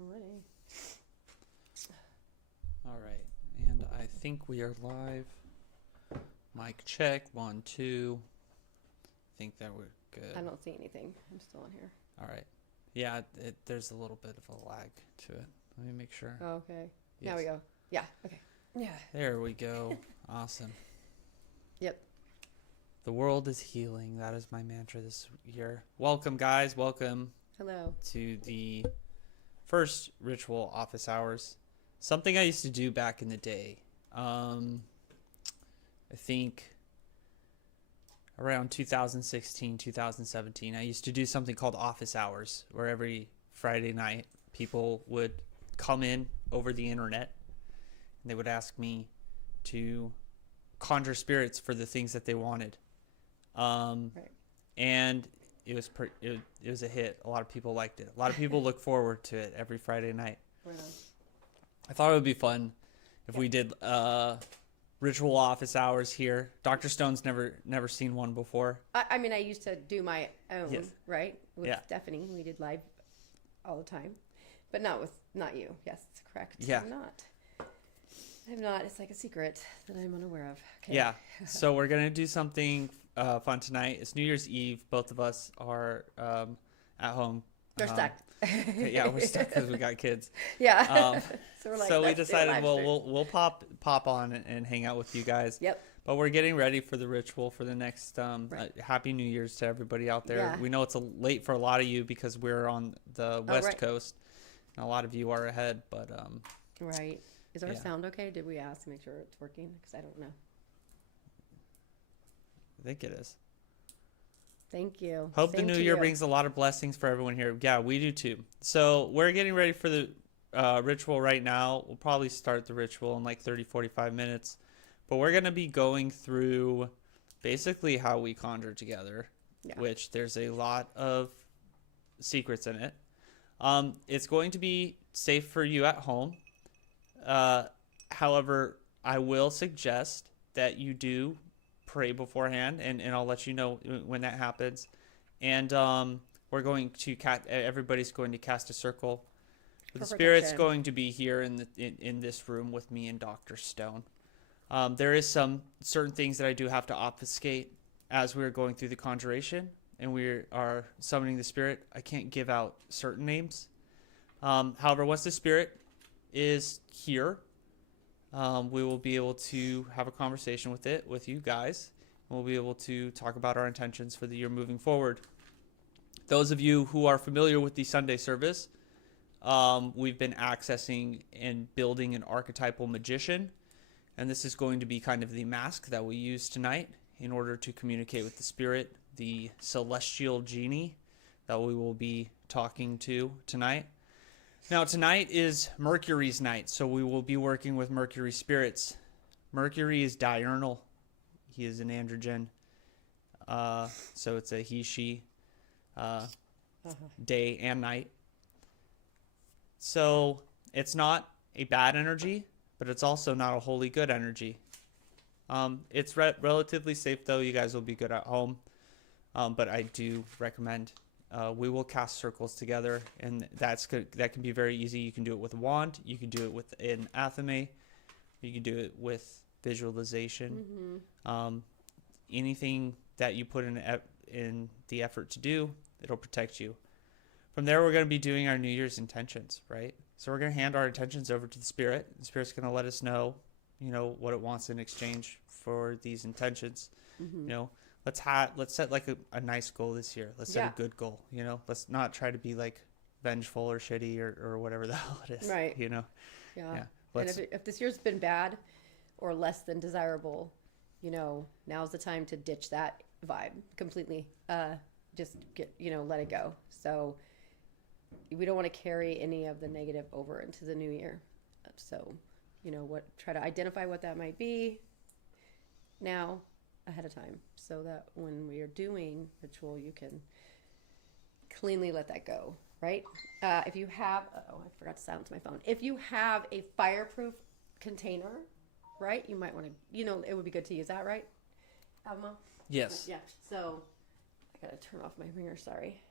Alrighty. All right, and I think we are live. Mic check, 1, 2. I think that we're good. I don't see anything. I'm still on here. All right. Yeah, there's a little bit of a lag to it. Let me make sure. Oh, okay. Yes. Now we go. Yeah. Okay. Yeah. There we go. Awesome. Yep. The world is healing. That is my mantra this year. Welcome, guys. Welcome Hello. to the first ritual office hours. Something I used to do back in the day. I think around 2016, 2017, I used to do something called office hours, where every Friday night people would come in over the internet and they would ask me to conjure spirits for the things that they wanted. Right. And it was a hit. A lot of people liked it. A lot of people look forward to it every Friday night. Right on. I thought it would be fun if we did ritual office hours here. Dr. Stone's never seen one before. I mean, I used to do my own, Yes. right? With Yeah. Stephanie. We did live all the time. But not you. Yes, correct. Yeah. I'm not. It's like a secret that I'm unaware of. Okay. Yeah. So we're going to do something fun tonight. It's New Year's Eve. Both of us are at home. We're stuck. Yeah, we're stuck because we got kids. Yeah. So we're like, So we let's do a decided, live well, stream. we'll pop on and hang out with you guys. Yep. But we're getting ready for the ritual for the next Right. Happy New Year's to everybody out there. Yeah. We know it's late for a lot of you because we're on the West right. Coast, and a lot of you are ahead. But Right. Is our Yeah. sound okay? Did we ask to make sure it's working? Because I don't know. I think it is. Thank you. Hope the Same new to year you. brings a lot of blessings for everyone here. Yeah, we do too. So we're getting ready for the ritual right now. We'll probably start the ritual in like 30, 45 minutes. But we're going to be going through basically how we conjure together, Yeah. which there's a lot of secrets in it. It's going to be safe for you at home. However, I will suggest that you do pray beforehand, and I'll let you know when that happens. And we're going to everybody's going to cast a circle. The spirit's protection. going to be here in this room with me and Dr. Stone. There is some certain things that I do have to obfuscate as we're going through the conjuration and we are summoning the spirit. I can't give out certain names. However, once the spirit is here, we will be able to have a conversation with you guys. We'll be able to talk about our intentions for the year moving forward. Those of you who are familiar with the Sunday service, we've been accessing and building an archetypal magician. And this is going to be kind of the mask that we use tonight in order to communicate with the spirit, the celestial genie that we will be talking to tonight. Now, tonight is Mercury's night, so we will be working with Mercury spirits. Mercury is diurnal. He is an androgen. So it's a he, she, day and night. So it's not a bad energy, but it's also not a wholly good energy. It's relatively safe, though. You guys will be good at home. But I do recommend we will cast circles together, and that's good. That can be very easy. You can do it with a wand. You can do it with an athame. You can do it with visualization. Mm-hmm. Anything that you put in the effort to do, it'll protect you. From there, we're going to be doing our New Year's intentions, right? So we're going to hand our intentions over to the spirit. The spirit's going to let us know, what it wants in exchange for these intentions. Mm-hmm. Let's set like a nice goal this year. Let's set a good goal. Let's not try to be like vengeful or shitty or whatever the hell it is. Right. Yeah. And if this year's been bad or less than desirable, now's the time to ditch that vibe completely. Just let it go. So we don't want to carry any of the negative over into the new year. So, try to identify what that might be now ahead of time so that when we are doing ritual, you can cleanly let that go, right? If you have, I forgot to silence my phone. If you have a fireproof container, right, you might want to, it would be good to use that, right, Alma? Yes. Yeah. So I got to turn off my ringer. Sorry.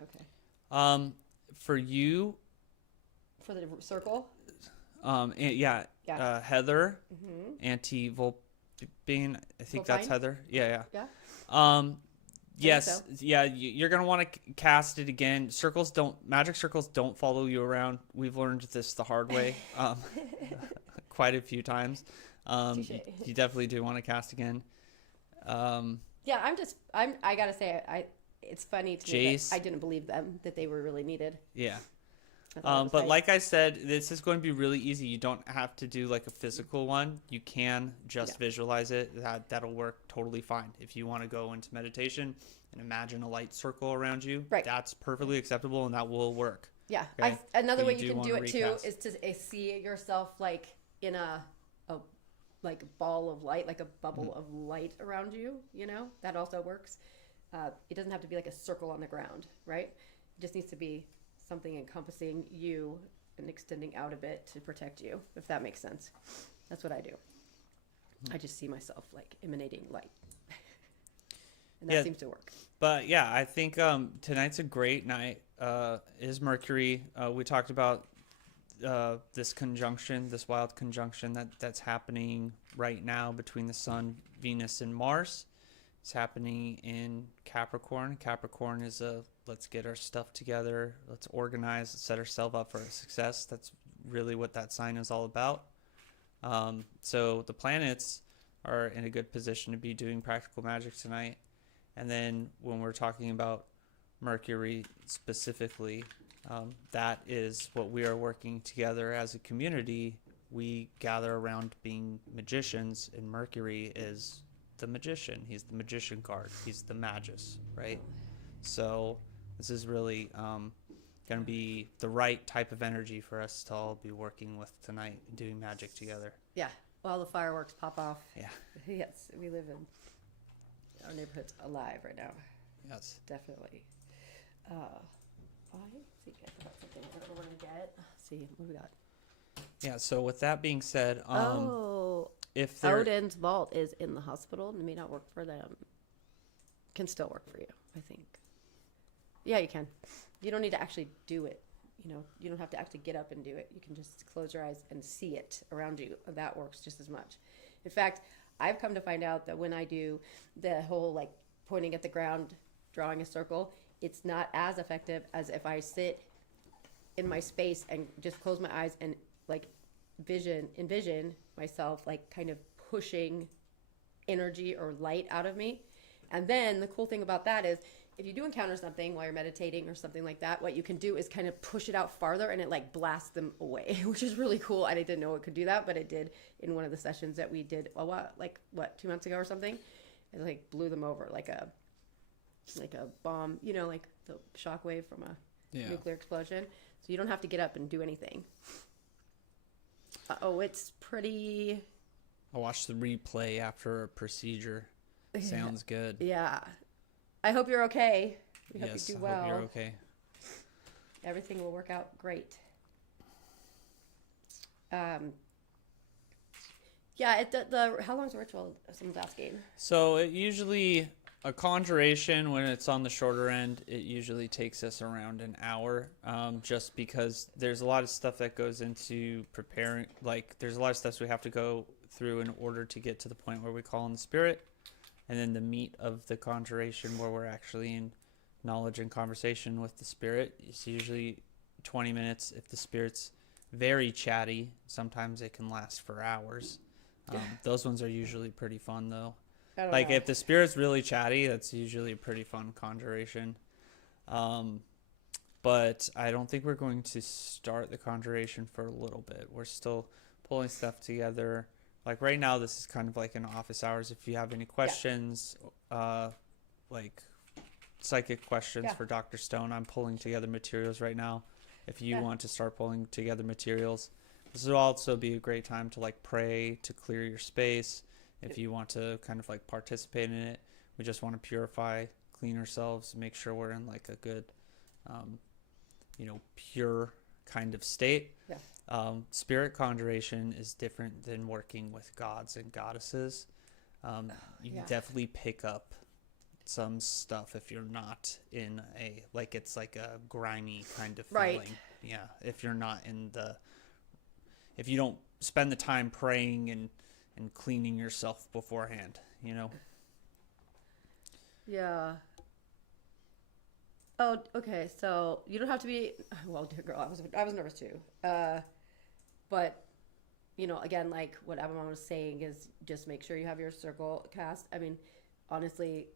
Okay. For you, For the circle? Yeah. Yeah. Heather, Mm-hmm. anti-Volpine. I think that's Volpine? Heather. Yeah. Yeah. Yes. so. Yeah. You're gonna want to cast it again. Magic circles don't follow you around. We've learned this the hard way, quite a few times. Touche. You definitely do want to cast again. Yeah, I gotta say, it's funny to me Jace. that I didn't believe them, that they were really needed. Yeah. I thought it was But hype. like I said, this is going to be really easy. You don't have to do like a physical one. You can just visualize it. That'll work totally fine. If you want to go into meditation and imagine a light circle around you, Right. that's perfectly acceptable and that will work. Yeah. Okay? Another But way you you do can do wanna it too recast. is to see yourself like in a like ball of light, like a bubble of light around you. You know, that also works. It doesn't have to be like a circle on the ground, right? It just needs to be something encompassing you and extending out a bit to protect you, if that makes sense. That's what I do. I just see myself like emanating light. And that seems to work. But yeah, I think tonight's a great night. Is Mercury. We talked about this conjunction, this wild conjunction that's happening right now between the Sun, Venus, and Mars. It's happening in Capricorn. Capricorn is let's get our stuff together, let's organize, let's set ourselves up for success. That's really what that sign is all about. So the planets are in a good position to be doing practical magic tonight. And then when we're talking about Mercury specifically, that is what we are working together as a community. We gather around being magicians, and Mercury is the magician. He's the magician card. He's the magus, right? So this is really going to be the right type of energy for us to all be working with tonight and doing magic together. Yeah. While the fireworks pop off. Yeah. Yes, we live in our neighborhood's alive right now. Yes. Definitely. I think I forgot something. I don't know what we're gonna get. Let's see what we got. Yeah. So with that being said, if Odin's vault is in the hospital. It may not work for them. Can still work for you, I think. Yeah, you can. You don't need to actually do it. You know, you don't have to actually get up and do it. You can just close your eyes and see it around you. That works just as much. In fact, I've come to find out that when I do the whole like pointing at the ground, drawing a circle, it's not as effective as if I sit in my space and just close my eyes and like envision myself like kind of pushing energy or light out of me. And then the cool thing about that is if you do encounter something while you're meditating or something like that, what you can do is kind of push it out farther and it like blasts them away, which is really cool. I didn't know it could do that, but it did in one of the sessions that we did 2 months ago or something. It like blew them over like a bomb, you know, like the shockwave from a nuclear explosion. So you don't have to get up and do anything. It's pretty. I watched the replay after a procedure. Sounds good. Yeah. I hope you're okay. We hope you do well. I hope you're okay. Everything will work out great. Yeah, how long's the ritual? Someone's asking. So it usually, a conjuration, when it's on the shorter end, it usually takes us around an hour, just because there's a lot of stuff that goes into preparing. Like, there's a lot of steps we have to go through in order to get to the point where we call on the spirit. And then the meat of the conjuration, where we're actually in knowledge and conversation with the spirit, is usually 20 minutes. If the spirit's very chatty, sometimes it can last for hours. Those ones are usually pretty fun, though. Like, if the spirit's really chatty, that's usually a pretty fun conjuration. But I don't think we're going to start the conjuration for a little bit. We're still pulling stuff together. Like right now, this is kind of like in office hours. If you have any questions, like psychic questions for Dr. Stone, I'm pulling together materials right now. If you want to start pulling together materials, this will also be a great time to like pray, to clear your space. If you want to kind of like participate in it, we just want to purify, clean ourselves, make sure we're in like a good, pure kind of state. Yeah. Spirit conjuration is different than working with gods and goddesses. You definitely pick up some stuff if you're not in a, like, it's like a grimy kind of Right. feeling. Yeah. If you're not if you don't spend the time praying and cleaning yourself beforehand, you know? Yeah. Oh, okay. So you don't have to be. Well, dear girl, I was nervous too. But again, like what Abammon was saying is just make sure you have your circle cast. I mean, honestly,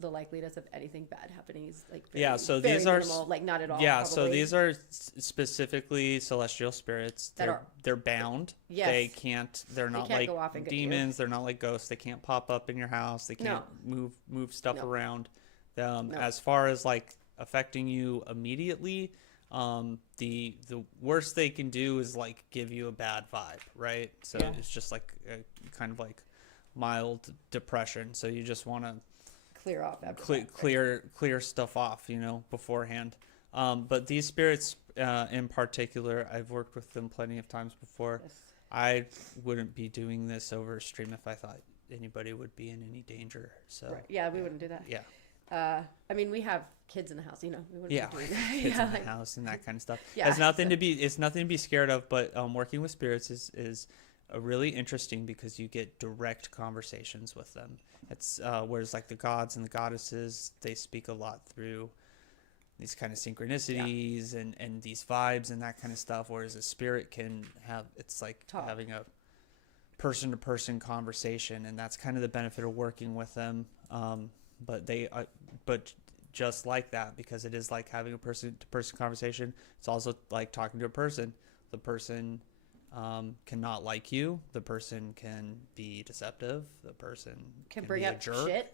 the likeliness of anything bad happening is like So very these are minimal, like not at all. Yeah, probably. so these are specifically celestial spirits. They're bound. Yes. They're not can't like go off and get you. demons. They're not like ghosts. They can't pop up in your house. They can't move stuff No. around. No. As far as like affecting you immediately, the worst they can do is like give you a bad vibe, right? So Yeah. it's just like a kind of like mild depression. So you just want to Clear off after clear stuff off, beforehand. But these spirits in particular, I've worked with them plenty of times before. Yes. I wouldn't be doing this over a stream if I thought anybody would be in any danger. So Right. Yeah, we wouldn't do that. yeah, I mean, we have kids in the house, we wouldn't yeah, be doing that. kids Yeah, in the like, house and that kind of stuff. Yeah, It's nothing to be scared of. But working with spirits is really interesting because you get direct conversations with them. It's whereas like the gods and the goddesses, they speak a lot through these kind of synchronicities and these vibes and that kind of stuff. Whereas a spirit can have, it's like having a person to person conversation, and that's kind of the benefit of working with them. But just like that, because it is like having a person to person conversation, it's also like talking to a person. The person cannot like you. The person can be deceptive. The person can bring be up a jerk, shit.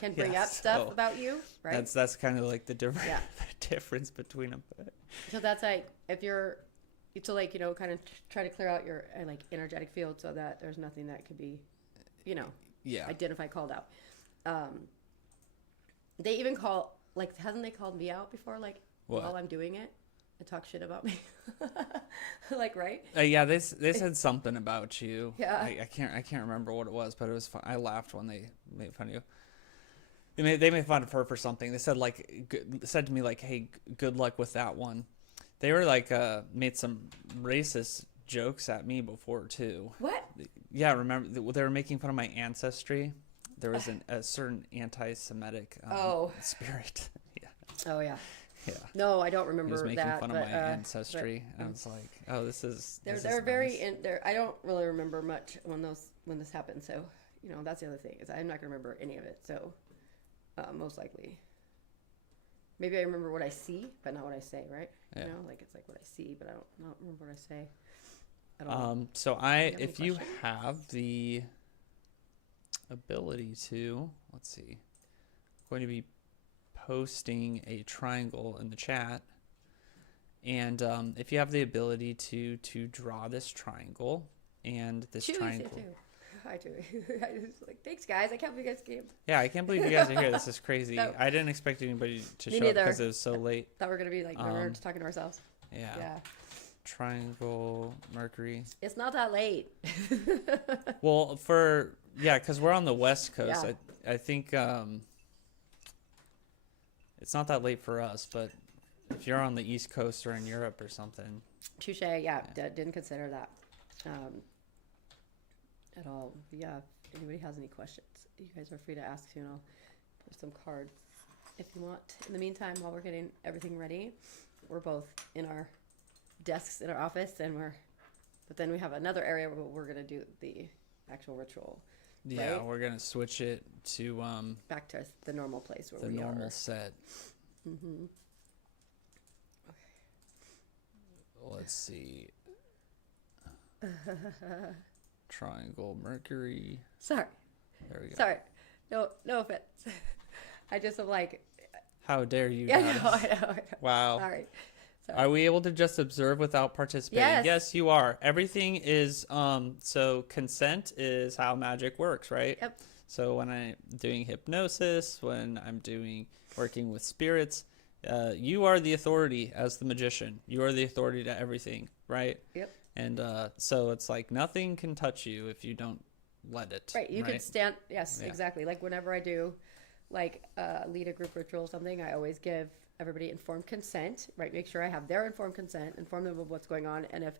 Can bring up stuff about you, right? That's kind of like the difference. Yeah. The difference between them. So that's like if you're to like kind of try to clear out your like energetic field so that there's nothing that could be identified, called out. They even call, like, hasn't they called me out before, like while I'm doing it and talk shit about me? Like, right? Yeah, they said something about you. Yeah. I can't remember what it was, but it was fun. I laughed when they made fun of you. They made fun of her for something. They said said to me like, "Hey, good luck with that one." They were like made some racist jokes at me before too. What? Yeah, remember they were making fun of my ancestry. There was a certain anti-Semitic spirit. Yeah. Oh yeah. Yeah. No, I don't remember that. He was making fun of my ancestry, but, and I was like, "Oh, this is." They're very in there. I don't really remember much when this happened. So that's the other thing is I'm not gonna remember any of it. So most likely, maybe I remember what I see, but not what I say. Right? Yeah. Like it's like what I see, but I don't remember what I say. At all. So if you have the ability to, let's see, I'm going to be posting a triangle in the chat, and if you have the ability to draw this triangle and this triangle. I do. I was like, thanks guys. I can't believe you guys came. Yeah, I can't believe you guys are here. This is crazy. No. I didn't expect anybody to Me show up neither. because it was so late. Thought we were gonna be like nerds talking to ourselves. Yeah. Triangle Mercury. It's not that late. Well, because we're on the West Coast. Yeah. I think it's not that late for us, but if you're on the East Coast or in Europe or something. Touche. Yeah. Didn't consider that at all. But yeah. If anybody has any questions, you guys are free to ask. I'll post some cards if you want. In the meantime, while we're getting everything ready, we're both in our desks in our office, but then we have another area where we're gonna do the actual ritual. Yeah, right? we're gonna switch it to back to the normal place where the we normal are. set. Mm-hmm. Okay. Let's see. Triangle Mercury. Sorry. There we go. Sorry. No offense. I just am like. How dare you? Yeah, I know. Wow. Sorry. Are we able to just observe without participating? Yes. Yes, you are. Everything is so consent is how magic works, right? Yep. So when I'm doing hypnosis, when I'm working with spirits, you are the authority as the magician. You are the authority to everything, right? Yep. And so it's like nothing can touch you if you don't let it. Right. You can stand. Yes, Yeah. exactly. Like whenever I do like lead a group ritual or something, I always give everybody informed consent, right? Make sure I have their informed consent, inform them of what's going on. And if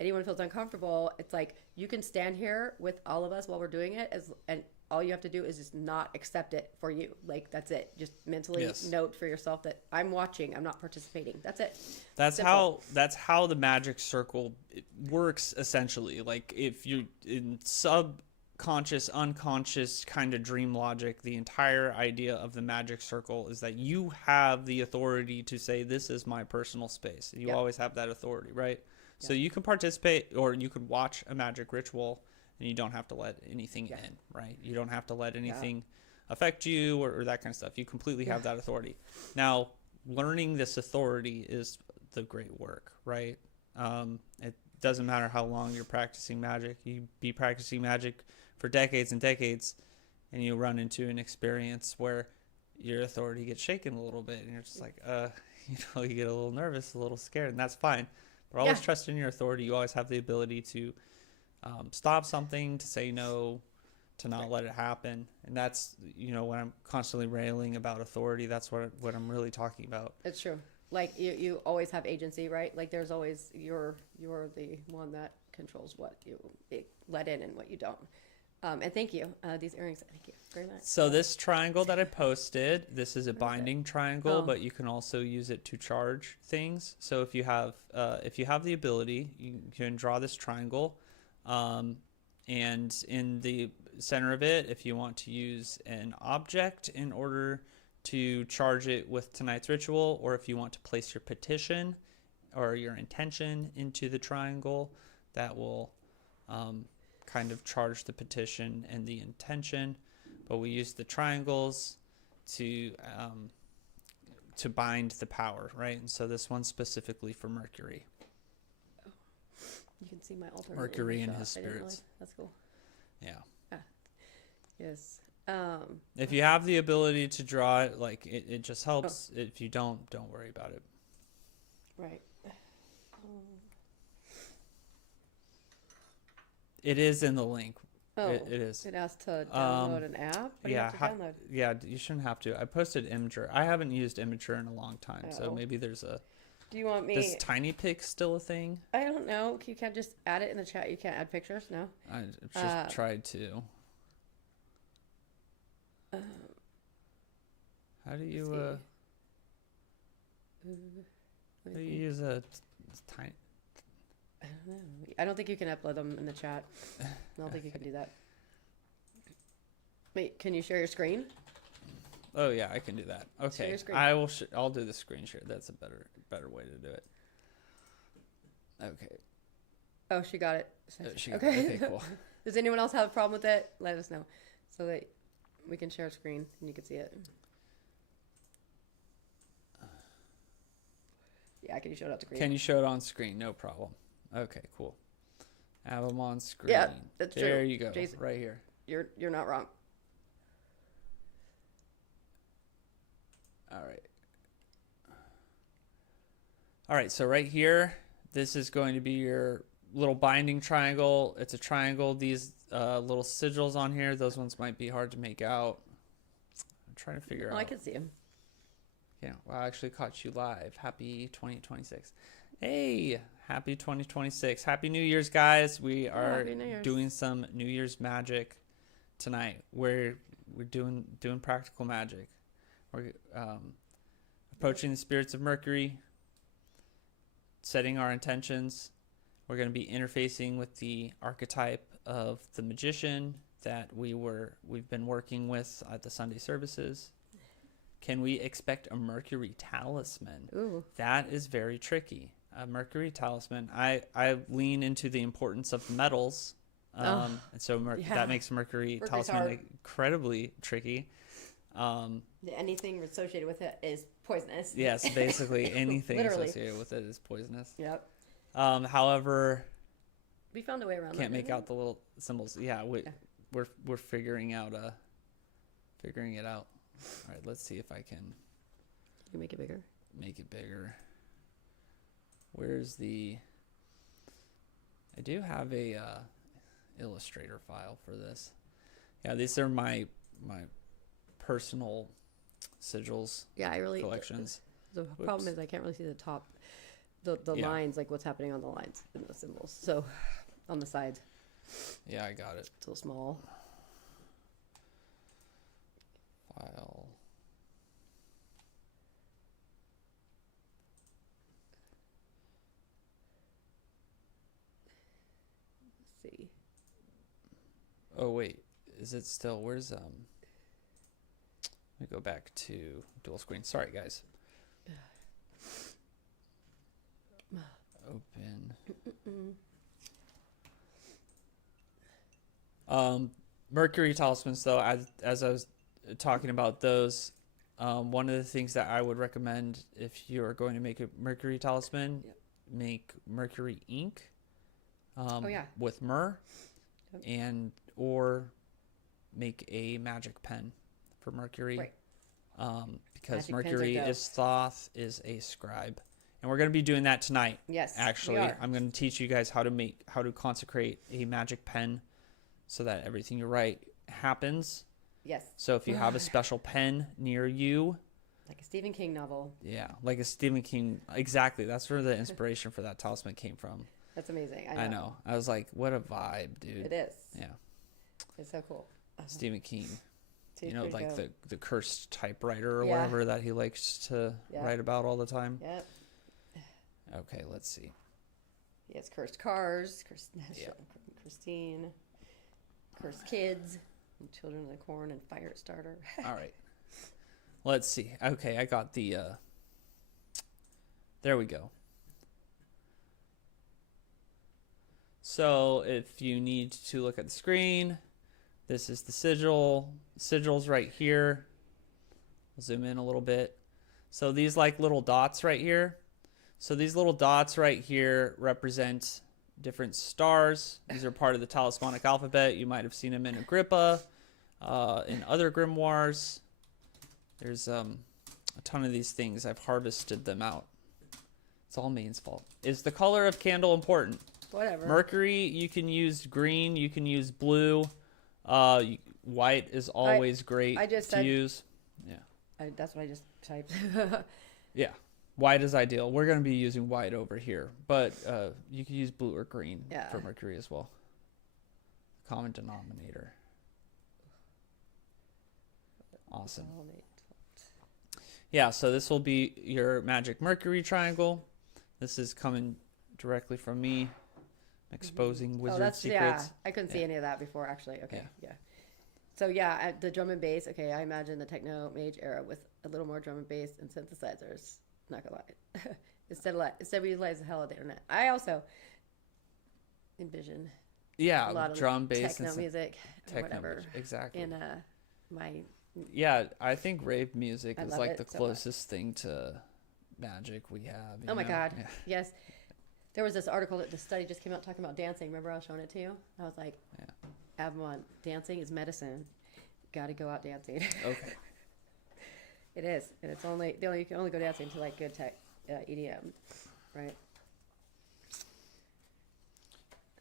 anyone feels uncomfortable, it's like, you can stand here with all of us while we're doing it, and all you have to do is just not accept it for you. Like, that's it. Just mentally note for yourself that I'm watching, I'm not participating. That's it. That's how the magic circle works, essentially. Like, if you in subconscious, unconscious kind of dream logic, the entire idea of the magic circle is that you have the authority to say, this is my personal space. You always have that authority, right? So you can participate, or you could watch a magic ritual, and you don't have to let anything in, right? You don't have to let anything affect you or that kind of stuff. You completely have that authority. Now, learning this authority is the great work, right? It doesn't matter how long you're practicing magic. You be practicing magic for decades and decades, and you run into an experience where your authority gets shaken a little bit, and you're just like, you get a little nervous, a little scared, and that's fine. But always trust in your authority. You always have the ability to stop something, to say no, to not let it happen. And that's, when I'm constantly railing about authority, that's what I'm really talking about. It's true. Like, you always have agency, right? Like, there's always, you're the one that controls what you let in and what you don't. And thank you. These earrings, thank you very much. So this triangle that I posted, this is a binding triangle, but you can also use it to charge things. So if you have the ability, you can draw this triangle, and in the center of it, if you want to use an object in order to charge it with tonight's ritual, or if you want to place your petition or your intention into the triangle, that will kind of charge the petition and the intention. But we use the triangles to bind the power, right? And so this one's specifically for Mercury. You can see my altar. Mercury and his spirits. That's cool. Yeah. Yes. If you have the ability to draw it, like it just helps. If you don't worry about it. Right. It is in the link. Oh, it is. It asks to download an app. What do you have to download? Yeah, you shouldn't have to. I posted Imager. I haven't used Imager in a long time, so maybe there's a. Do you want me? Is Tiny Pic still a thing? I don't know. You can't just add it in the chat. You can't add pictures. No. I just tried to. How do you how do you use a tiny? I don't know. I don't think you can upload them in the chat. I don't think you can do that. Wait, can you share your screen? Oh yeah, I can do that. Okay, share your screen. I will. I'll do the screen share. That's a better way to do it. Okay. Oh, she got it. Okay, cool. Does anyone else have a problem with it? Let us know so that we can share a screen and you can see it. Yeah, can you show it on screen? Can you show it on screen? No problem. Okay, cool. Have them on screen. Yeah, that's true. There you go. Jason, right here. You're not wrong. All right, so right here, this is going to be your little binding triangle. It's a triangle. These little sigils on here, those ones might be hard to make out. I'm trying to figure out. I can see them. Yeah, well, I actually caught you live. Happy 2026. Hey, happy 2026. Happy New Year's, guys. We are doing some New Year's magic tonight. We're doing practical magic. We're approaching the spirits of Mercury, setting our intentions. We're going to be interfacing with the archetype of the magician that we've been working with at the Sunday services. Can we expect a Mercury talisman? Ooh. That is very tricky. A Mercury talisman. I lean into the importance of metals, and so that makes Mercury talisman incredibly tricky. Anything associated with it is poisonous. Yes, basically anything associated with it is poisonous. Yep. However, we found a way around. Can't make out the little symbols. Yeah, we're figuring it out. All right, let's see if I can. You make it bigger. Make it bigger. Where's the? I do have a Illustrator file for this. Yeah, these are my personal sigils Yeah, I really collections. The problem is I can't really see the top, the Yeah. lines, like what's happening on the lines and the symbols. So on the sides, Yeah, I got it. it's a little small. File. Let's see. Oh wait, is it still? Where's Let me go back to dual screen. Sorry, guys. Open. Mercury talismans, though, as I was talking about those, one of the things that I would recommend if you are going to make a Mercury talisman, make Mercury ink. With myrrh, and or make a magic pen for Mercury. Right. Because Magic pens are Mercury dope. is Thoth, is a scribe. And we're going to be doing that tonight. Yes, Actually, we are. I'm going to teach you guys how to consecrate a magic pen so that everything you write happens. Yes. So if you have a special pen near you, Like a Stephen King novel. yeah, like a Stephen King, exactly. That's where the inspiration for that talisman came from. That's amazing. I know. I was like, what a vibe, dude. It is. Yeah. It's so cool. Stephen King. Too You know, pretty like dope. the cursed typewriter or Yeah. whatever that he likes to write about all the time. Yep. Okay, let's see. He has cursed cars, cursed Yeah. Christine, cursed kids, and children of the corn, and fire starter. All right. Let's see. Okay, I got the there we go. So if you need to look at the screen, this is the sigil. Sigil's right here. I'll zoom in a little bit. So these like little dots right here. So these little dots right here represent different stars. These are part of the talismanic alphabet. You might have seen them in Agrippa, in other grimoires. There's a ton of these things. I've harvested them out. It's all Maine's fault. Is the color of candle important? Whatever. Mercury, you can use green. You can use blue. White is always great to use. Yeah. That's what I just typed. Yeah. White is ideal. We're going to be using white over here, but you can use blue or green for Mercury as well. Common denominator. Awesome. Yeah, so this will be your magic Mercury triangle. This is coming directly from me, exposing wizard secrets. Yeah, I couldn't see any of that before, actually. Okay, yeah. So yeah, the drum and bass. Okay, I imagine the techno mage era with a little more drum and bass and synthesizers. Not gonna lie. Instead we utilize the hell of the internet. I also envision a lot of drum bass techno and music or techno whatever music, exactly. in my I think rave music is like the closest thing to magic we have. Oh my God. Yeah. Yes. There was this article that the study just came out talking about dancing. Remember I was showing it to you? I was like, Abammon, dancing is medicine. Got to go out dancing. Okay. It is, and it's you can only go dancing to like good tech EDM, right?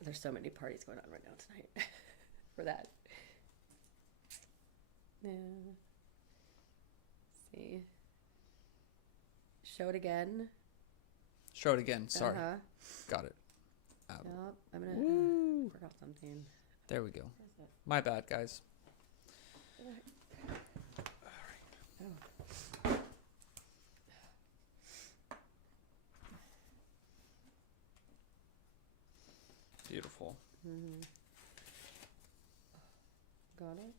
There's so many parties going on right now tonight for that. Yeah. Let's see. Show it again. Show it again. Sorry. Got it. Nope, I'm gonna forgot something. There we go. My bad, guys. Beautiful. Mm-hmm. Got it.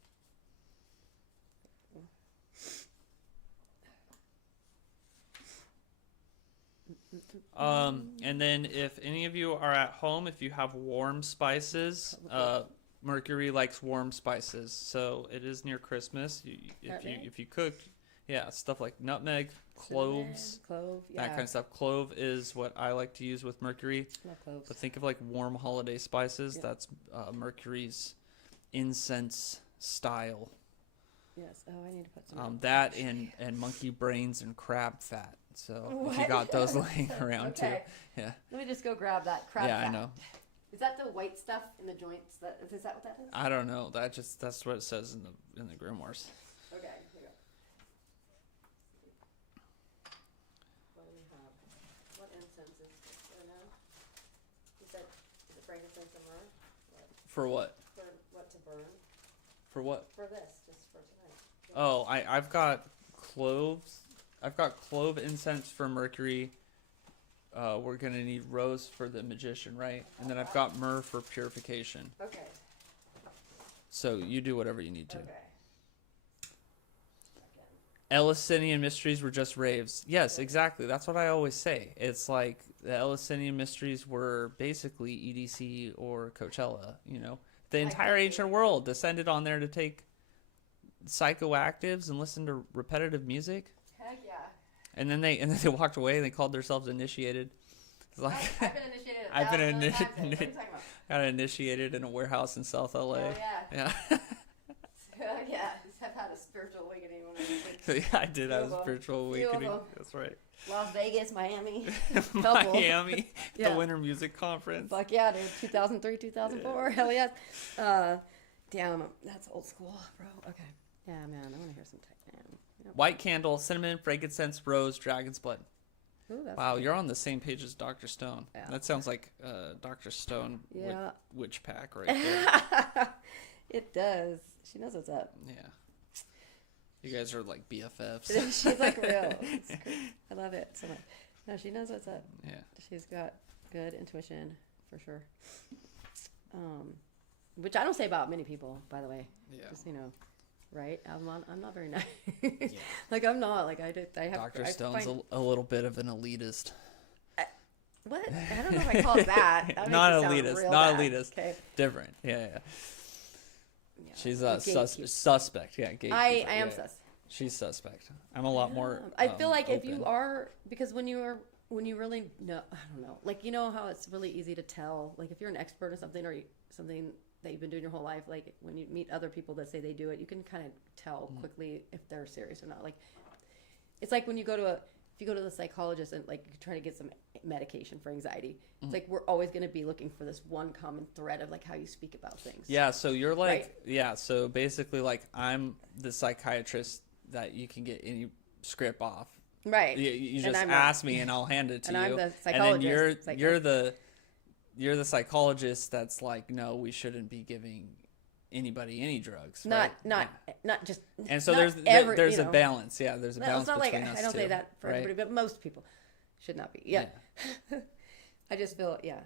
And then if any of you are at home, if you have warm spices, Mercury likes warm spices. So it is near Christmas. If you cook, stuff like nutmeg, cloves, that kind of stuff. Clove is what I like to use with Mercury. Love cloves. But think of like warm holiday spices. That's Mercury's incense style. Yes. Oh, I need to put some. That and monkey brains and crab fat. So if you got those laying around too, yeah. Let me just go grab that crab fat. I know. Is that the white stuff in the joints? Is that what that is? I don't know. That's what it says in the grimoires. Okay, here said, is it frankincense and myrrh? For what? For what to burn? For what? For this, just for tonight. Oh, I've got cloves. I've got clove incense for Mercury. We're gonna need rose for the magician, right? And then I've got myrrh for purification. Okay. So you do whatever you need to. Okay. Eleusinian mysteries were just raves. Yes, exactly. That's what I always say. It's like the Eleusinian mysteries were basically EDC or Coachella. You know, the entire ancient world descended on there to take psychoactives and listen to repetitive music. Heck yeah. And then they walked away and they called themselves initiated. It's like I've been initiated. I've been What are you talking about? got initiated in a warehouse in South LA. Oh yeah. Yeah. Yeah. I've had a spiritual awakening when I was a kid. Yeah, I did have a Few of spiritual Few of awakening. them. That's right. Las Vegas, Miami. Couple. Miami, Yeah. the Winter Music Conference. Fuck yeah, dude. 2003, 2004. Hell yes. Damn, that's old school, bro. Okay. Yeah, man. I want to hear some tech. Yep. White candle, cinnamon, frankincense, rose, dragon's blood. Ooh, that's Wow, good. you're on the same page as Dr. Stone. Yeah. That sounds like Dr. Stone Yeah. witch pack right there. It does. She knows what's up. Yeah. You guys are like BFFs. She's like real. It's great. I love it so much. No, she knows what's up. Yeah. She's got good intuition for sure. Which I don't say about many people, by the way. Yeah. Just right? I'm not very nice. Like I'm not. Like I have. Dr. I Stone's find, a little bit of an elitist. what? I don't know if I call it that. That Not makes it sound elitist. real Not bad. elitist. Okay. Different. Yeah. Yeah. She's a Gatekeep. suspect. Yeah. Gatekeeper. I am yeah. sus. She's suspect. I'm a lot more. I feel like if open. you are, because when you really know, I don't know, like you know how it's really easy to tell, like if you're an expert or something something that you've been doing your whole life, like when you meet other people that say they do it, you can kind of tell quickly if they're serious or not. Like it's like when you go to if you go to the psychologist and like you try to get some medication for anxiety, it's like we're always going to be looking for this one common thread of like how you speak about things. Yeah, so you're like, Right. yeah, so basically like I'm the psychiatrist that you can get any script off. Right. You And just I'm ask me and I'll hand it to and you. I'm the And psychologist. then you're the psychologist that's like, no, we shouldn't be giving anybody any drugs. not right? not just. And so not there's you a know. balance. Yeah, there's a No, balance it's not like between us I don't two, say that for right? everybody, but most people should not be. Yeah. I just feel yeah,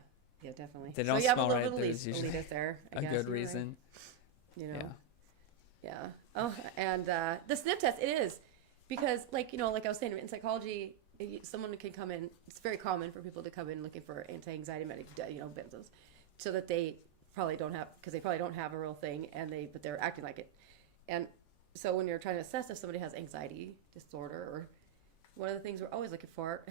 definitely. They don't so you have a smell little right, bit there's usually elitist there. I a guess, good you're right. reason. You know. Yeah. Yeah. Oh, and the sniff test, it is because like like I was saying in psychology, someone can come in. It's very common for people to come in looking for anti-anxiety benzos, so that they probably don't have a real thing, but they're acting like it. And so when you're trying to assess if somebody has anxiety disorder, or one of the things we're always looking for,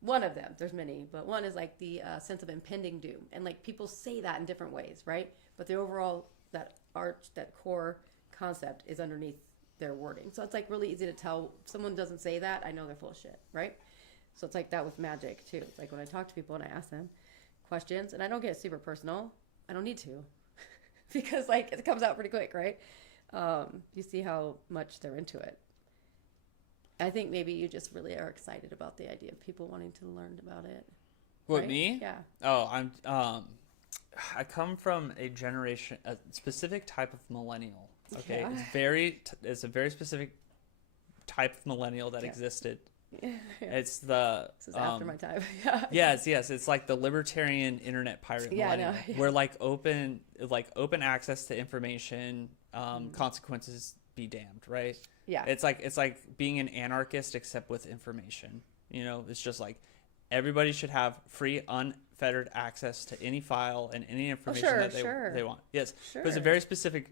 one of them, there's many, but one is like the sense of impending doom, and like people say that in different ways, right? But the overall that core concept is underneath their wording. So it's like really easy to tell if someone doesn't say that, I know they're full of shit, right? So it's like that with magic too. It's like when I talk to people and I ask them questions, and I don't get super personal. I don't need to because like it comes out pretty quick, right? You see how much they're into it. I think maybe you just really are excited about the idea of people wanting to learn about it. What, right? me? Yeah. Oh, I come from a specific type of millennial. Okay, Yeah. It's a very specific type of millennial that Yeah. existed. Yeah. It's the This is after my time. Yeah. yes. It's like the libertarian internet pirate Yeah, I millennial. know, yeah. We're like open access to information. Consequences be damned, right? Yeah. It's like being an anarchist except with information. It's just like everybody should have free, unfettered access to any file and any information that they want. Yes, Sure. but it's a very specific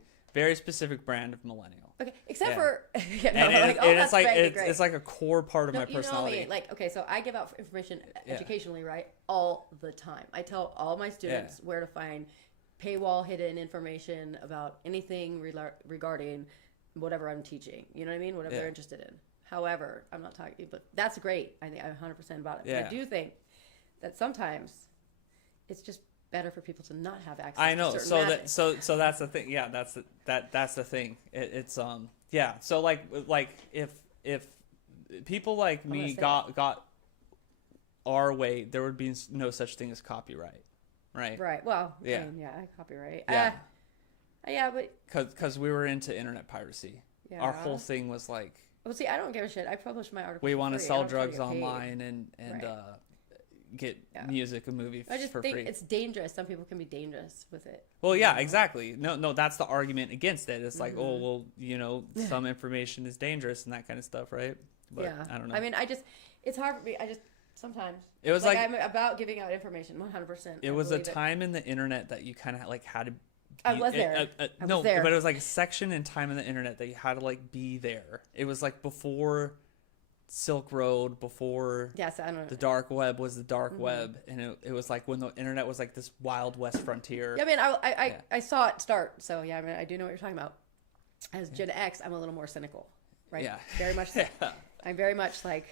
brand of millennial. Okay, except Yeah. for It's like great. it's like a core part of No, my personality. You know me, like okay, so I give out information educationally, right, all the time. I tell all my students where to find paywall hidden information about anything regarding whatever I'm teaching. You know what I mean? Whatever they're interested in. However, I'm not talking, but that's great. I think I'm 100% about it. Yeah. But I do think that sometimes it's just better for people to not have access. I know. To certain magic. So that's the thing. Yeah, that's the thing. It's yeah. So like if people like me say got our way, there would be no such thing as copyright, right? Right. Well, Yeah. I mean, yeah, copyright. Yeah. Yeah, but Because we were into internet piracy. yeah. Our whole thing was like, Well, see, I don't give a shit. I publish my article. we for want to free. I sell don't try to drugs get paid. online and Right. get Yeah. music and movie I just for think free. it's dangerous. Some people can be dangerous with it. Well, yeah, You know? exactly. No, that's the argument against it. It's like, oh, well, some information is dangerous and that kind of stuff, right? But yeah. I don't know. I mean, it's hard for me. Sometimes. It was I'm about giving out information 100%. it was a time in the internet that you kind of like had to. I was there. No, but it was like a section in time in the internet that you had to like be there. It was like before Silk Road, before Yes, I don't know. the dark web was the dark web, and it was like when the internet was like this wild west frontier. Yeah, I mean, I saw it start. So yeah, I mean, I do know what you're talking about. As Gen X, I'm a little more cynical, right? Yeah. Very much. So. I'm very much like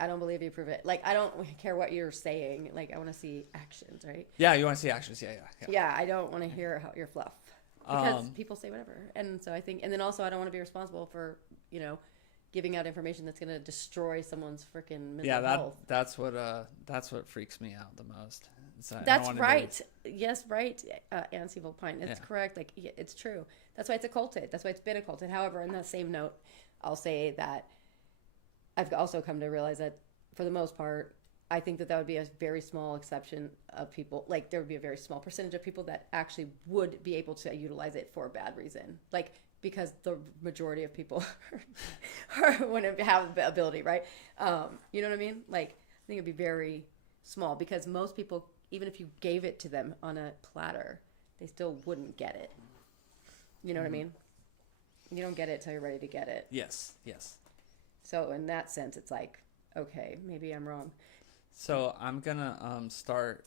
I don't believe you, prove it. Like I don't care what you're saying. Like I want to see actions, right? Yeah, you want to see actions? Yeah. Yeah, I don't want to hear how your fluff because people say whatever, and so I think, and then also I don't want to be responsible for giving out information that's going to destroy someone's freaking mental health. That's what freaks me out the most. That's right. Yes, right. Ansible Pine. It's correct. Like it's true. That's why it's occulted. That's why it's been occulted. However, in that same note, I'll say that I've also come to realize that for the most part, I think that would be a very small exception of people. Like there would be a very small percentage of people that actually would be able to utilize it for a bad reason. Like because the majority of people wouldn't have the ability, right? You know what I mean? Like I think it'd be very small because most people, even if you gave it to them on a platter, they still wouldn't get it. You know what I mean? You don't get it till you're ready to get it. Yes. So in that sense, it's like, okay, maybe I'm wrong. So I'm gonna start.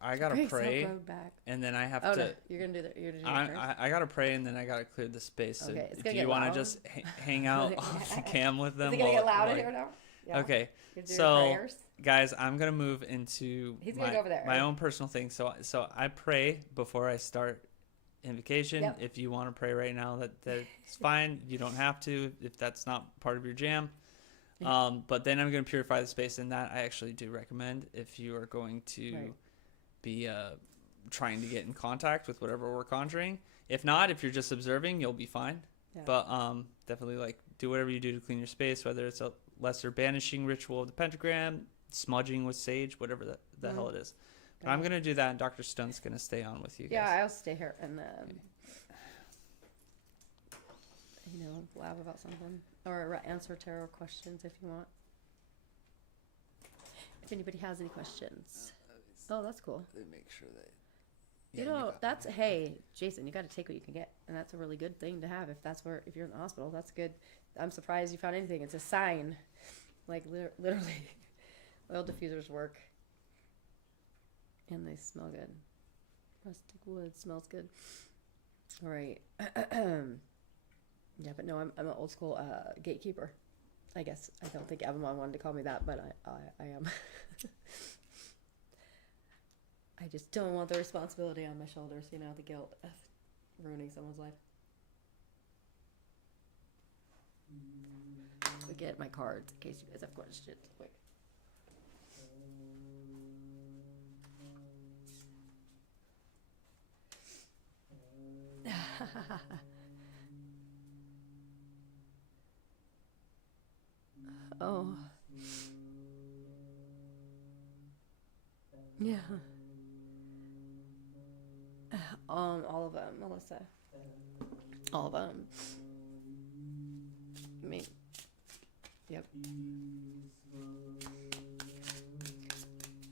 I gotta pray, and then I have to. No, you're gonna do that. You're gonna do I gotta pray, and then I gotta clear the space. So okay, do you want to just hang out off the cam with them? Is it gonna get loud in here now? Yeah. Okay. So guys, I'm gonna move into my own personal thing. So I pray before I start invocation. Yep. If you want to pray right now, that's fine. You don't have to if that's not part of your jam. But then I'm going to purify the space, and that I actually do recommend if you are going to be trying to get in contact with whatever we're conjuring. If not, if you're just observing, you'll be fine. Yeah. But definitely like do whatever you do to clean your space, whether it's a lesser banishing ritual of the pentagram, smudging with sage, whatever the hell it is. But I'm going to do that, and Dr. Stone's going to stay on with you guys. Yeah, I'll stay here and blab about something. Or answer tarot questions if you want. If anybody has any questions. Oh, that's cool. Make sure that... that's... Hey, Jason, you got to take what you can get. And that's a really good thing to have if you're in the hospital. That's good. I'm surprised you found anything. It's a sign. Like, literally. Oil diffusers work. And they smell good. Rustic wood smells good. All right. Yeah, but no, I'm an old school gatekeeper. I guess I don't think Abammon wanted to call me that, but I am. I just don't want the responsibility on my shoulders. The guilt of ruining someone's life. Let me get my cards in case you guys have questions. Quick. Oh. Yeah. All of them, Melissa. All of them. I mean, yep.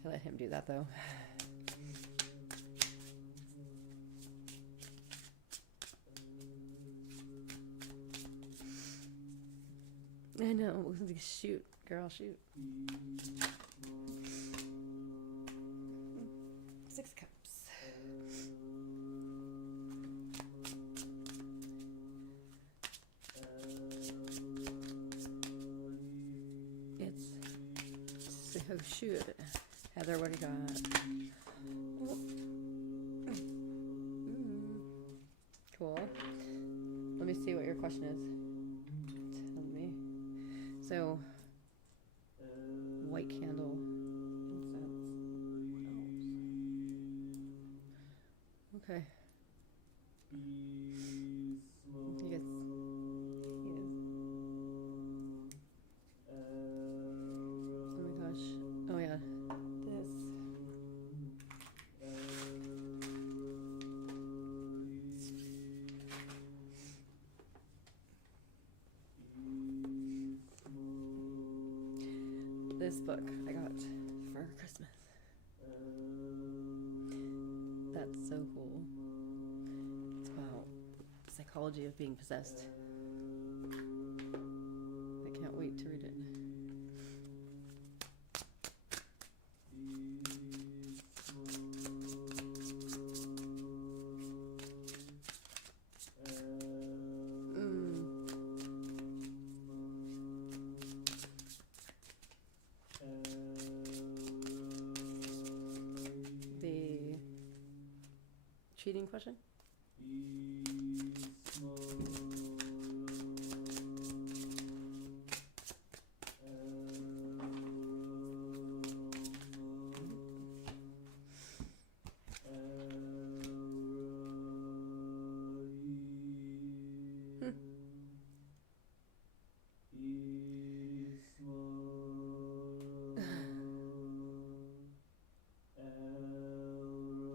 I let him do that though. I know. Shoot, girl, shoot. 6 cups. Oh shoot, Heather, what do you got? Cool. Let me see what your question is. Tell me. So, white candle. Incense. Okay. You guys. Oh my gosh. Oh yeah. This. This book I got for Christmas. That's so cool. It's about psychology of being possessed. I can't wait to read it. The cheating question?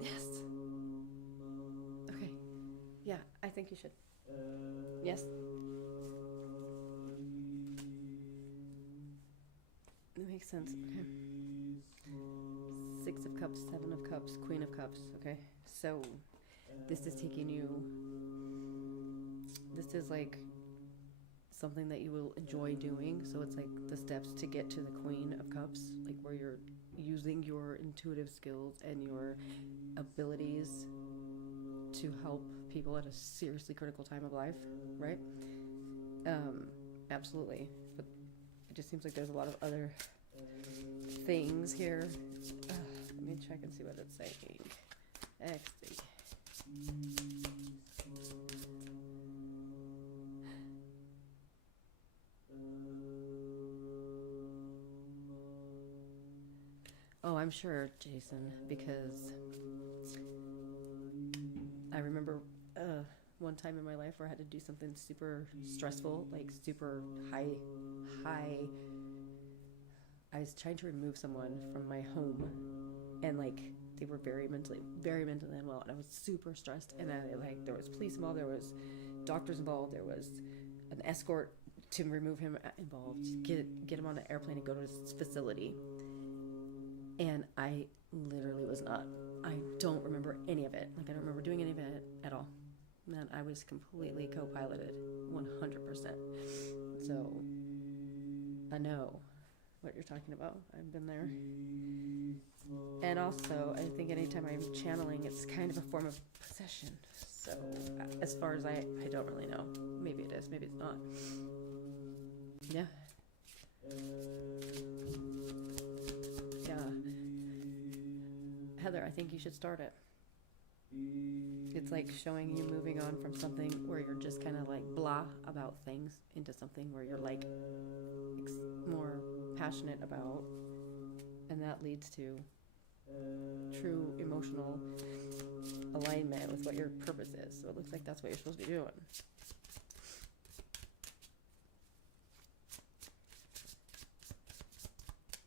Yes. Okay. Yeah, I think you should. Yes. That makes sense. Okay. 6 of Cups, 7 of Cups, Queen of Cups. Okay. So this is taking you. This is like something that you will enjoy doing. So it's like the steps to get to the Queen of Cups, like where you're using your intuitive skills and your abilities to help people at a seriously critical time of life, right? Absolutely. But it just seems like there's a lot of other things here. Let me check and see what it's saying. XD. Oh, I'm sure, Jason, because I remember one time in my life where I had to do something super stressful, like super high. I was trying to remove someone from my home, and like they were very mentally unwell, and I was super stressed. And there was police involved, there was doctors involved, there was an escort to remove him involved, get him on an airplane and go to his facility. And I literally was not. I don't remember any of it. Like I don't remember doing any of it at all. Man, I was completely co-piloted, 100%. So I know what you're talking about. I've been there. And also, I think anytime I'm channeling, it's kind of a form of possession. So as far as I don't really know. Maybe it is, maybe it's not. Yeah. Yeah. Heather, I think you should start it. It's like showing you moving on from something where you're just kind of like blah about things into something where you're like more passionate about, and that leads to true emotional alignment with what your purpose is. So it looks like that's what you're supposed to be doing.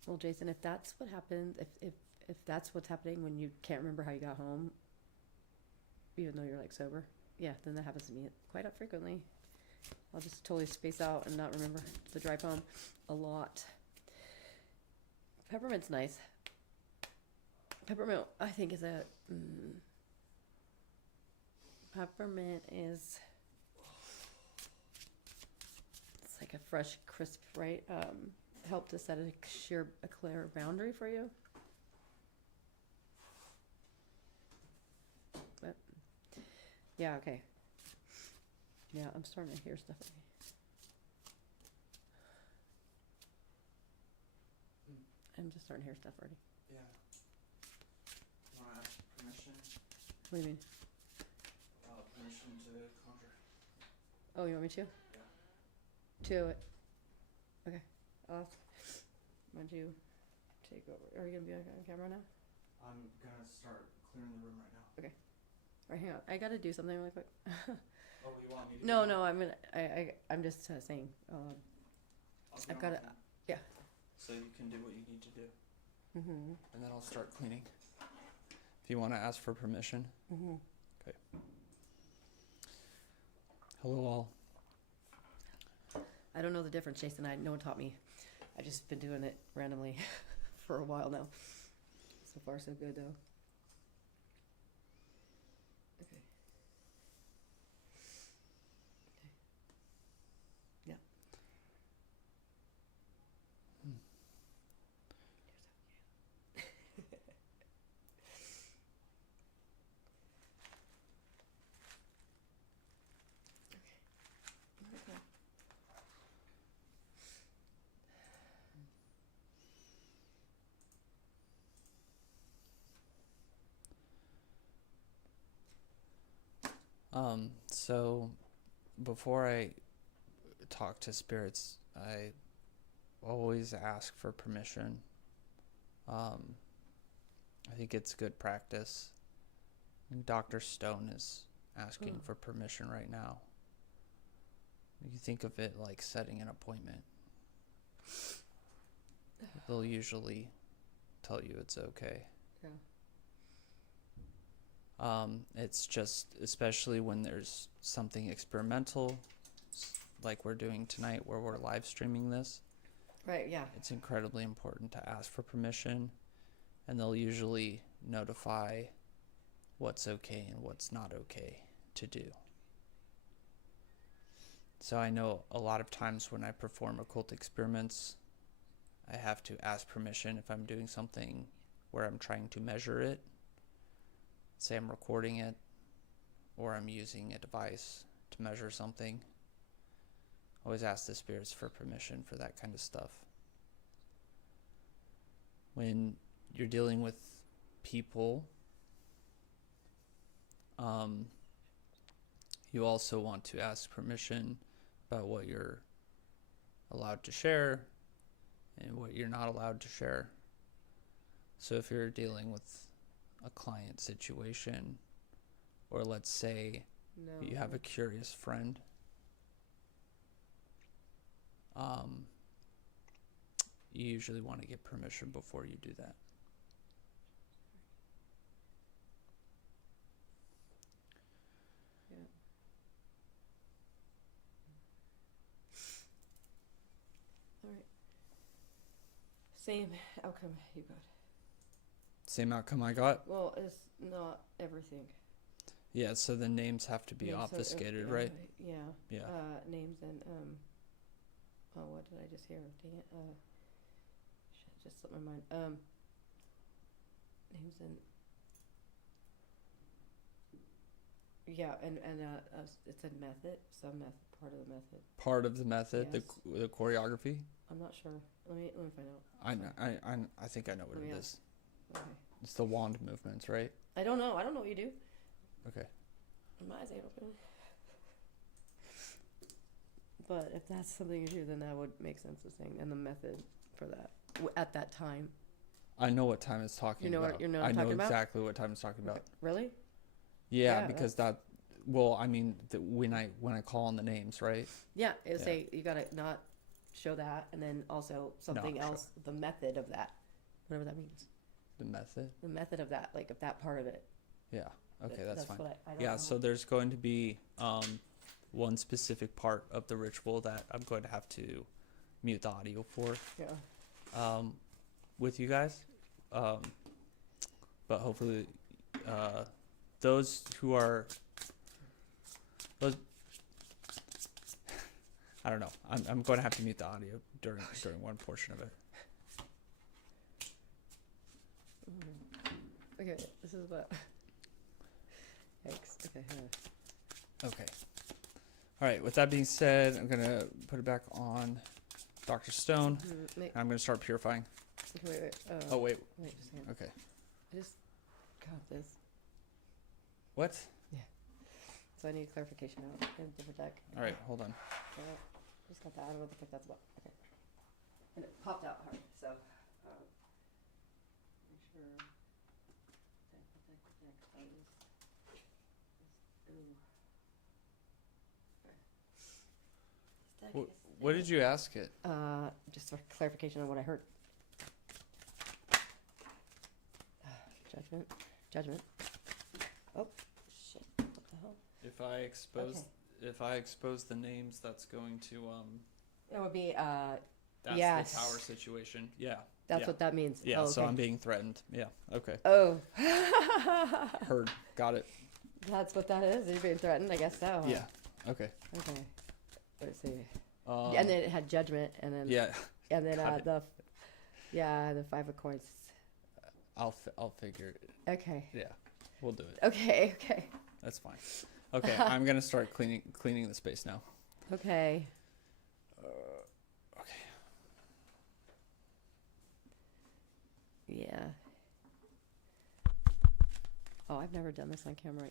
Well, Jason, if that's what happens, if that's what's happening when you can't remember how you got home, even though you're like sober, yeah, then that happens to me quite frequently. I'll just totally space out and not remember the drive home a lot. Peppermint's nice. Peppermint, I think, is a peppermint is, it's like a fresh, crisp, right? Help to set a clear boundary for you. But yeah, okay. Yeah, I'm starting to hear stuff. I'm just starting to hear stuff already. Yeah. Want to ask permission? What do you mean? Permission to conjure. Oh, you want me to? Yeah. To it. Okay. I'll ask. Want you? take over. Are you gonna be on camera now? I'm gonna start clearing the room right now. Okay. All right, hang on. I gotta do something really quick. Oh, you want me to? No, I'm just saying. I've got to. Yeah. So you can do what you need to do, Mhm. and then I'll start cleaning. If you want to ask for permission. Mhm. Okay. Hello, all. I don't know the difference, Jason. No one taught me. I've just been doing it randomly for a while now. So far, so good, though. Okay. Yeah. Okay. So before I talk to spirits, I always ask for permission. I think it's good practice. And Dr. Stone is asking for permission right now. You think of it like setting an appointment. They'll usually tell you it's okay. Yeah. It's just, especially when there's something experimental, like we're doing tonight where we're live streaming this. Right, yeah. It's incredibly important to ask for permission, and they'll usually notify what's okay and what's not okay to do. So I know a lot of times when I perform occult experiments, I have to ask permission if I'm doing something where I'm trying to measure it. Say I'm recording it, or I'm using a device to measure something. Always ask the spirits for permission for that kind of stuff. When you're dealing with people, you also want to ask permission about what you're allowed to share and what you're not allowed to share. So if you're dealing with a client situation, or let's say you have a curious friend, you usually want to get permission before you do that. Yeah. All right. Same outcome you got. Same outcome I got? Well, it's not everything. Yeah, so the names have to be obfuscated, right? Yeah. Yeah. Names and oh, what did I just hear? Dang it. Shit, just slipped my mind. Names and yeah, and it said method. Some method, part of the method. Part of the method, Yes. the choreography. I'm not sure. Let me find out. I think I know what it is. Okay. It's the wand movements, right? I don't know. I don't know what you do. Okay. My eyes ain't open. But if that's something you do, then that would make sense of saying, and the method for that at that time. I know what time it's talking You know about. what you're not I know talking about? exactly what time it's talking about. Really? Yeah, Yeah, because that. Well, I mean, when I call on the names, right? Yeah, it would say you gotta not show that, and then also something Not show. else. The method of that, whatever that means. The method. The method of that, like of that part of it. Yeah. Okay, that's fine. What I don't Yeah. know. So there's going to be one specific part of the ritual that I'm going to have to mute the audio for. Yeah. With you guys. But hopefully, those who are. I don't know. I'm going to have to mute the audio during one portion of it. Okay, this is what. Yikes. Okay. Okay. All right. With that being said, I'm gonna put it back on Dr. Stone. And I'm gonna start purifying. Wait. Oh wait. Wait just a second. Okay. I just got this. What? So I need clarification out in a different deck. All right. Hold on. Just got that. I don't know what the fuck that's about. Okay. And it popped out hard. So What did you ask it? Just for clarification on what I heard. Judgment. Oh, shit. What the hell? If I expose the names, that's going to It would be, that's yes. the tower situation. Yeah. That's yeah. what that means. Yeah, Oh, so okay. I'm being threatened. Yeah. Okay. Oh. Heard. Got it. That's what that is? You're being threatened? I guess so. Yeah. Okay. Okay. Let's see. Um, And then it had judgment, and then yeah. and then Got it. the 5 of coins. I'll figure it. Okay. Yeah. We'll do it. Okay. That's fine. Okay, I'm gonna start cleaning the space now. Okay. Okay. Yeah. Oh, I've never done this on camera,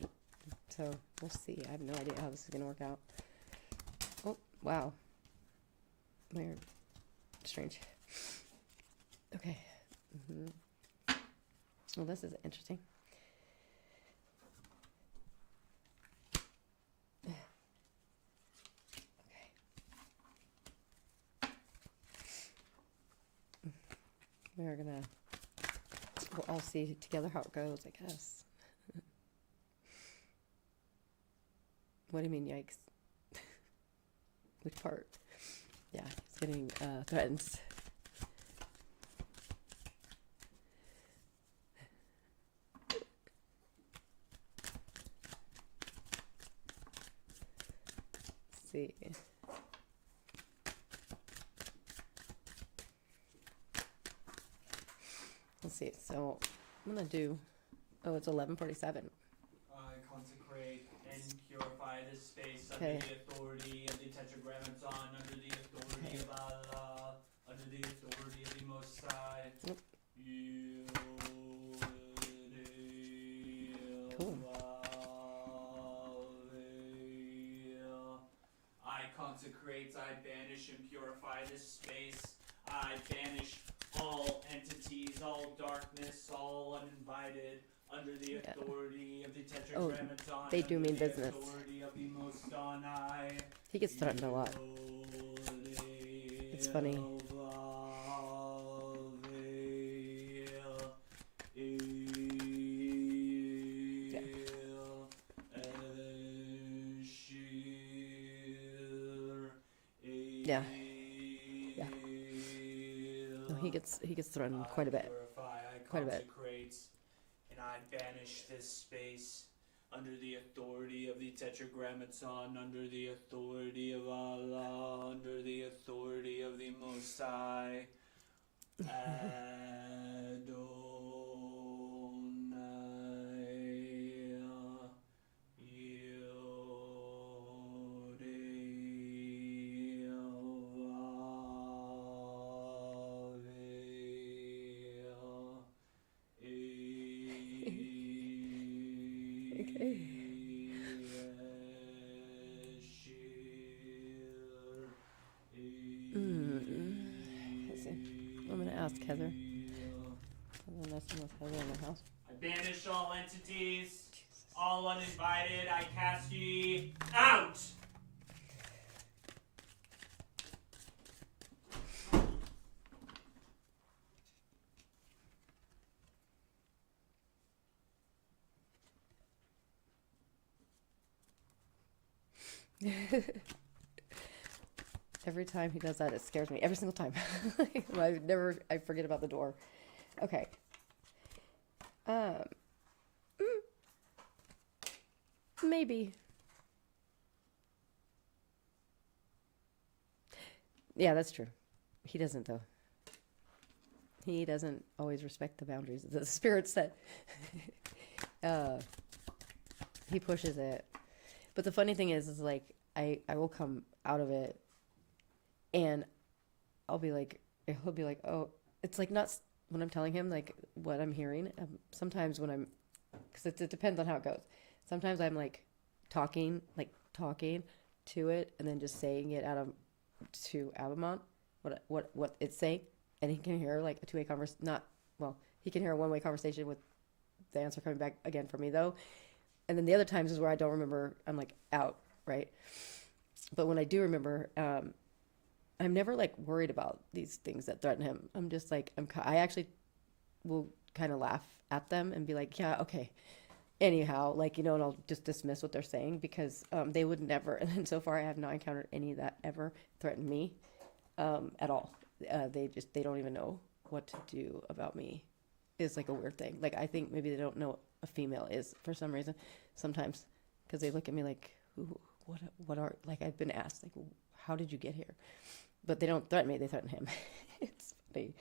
so we'll see. I have no idea how this is gonna work out. Oh, wow. Weird. Strange. Okay. Well, this is interesting. We'll all see together how it goes, I guess. What do you mean, yikes? Which part? Yeah, he's getting threatened. Let's see. Let's see. So I'm gonna do. Oh, it's 11:47. I consecrate and purify this space Okay. under the authority of the Tetragrammaton, under the authority of Allah, under the authority of the Most High. Yep. Cool. I consecrate, I banish and purify this space. I banish all entities, all darkness, all uninvited, under the authority of the Tetragrammaton. They do mean business. Authority of the Most High. He gets threatened a lot. It's funny. Yeah. Yeah. No, he gets threatened quite a bit. Quite a bit. And I banish this space under the authority of the Tetragrammaton, under the authority of Allah, under the authority of the Most High. Okay. Let's see. I'm gonna ask Heather. I'm messing with Heather in the house. I banish all entities, all uninvited. I cast ye out. Every time he does that, it scares me. Every single time. I forget about the door. Okay. Maybe. Yeah, that's true. He doesn't, though. He doesn't always respect the boundaries that the spirit set. He pushes it. But the funny thing is like, I will come out of it and I'll be like, he'll be like, oh, it's like not when I'm telling him like what I'm hearing. Sometimes when I'm, because it depends on how it goes. Sometimes I'm like talking to it and then just saying it to Abammon, what it's saying. And he can hear like a two-way he can hear a one-way conversation with the answer coming back again from me though. And then the other times is where I don't remember. I'm like out, right? But when I do remember, I'm never like worried about these things that threaten him. I'm just like I actually will kind of laugh at them and be like, yeah, okay. Anyhow, like, and I'll just dismiss what they're saying because they would never. And so far, I have not encountered any that ever threatened me at all. They don't even know what to do about me. Is like a weird thing. Like I think maybe they don't know what a female is for some reason. Sometimes because they look at me like, what are like I've been asked like, how did you get here? But they don't threaten me. They threaten him. It's funny.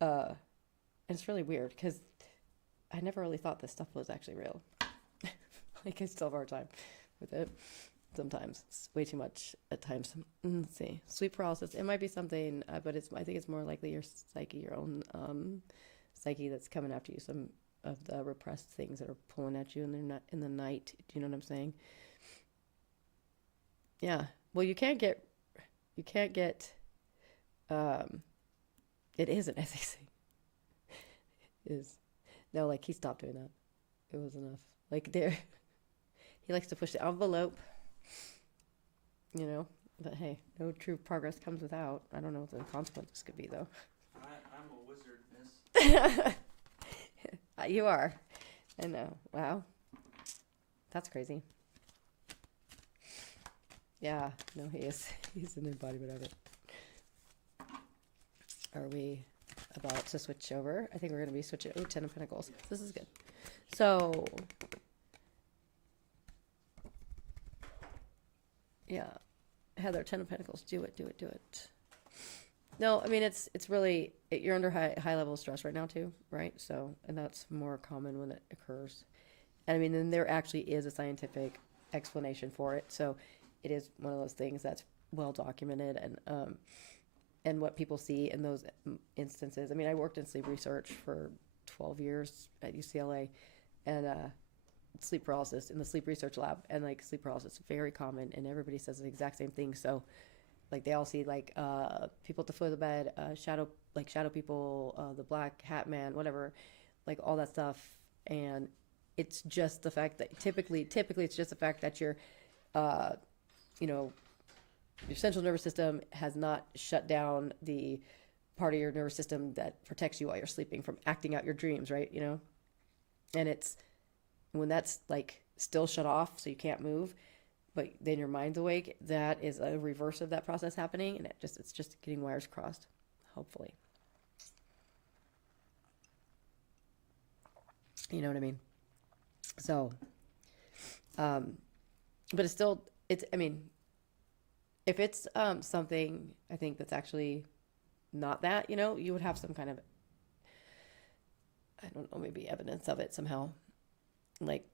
And it's really weird because I never really thought this stuff was actually real. Like I still have a hard time with it. Sometimes it's way too much at times. Let's see, sleep paralysis. It might be something, but I think it's more likely your psyche, your own psyche that's coming after you. Some of the repressed things that are pulling at you, and they're not in the night. Do you know what I'm saying? Yeah. Well, you can't get. It isn't as they say. It is. No, like he stopped doing that. It was enough. Like there, he likes to push the envelope. But hey, no true progress comes without. I don't know what the consequences could be though. I'm a wizard, miss. You are. I know. Wow. That's crazy. Yeah. No, he is. He's an embodiment of it. Are we about to switch over? I think we're going to be switching. Oh, Ten of Pentacles. This is good. So, yeah. Heather, Ten of Pentacles. Do it, do it, do it. No, I mean, it's really, you're under high level of stress right now too, right? So, and that's more common when it occurs. And I mean, then there actually is a scientific explanation for it. So it is one of those things that's well documented and what people see in those instances. I mean, I worked in sleep research for 12 years at UCLA and sleep paralysis in the sleep research lab. And like sleep paralysis is very common and everybody says the exact same thing. So like they all see like people at the foot of the bed, shadow people, the black hat man, whatever, like all that stuff. And it's just the fact that typically it's just the fact that your central nervous system has not shut down the part of your nervous system that protects you while you're sleeping from acting out your dreams, right? And it's when that's like still shut off so you can't move, but then your mind's awake, that is a reverse of that process happening, and it's just getting wires crossed, hopefully. You know what I mean? So, but I mean, if it's something I think that's actually not that, you would have some kind of, I don't know, maybe evidence of it somehow, like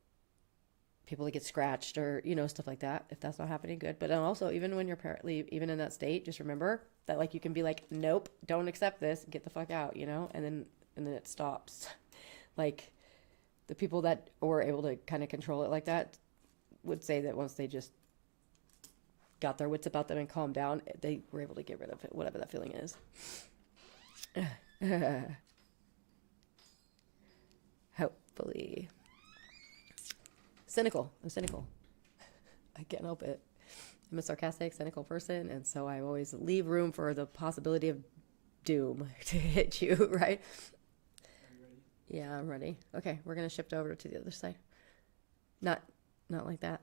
people that get scratched or stuff like that. If that's not happening, good. But also, even when you're apparently even in that state, just remember that like you can be like, nope, don't accept this, get the fuck out, and then it stops. Like the people that were able to kind of control it like that would say that once they just got their wits about them and calmed down, they were able to get rid of it, whatever that feeling is. Hopefully. I'm cynical. I can't help it. I'm a sarcastic, cynical person, and so I always leave room for the possibility of doom to hit you, right? Are you ready? Yeah, I'm ready. Okay, we're gonna shift over to the other side. Not like that.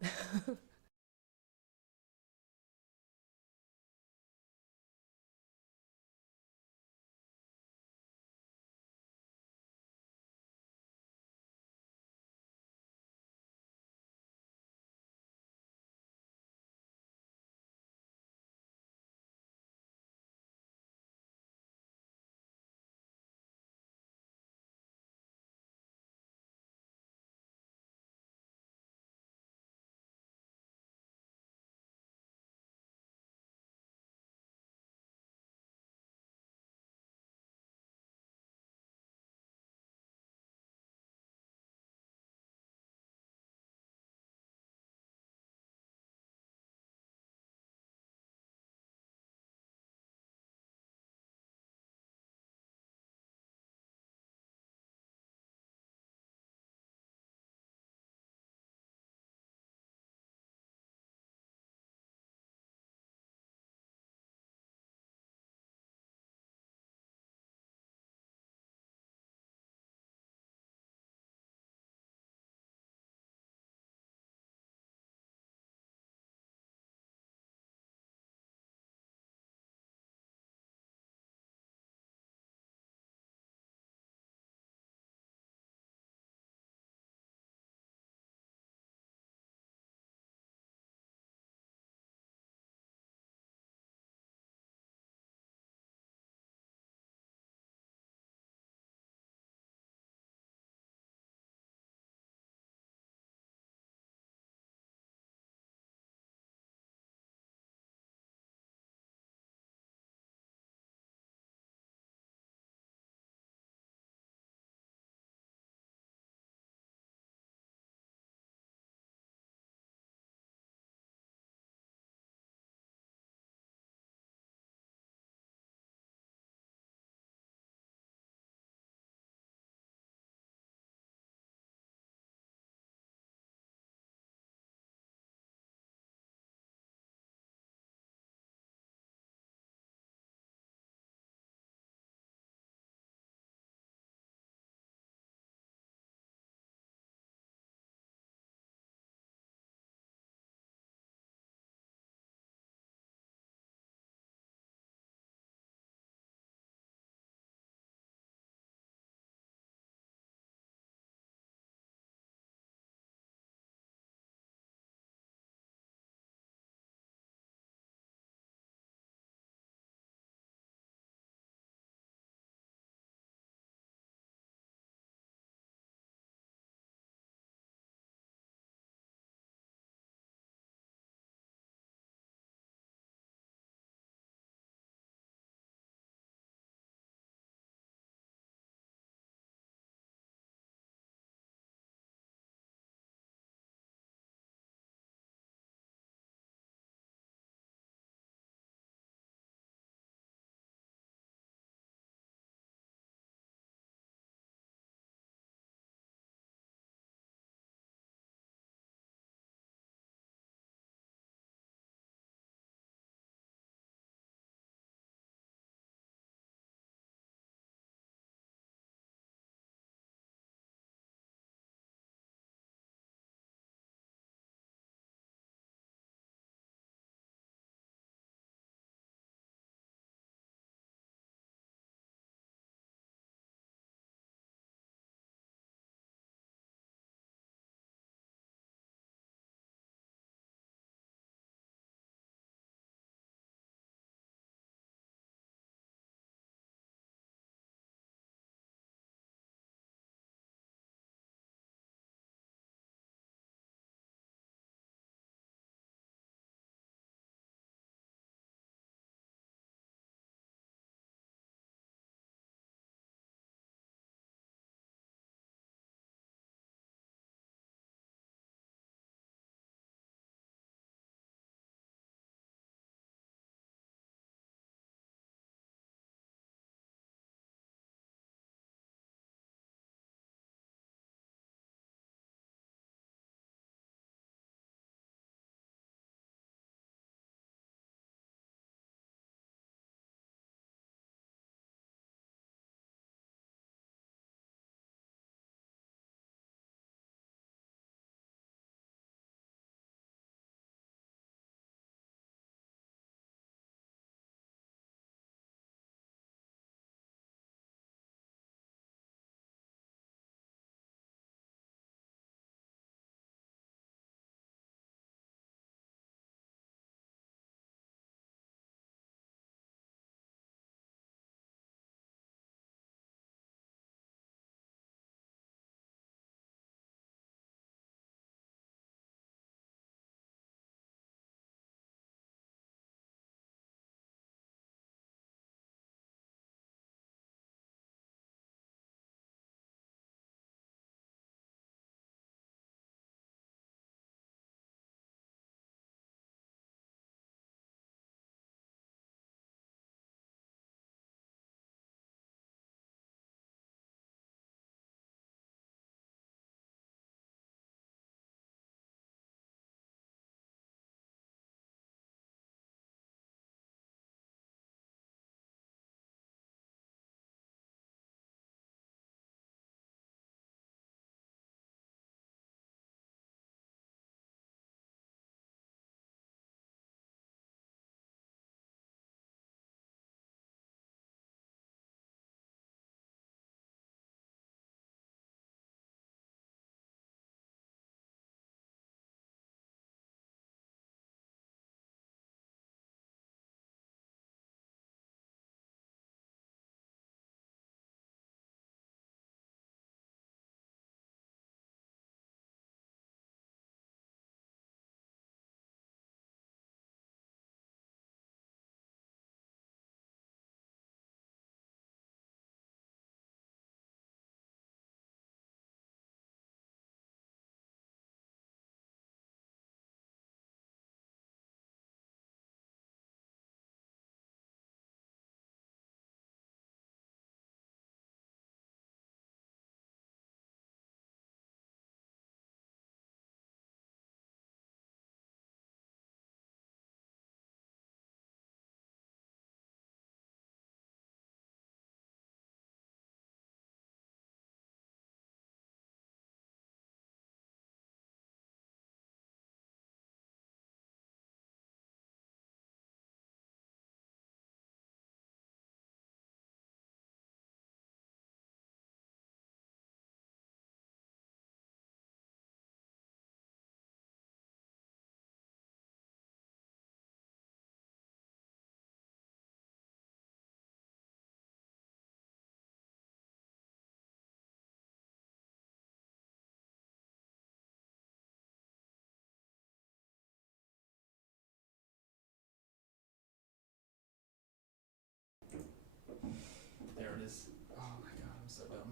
is. Oh my god, I'm so dumb.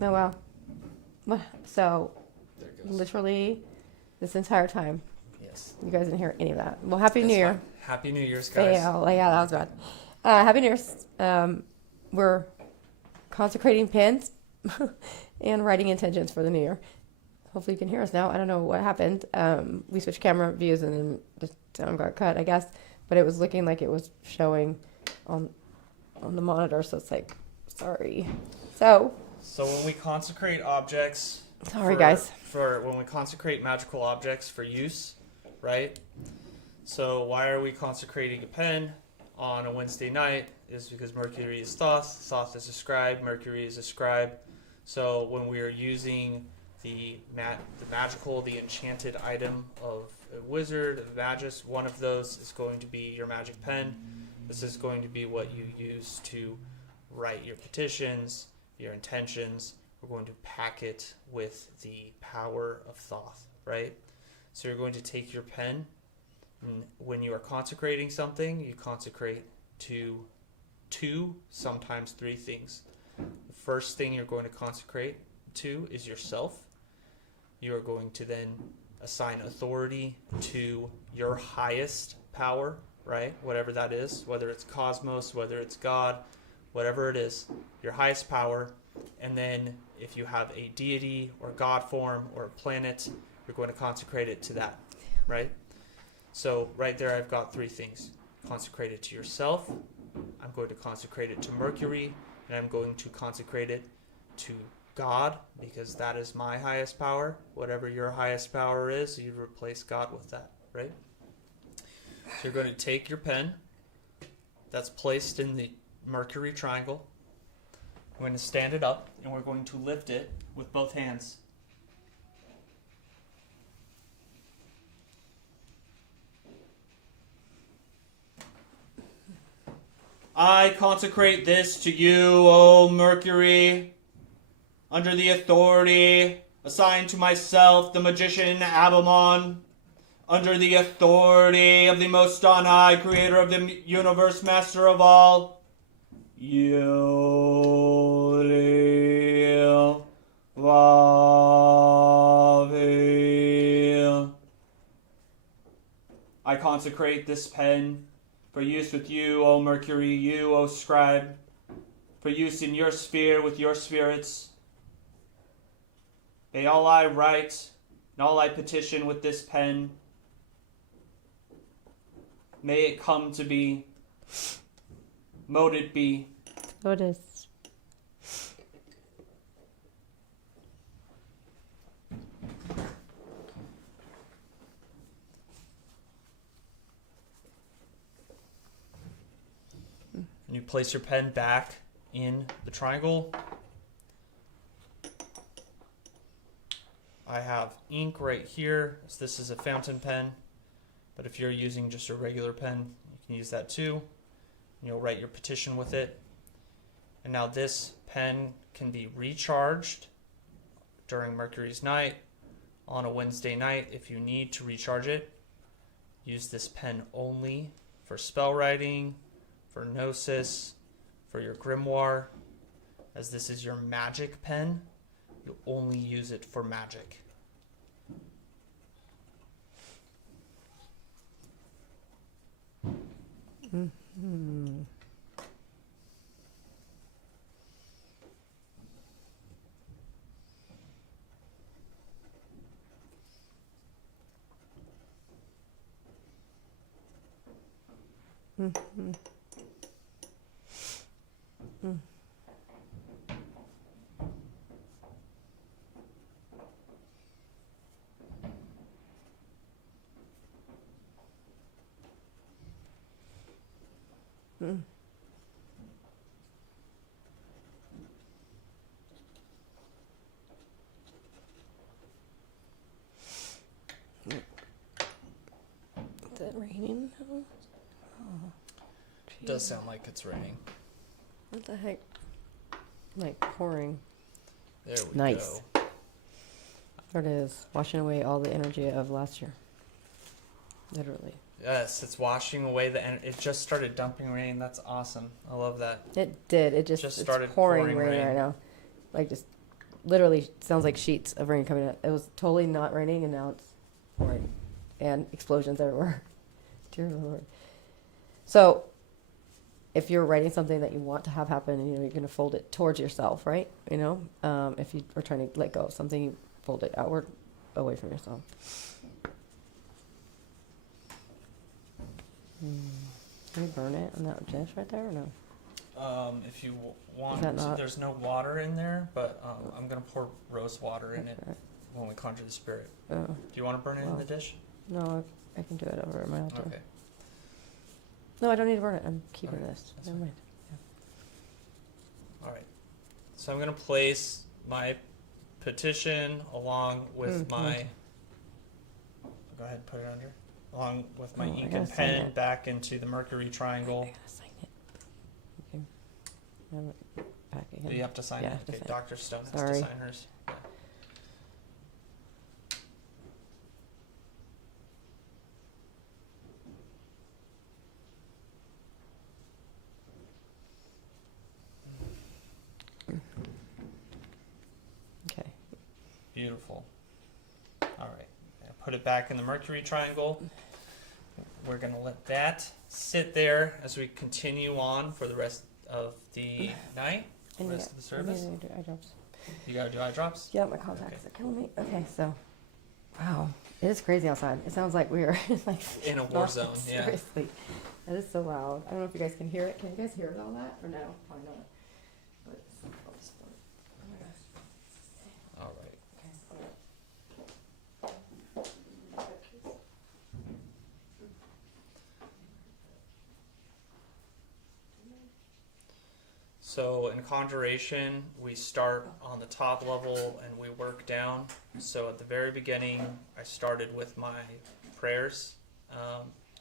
Oh wow. So There it goes. literally this entire time, Yes. you guys didn't hear any of that. Well, Happy New That's Year. fine. Happy New Year's, guys. Fail. Yeah, that was bad. Happy New Year's. We're consecrating pins and writing intentions for the new year. Hopefully you can hear us now. I don't know what happened. We switched camera views and then the sound got cut, I guess. But it was looking like it was showing on the monitor, so it's like, sorry. So when we consecrate objects, guys. When we consecrate magical objects for use, right? So why are we consecrating a pen on a Wednesday night? Is because Mercury is Thoth. Thoth is a scribe. Mercury is a scribe. So when we are using the magical, the enchanted item of a wizard, a magus, one of those is going to be your magic pen. This is going to be what you use to write your petitions, your intentions. We're going to pack it with the power of Thoth, right? So you're going to take your pen, and when you are consecrating something, you consecrate to 2, sometimes 3 things. The first thing you're going to consecrate to is yourself. You are going to then assign authority to your highest power, right? Whatever that is, whether it's cosmos, whether it's God, whatever it is, your highest power. And then if you have a deity or God form or a planet, you're going to consecrate it to that, right? So right there I've got 3 things. Consecrate it to yourself, I'm going to consecrate it to Mercury, and I'm going to consecrate it to God, because that is my highest power. Whatever your highest power is, you replace God with that, right? So you're going to take your pen that's placed in the Mercury triangle. We're going to stand it up, and we're going to lift it with both hands. I consecrate this to you, O Mercury, under the authority assigned to myself, the magician Abammon, under the authority of the Most On High, creator of the universe, master of all. Yodel Vavel. I consecrate this pen for use with you, O Mercury, you, O scribe, for use in your sphere with your spirits. May all I write and all I petition with this pen, may it come to be, mote it be. So it is. And you place your pen back in the triangle. I have ink right here. So this is a fountain pen, but if you're using just a regular pen, you can use that too. And you'll write your petition with it. And now this pen can be recharged during Mercury's night, on a Wednesday night. If you need to recharge it, use this pen only for spell writing, for gnosis, for your grimoire. As this is your magic pen, you'll only use it for magic. Mm-hmm. Mm-hmm. Mm. Mm. Is it raining? Oh, It does sound like it's raining. what the heck? Like pouring. There we Nice. go. There it is, washing away all the energy of last year. Literally. Yes, it's washing away it just started dumping rain. That's awesome. I love that. It did. It just Just it's started pouring pouring rain rain. right now. Like just literally sounds like sheets of rain coming out. It was totally not raining and now it's pouring. And explosions everywhere. Dear Lord. So if you're writing something that you want to have happen, you're going to fold it towards yourself, right? If you are trying to let go of something, you fold it outward, away from yourself. Can we burn it on that dish right there or no? If you want, that not- there's no water in there, but I'm gonna pour rose water in it Okay. when we conjure the spirit. Oh, Do you want to burn it in Well. the dish? no, I can do it over at my altar. Okay. No, I don't need to burn it. I'm keeping Okay, this. that's Never fine. mind. All right. So I'm gonna place my petition along with my. Go ahead, put it on here. Along with my Oh, I ink gotta and sign pen it. back into the Mercury I triangle. gotta sign it. Okay. Back again. Do you have to sign Yeah, I it? have to Okay, sign it. Dr. Stone has Sorry. to sign hers. Yeah. Okay. Beautiful. All right. Put it back in the Mercury triangle. We're going to let that sit there as we continue on for the rest of the night, the And rest of the service. I need to do eye drops. You got to do eye drops? Yeah, my contacts are killing me. Okay, so, wow, it is crazy outside. It sounds like we are like In a war not- zone, yeah. Seriously, that is so loud. I don't know if you guys can hear it. Can you guys hear all that or no? Probably not. But I'll just put it. Oh my gosh. All right. Okay. So in conjuration, we start on the top level and we work down. So at the very beginning, I started with my prayers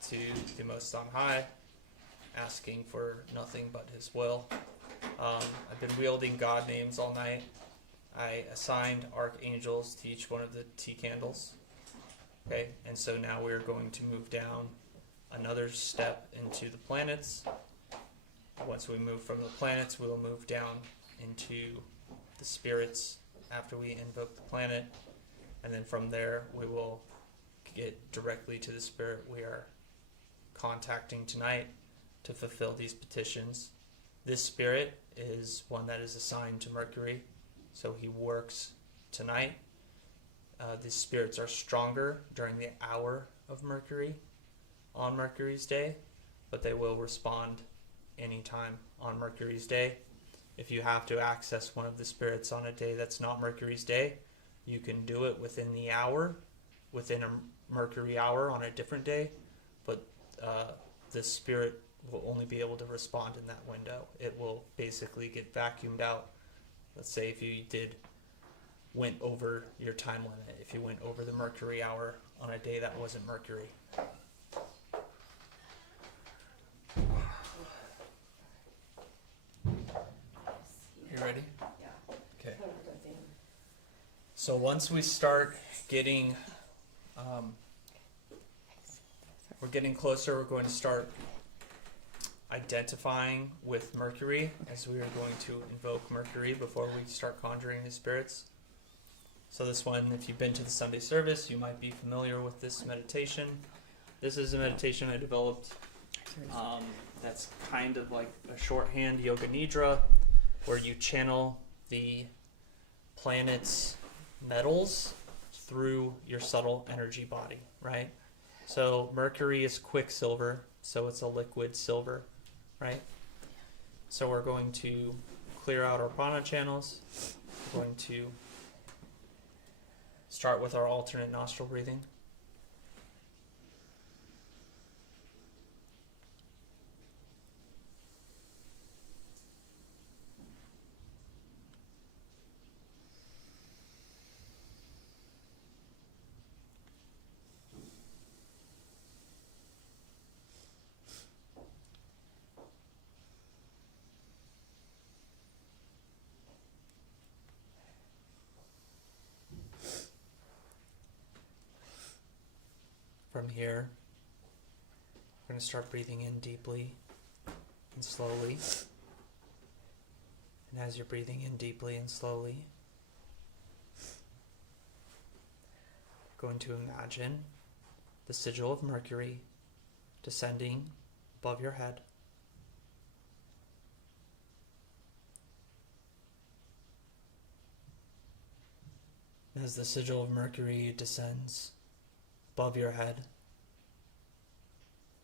to the Most On High, asking for nothing but His will. I've been wielding God names all night. I assigned archangels to each one of the tea candles. Okay, and so now we're going to move down another step into the planets. Once we move from the planets, we will move down into the spirits after we invoke the planet. And then from there, we will get directly to the spirit we are contacting tonight to fulfill these petitions. This spirit is one that is assigned to Mercury, so he works tonight. These spirits are stronger during the hour of Mercury on Mercury's day, but they will respond anytime on Mercury's day. If you have to access one of the spirits on a day that's not Mercury's day, you can do it within the hour, within a Mercury hour on a different day, but the spirit will only be able to respond in that window. It will basically get vacuumed out. Let's say if you went over your time limit, if you went over the Mercury hour on a day that wasn't Mercury. You ready? Yeah. Okay. So once we start getting, we're getting closer, we're going to start identifying with Mercury, as we are going to invoke Mercury before we start conjuring his spirits. So this one, if you've been to the Sunday service, you might be familiar with this meditation. This is a meditation I developed that's kind of like a shorthand yoga nidra, where you channel the planet's metals through your subtle energy body, right? So Mercury is quicksilver, so it's a liquid silver, right? So we're going to clear out our prana channels. We're going to start with our alternate nostril breathing. From here, We're going to start breathing in deeply and slowly. And as you're breathing in deeply and slowly, going to imagine the sigil of Mercury descending above your head. As the sigil of Mercury descends above your head,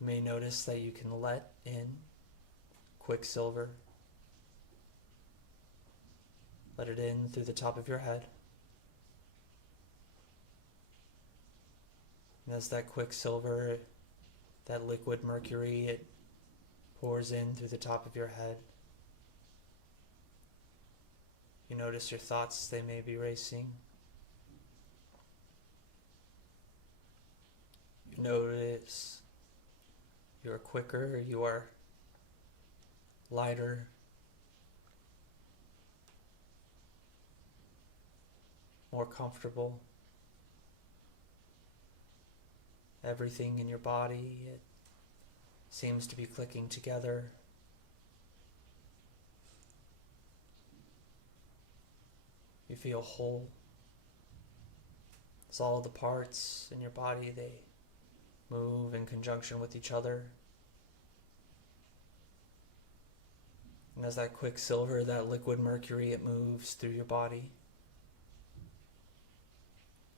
you may notice that you can let in quicksilver. Let it in through the top of your head. And as that quicksilver, that liquid mercury, it pours in through the top of your head. You notice your thoughts, they may be racing. You notice you are quicker, you are lighter. More comfortable. Everything in your body, it seems to be clicking together. You feel whole. As all the parts in your body, they move in conjunction with each other. And as that quicksilver, that liquid mercury, it moves through your body.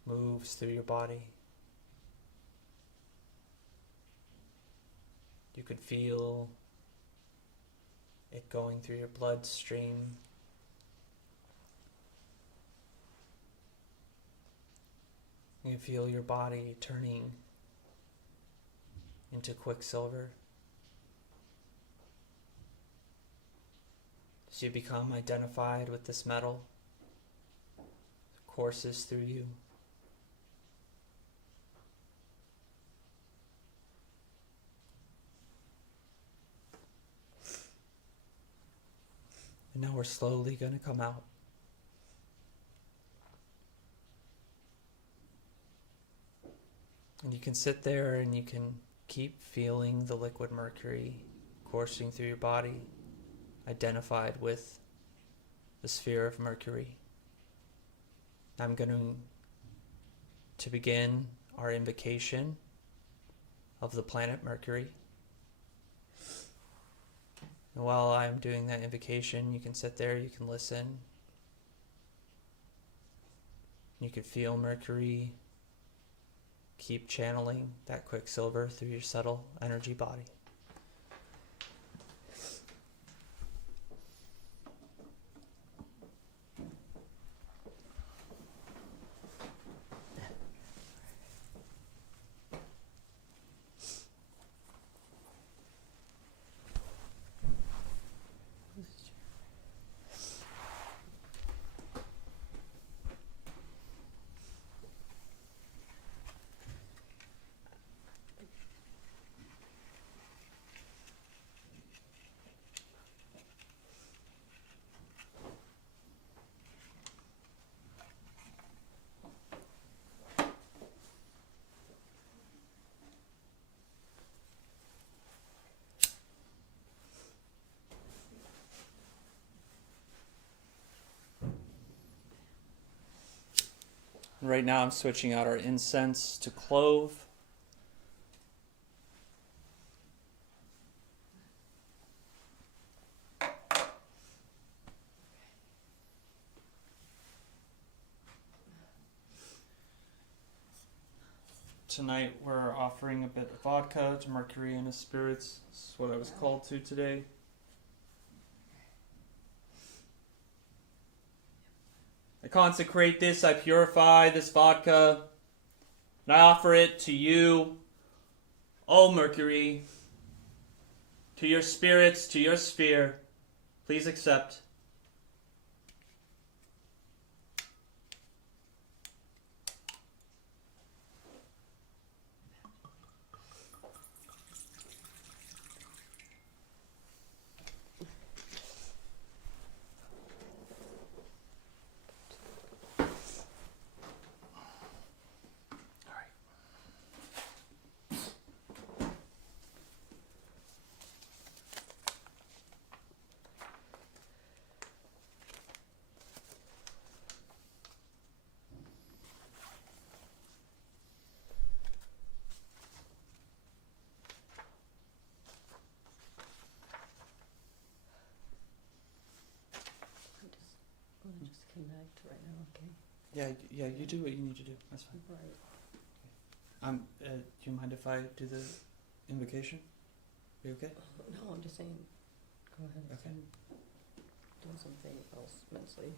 Moves through your body. You could feel it going through your bloodstream. You feel your body turning into quicksilver. As you become identified with this metal, it courses through you. And now we're slowly going to come out. And you can sit there and you can keep feeling the liquid mercury coursing through your body, identified with the sphere of Mercury. I'm going to begin our invocation of the planet Mercury. And while I'm doing that invocation, you can sit there, you can listen. You can feel Mercury keep channeling that quicksilver through your subtle energy body. Right now I'm switching out our incense to clove. Tonight we're offering a bit of vodka to Mercury and his spirits. This is what I was called to today. I consecrate this, I purify this vodka, and I offer it to you, O Mercury, to your spirits, to your sphere. Please accept. Yeah, you do what you need to do. That's fine. Right. Do you mind if I do the invocation? Are you okay? No, I'm just saying, go ahead. Okay. I'm doing something else mentally.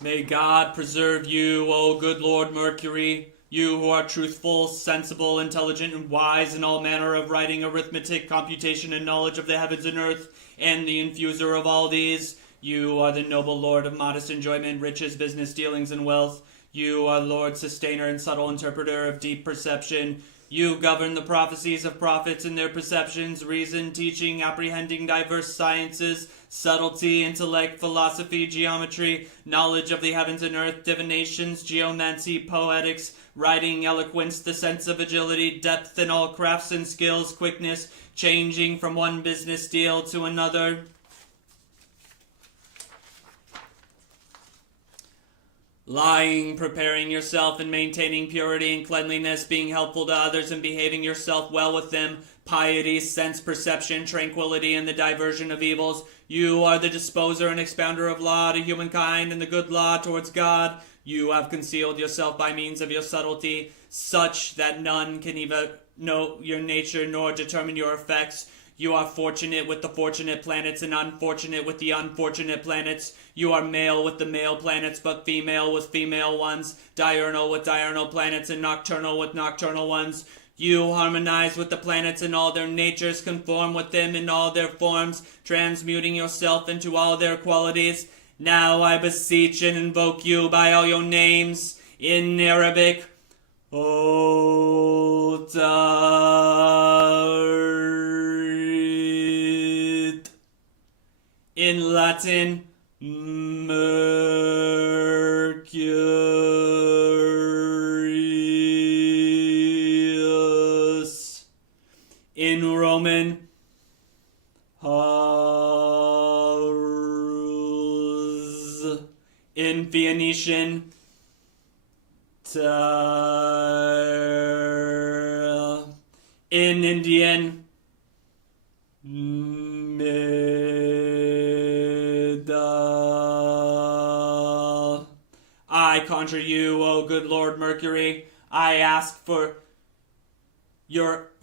May God preserve you, O good Lord Mercury, you who are truthful, sensible, intelligent, and wise in all manner of writing, arithmetic, computation, and knowledge of the heavens and earth, and the infuser of all these. You are the noble lord of modest enjoyment, riches, business, dealings, and wealth. You are Lord, sustainer, and subtle interpreter of deep perception. You govern the prophecies of prophets and their perceptions, reason, teaching, apprehending diverse sciences, subtlety, intellect, philosophy, geometry, knowledge of the heavens and earth, divinations, geomancy, poetics, writing, eloquence, the sense of agility, depth in all crafts and skills, quickness, changing from one business deal to another. Lying, preparing yourself and maintaining purity and cleanliness, being helpful to others and behaving yourself well with them, piety, sense perception, tranquility, and the diversion of evils. You are the disposer and expounder of law to humankind and the good law towards God. You have concealed yourself by means of your subtlety, such that none can even know your nature nor determine your effects. You are fortunate with the fortunate planets and unfortunate with the unfortunate planets. You are male with the male planets, but female with female ones, diurnal with diurnal planets, and nocturnal with nocturnal ones. You harmonize with the planets in all their natures, conform with them in all their forms, transmuting yourself into all their qualities. Now I beseech and invoke you by all your names, in Arabic, Otarit. In Latin, Mercurius. In Roman, Horus. In Phoenician, Tyre. In Indian, Meda. I conjure you, O good Lord Mercury. I ask for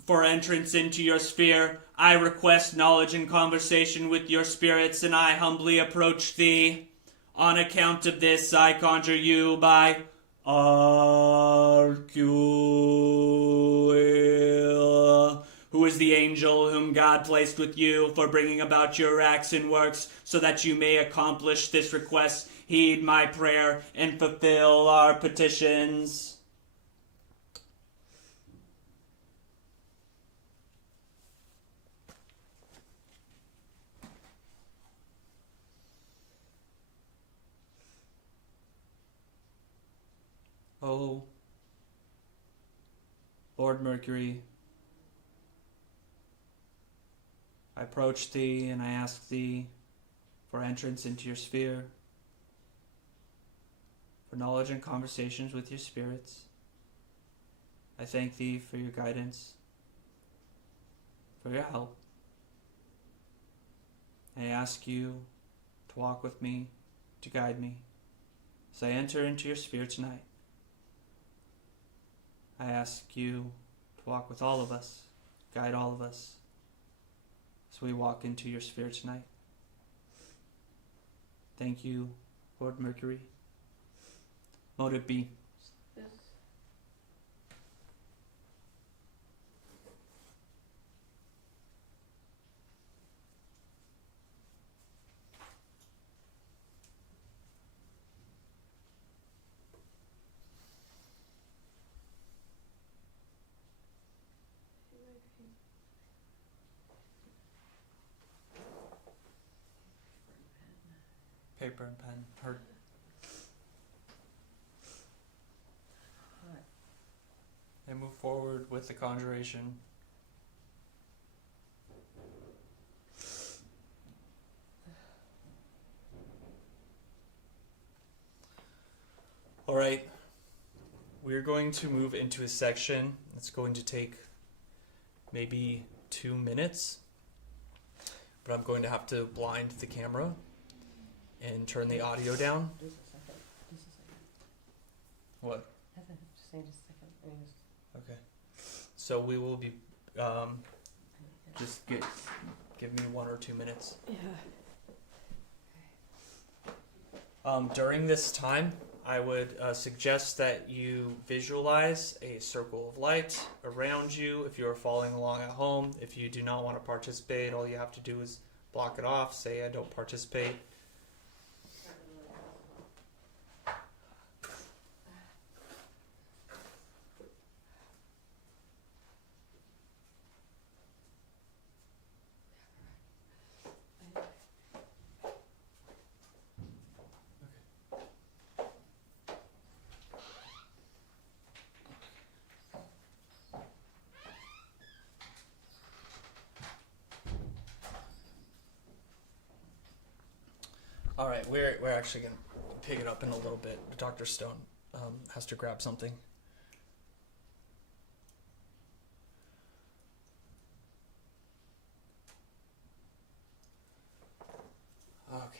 entrance into your sphere. I request knowledge and conversation with your spirits, and I humbly approach thee. On account of this, I conjure you by Arcuil, who is the angel whom God placed with you for bringing about your acts and works, so that you may accomplish this request. Heed my prayer and fulfill our petitions. O Lord Mercury, I approach thee and I ask thee for entrance into your sphere, for knowledge and conversations with your spirits. I thank thee for your guidance, for your help. I ask you to walk with me, to guide me, as I enter into your sphere tonight. I ask you to walk with all of us, guide all of us, as we walk into your sphere tonight. Thank you, Lord Mercury. Mote it be. Paper and pen. Hurt. And move forward with the conjuration. Alright. We're going to move into a section that's going to take maybe 2 minutes. But I'm going to have to blind the camera and turn the audio down. hang just a second. Let me just- Okay. So we will be just give me 1 or 2 minutes. Yeah. During this time, I would suggest that you visualize a circle of light around you if you are following along at home. If you do not want to participate, all you have to do is block it off, say I don't participate. All right, we're actually gonna pick it up in a little bit. Dr. Stone has to grab something. Okay.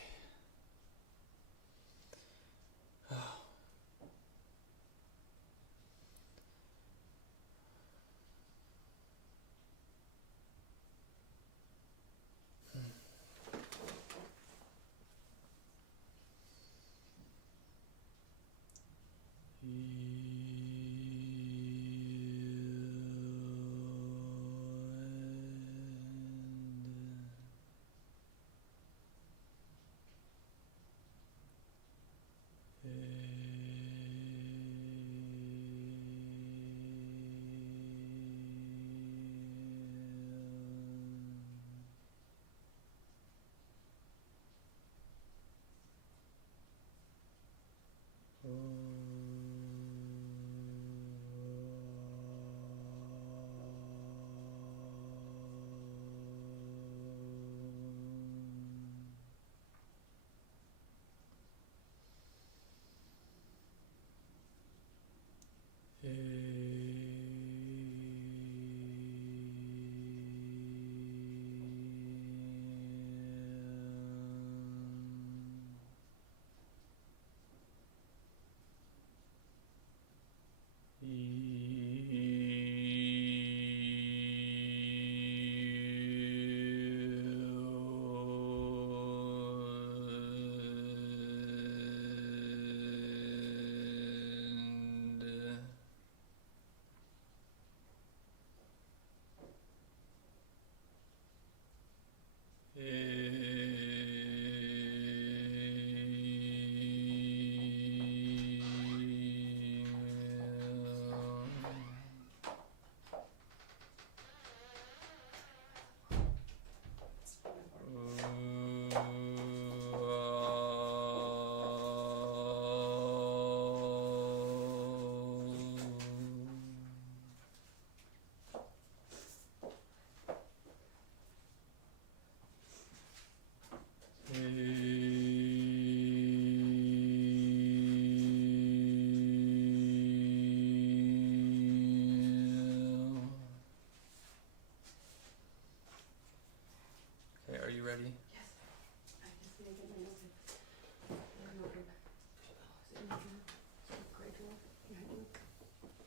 Okay, are you ready?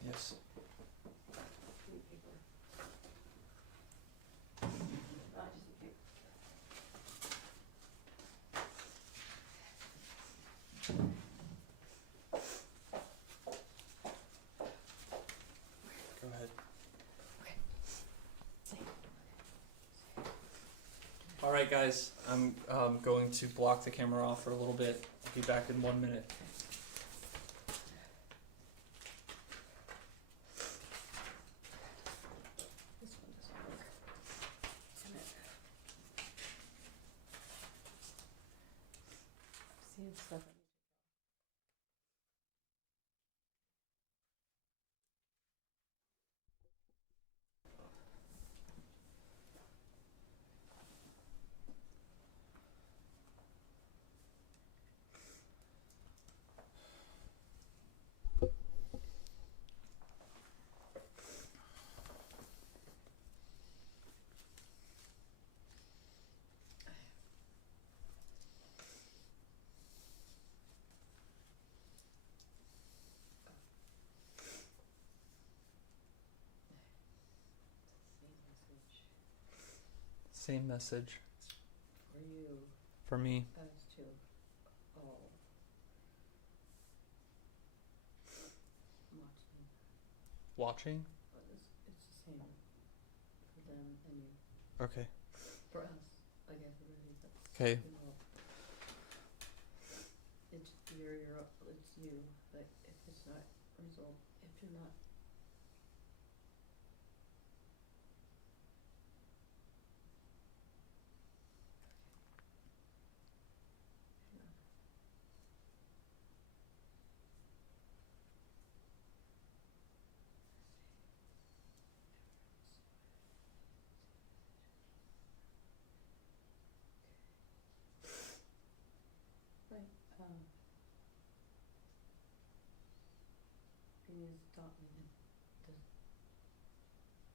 Yes. Go ahead. All right, guys. I'm going to block the camera off for a little bit. I'll be back in 1 minute. This one doesn't work. Damn it. Seeing stuff. Same message for you for me. as to all Watching? but it's the same for them and you. Okay. For us, I guess everybody that's Okay. involved. It's it's you, but if it's not resolved, if you're not. Right, you need to stop me and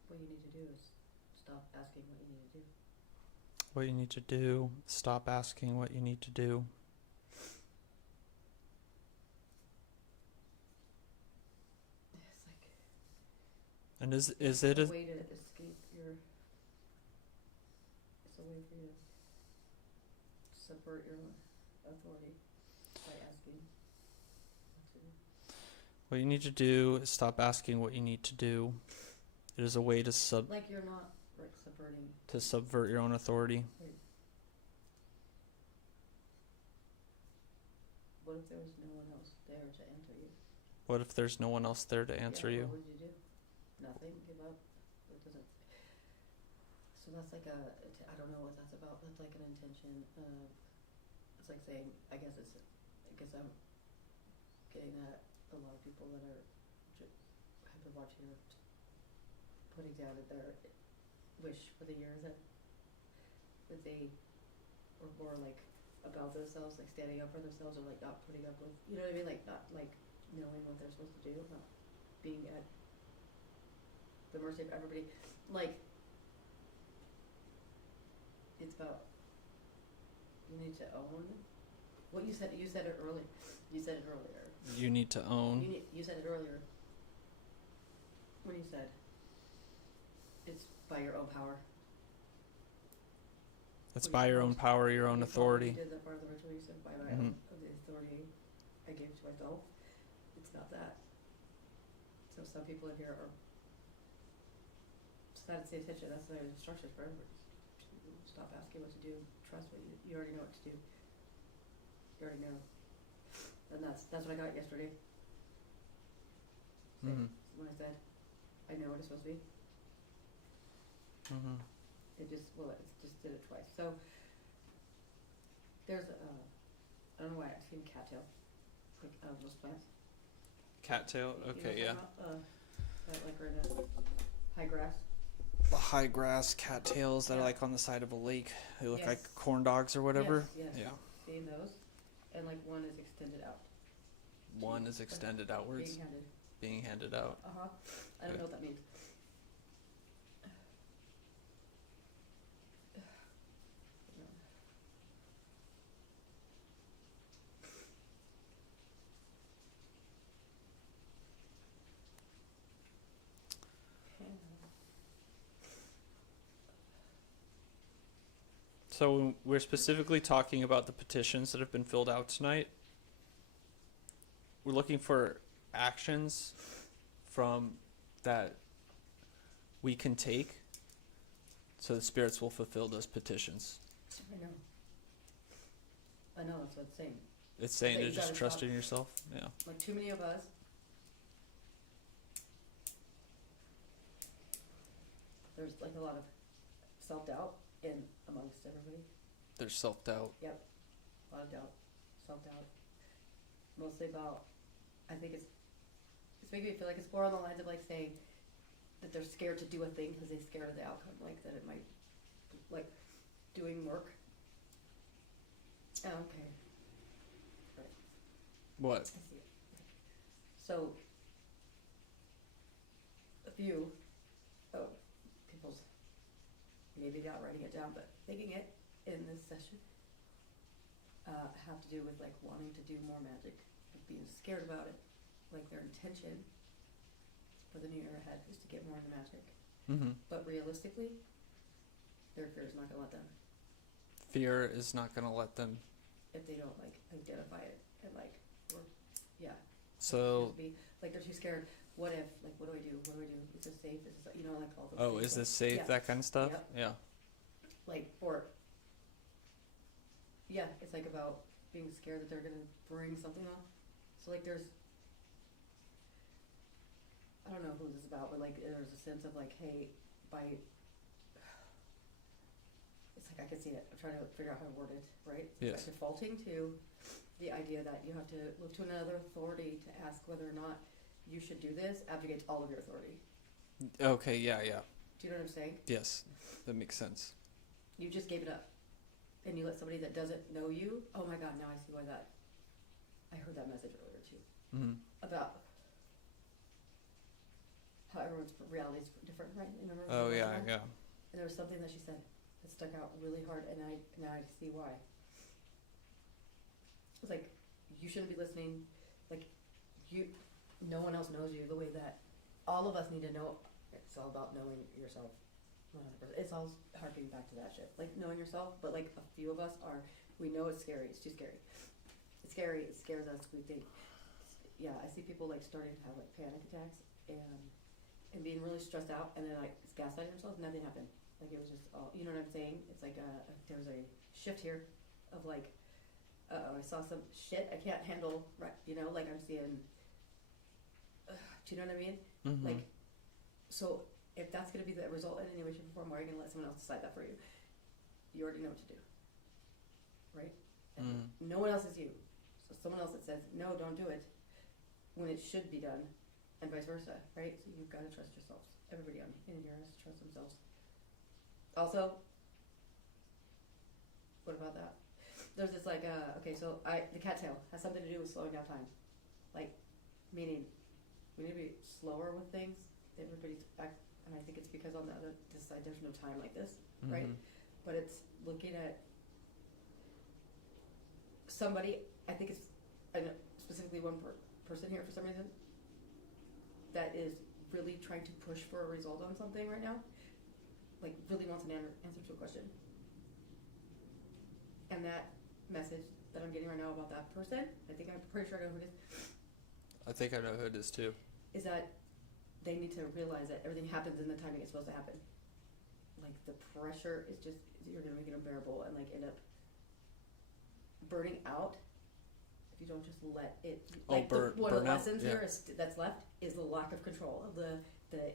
what you need to do is stop asking what you need to do. What you need to do. Stop asking what you need to do. It's like And is it a way to escape your. It's a way for you to subvert your own authority by asking what to do. what you need to do is stop asking what you need to do. It is a way to Like you're not subverting. subvert your own authority. What if there was no one else there to answer you? What if there's no one else there to answer you? What would you do? Nothing? Give up? It doesn't. So that's like I don't know what that's about. That's like an intention. It's like saying, I guess I'm getting at a lot of people that are have been watching or putting down at their wish for the year that they were more like about themselves, like standing up for themselves, or like not putting up with, you know what I mean, like not like knowing what they're supposed to do, not being at the mercy of everybody. Like it's about you need to own what you said. You said it earlier. You said it earlier. You need to own. You said it earlier when you said it's by your own power. It's by your own power, your own authority. You did that part of the ritual. You said by my own of the authority I gave to myself. It's not that. So some people in here are. So that's the attention. That's the instructions for everybody. Stop asking what to do. Trust what you already know what to do. You already know. And that's what I got yesterday. Mm-hmm. When I said, I know what it's supposed to be. Mm-hmm. It just did it twice. So there's I don't know why I've seen cattail, like out of those plants. Cattail. Okay, yeah. That like are in the high grass. The high grass cattails that are like on the side of a lake. They look like Yes. corn dogs or whatever. Yes. Yeah. Seeing those, and like one is extended out. One is extended outwards, being handed out. I don't know what that means. So we're specifically talking about the petitions that have been filled out tonight. We're looking for actions from that we can take so the spirits will fulfill those petitions. I know, that's what it's saying. It's saying That to you just gotta trust stop. in yourself. Yeah. Like too many of us. There's like a lot of self-doubt amongst everybody. There's self-doubt. Yep, a lot of doubt, self-doubt. Mostly about, I think it's making me feel like it's more on the lines of like saying that they're scared to do a thing because they're scared of the outcome, like that it might, like doing work. Oh, okay. Right, What? I see it. So, a few people's, maybe not writing it down, but thinking it in this session, have to do with like wanting to do more magic, like being scared about it, like their intention for the new year ahead is to get more into magic. Mm-hmm. But realistically, Their fear is not gonna let them. Fear is not gonna let them. If they don't like identify it and like, or yeah. So. Like they're too scared. What if? Like, what do I do? What do I do? Is this safe? Is this, you know, like all those. Oh, things, is like, this safe? yeah. That kind of stuff. Yep. Yeah. Like, or. Yeah, it's like about being scared that they're gonna bring something on. So like, there's. I don't know who this is about, but like, there's a sense of like, hey, by. It's like I can see it. I'm trying to figure out how to word it, right? Yes. It's like defaulting to the idea that you have to look to another authority to ask whether or not you should do this abrogates all of your authority. Okay. Yeah. Yeah. Do you know what I'm saying? Yes, that makes sense. You just gave it up, and you let somebody that doesn't know you. Oh my God! Now I see why that. I heard that message earlier too about how everyone's reality is different, right? Remember? Oh yeah. Yeah. And there was something that she said that stuck out really hard, and now I see why. It's like you shouldn't be listening. Like no one else knows you the way that all of us need to know. It's all about knowing yourself. 100%. It's all harking back to that shit. Like knowing yourself, but like a few of us we know it's scary. It's too scary. It's scary. It scares us. We think. Yeah, I see people like starting to have like panic attacks and being really stressed out, and then like gaslighting themselves. Nothing happened. Like it was just all. You know what I'm saying? It's like there was a shift here of like. I saw some shit I can't handle. Right? You know, like I'm seeing. Do you know what I mean? Mm-hmm. Like, so if that's going to be the result in any way, shape, or form, why are you going to let someone else decide that for you? You already know what to do, right? And no one else is you. So someone else that says, no, don't do it, when it should be done, and vice versa, right? So you've got to trust yourselves. Everybody on in here has to trust themselves. Also, what about that? There's this like, okay, so the cattail has something to do with slowing down time. Like, meaning we need to be slower with things. Everybody's back, and I think it's because on the other side there's no time like this, right? But it's looking at somebody. I think it's specifically one person here for some reason that is really trying to push for a result on something right now. Like really wants an answer to a question, and that message that I'm getting right now about that person, I'm pretty sure I know who it is. I think I know who it is too. Is that they need to realize that everything happens in the timing it's supposed to happen. Like the pressure is just, you're going to make it unbearable and like end up burning out if you don't just let it. Like one of the lessons here that's left is the lack of control of the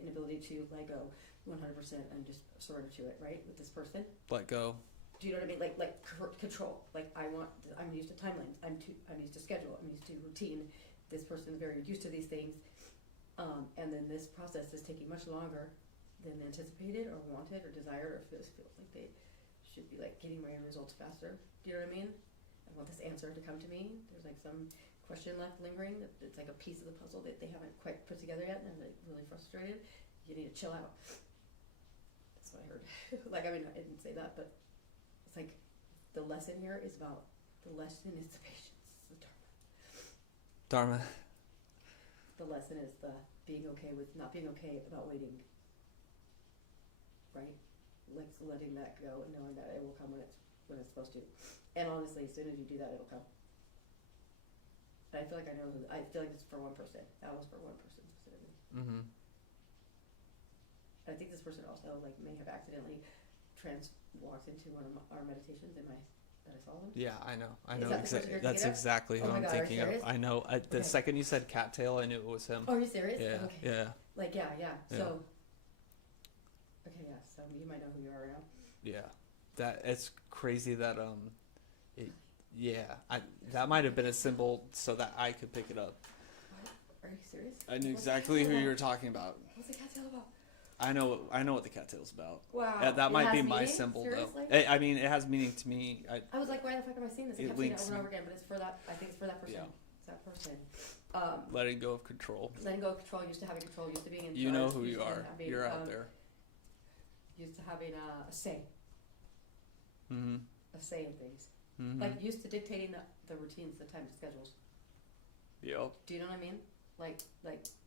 inability to let go 100% and just surrender to it, right? With this person. Let go. Do you know what I mean? Like control. Like I'm used to timelines. I'm used to schedule. I'm used to routine. This person is very used to these things. And then this process is taking much longer than anticipated or wanted or desired or feels like they should be like getting my results faster. Do you know what I mean? I want this answer to come to me. There's like some question left lingering. It's like a piece of the puzzle that they haven't quite put together yet, and I'm like really frustrated. You need to chill out. That's what I heard. Like, I mean, I didn't say that, but it's like the lesson here is about the lesson is the patience. It's the Dharma. The lesson is the being okay with not being okay about waiting. Right? Like letting that go and knowing that it will come when it's supposed to. And honestly, as soon as you do that, it'll come. But I feel like I feel like it's for one person. That was for one person specifically. Mm-hmm. I think this person also like may have accidentally walked into one of our meditations that I saw them. Yeah, I know. That's exactly who I'm thinking of. I know. The second you said cattail, I knew it was him. Oh, are you serious? Yeah. Okay. Yeah. Like yeah. So. Okay, yeah. So you might know who you are now. Yeah, it's crazy that that might have been a symbol so that I could pick it up. Are you serious? I knew exactly who you were talking about. What's the cattail about? I know what the cattail's about. Wow. That might be my meaning? symbol. Seriously? Though. I mean, it has meaning to me. I was like, why the fuck am I seeing this? I kept seeing it over and over again, but it's for that. I think it's for that person. Yeah. It's that person. Letting go of control. Letting go of control. Used to having control. Used to being in charge. You know who you are. You're out there. Used to having a say. Mm-hmm. A say in things. Mm-hmm. Like used to dictating the routines, the time schedules. Yep. Do you know what I mean? like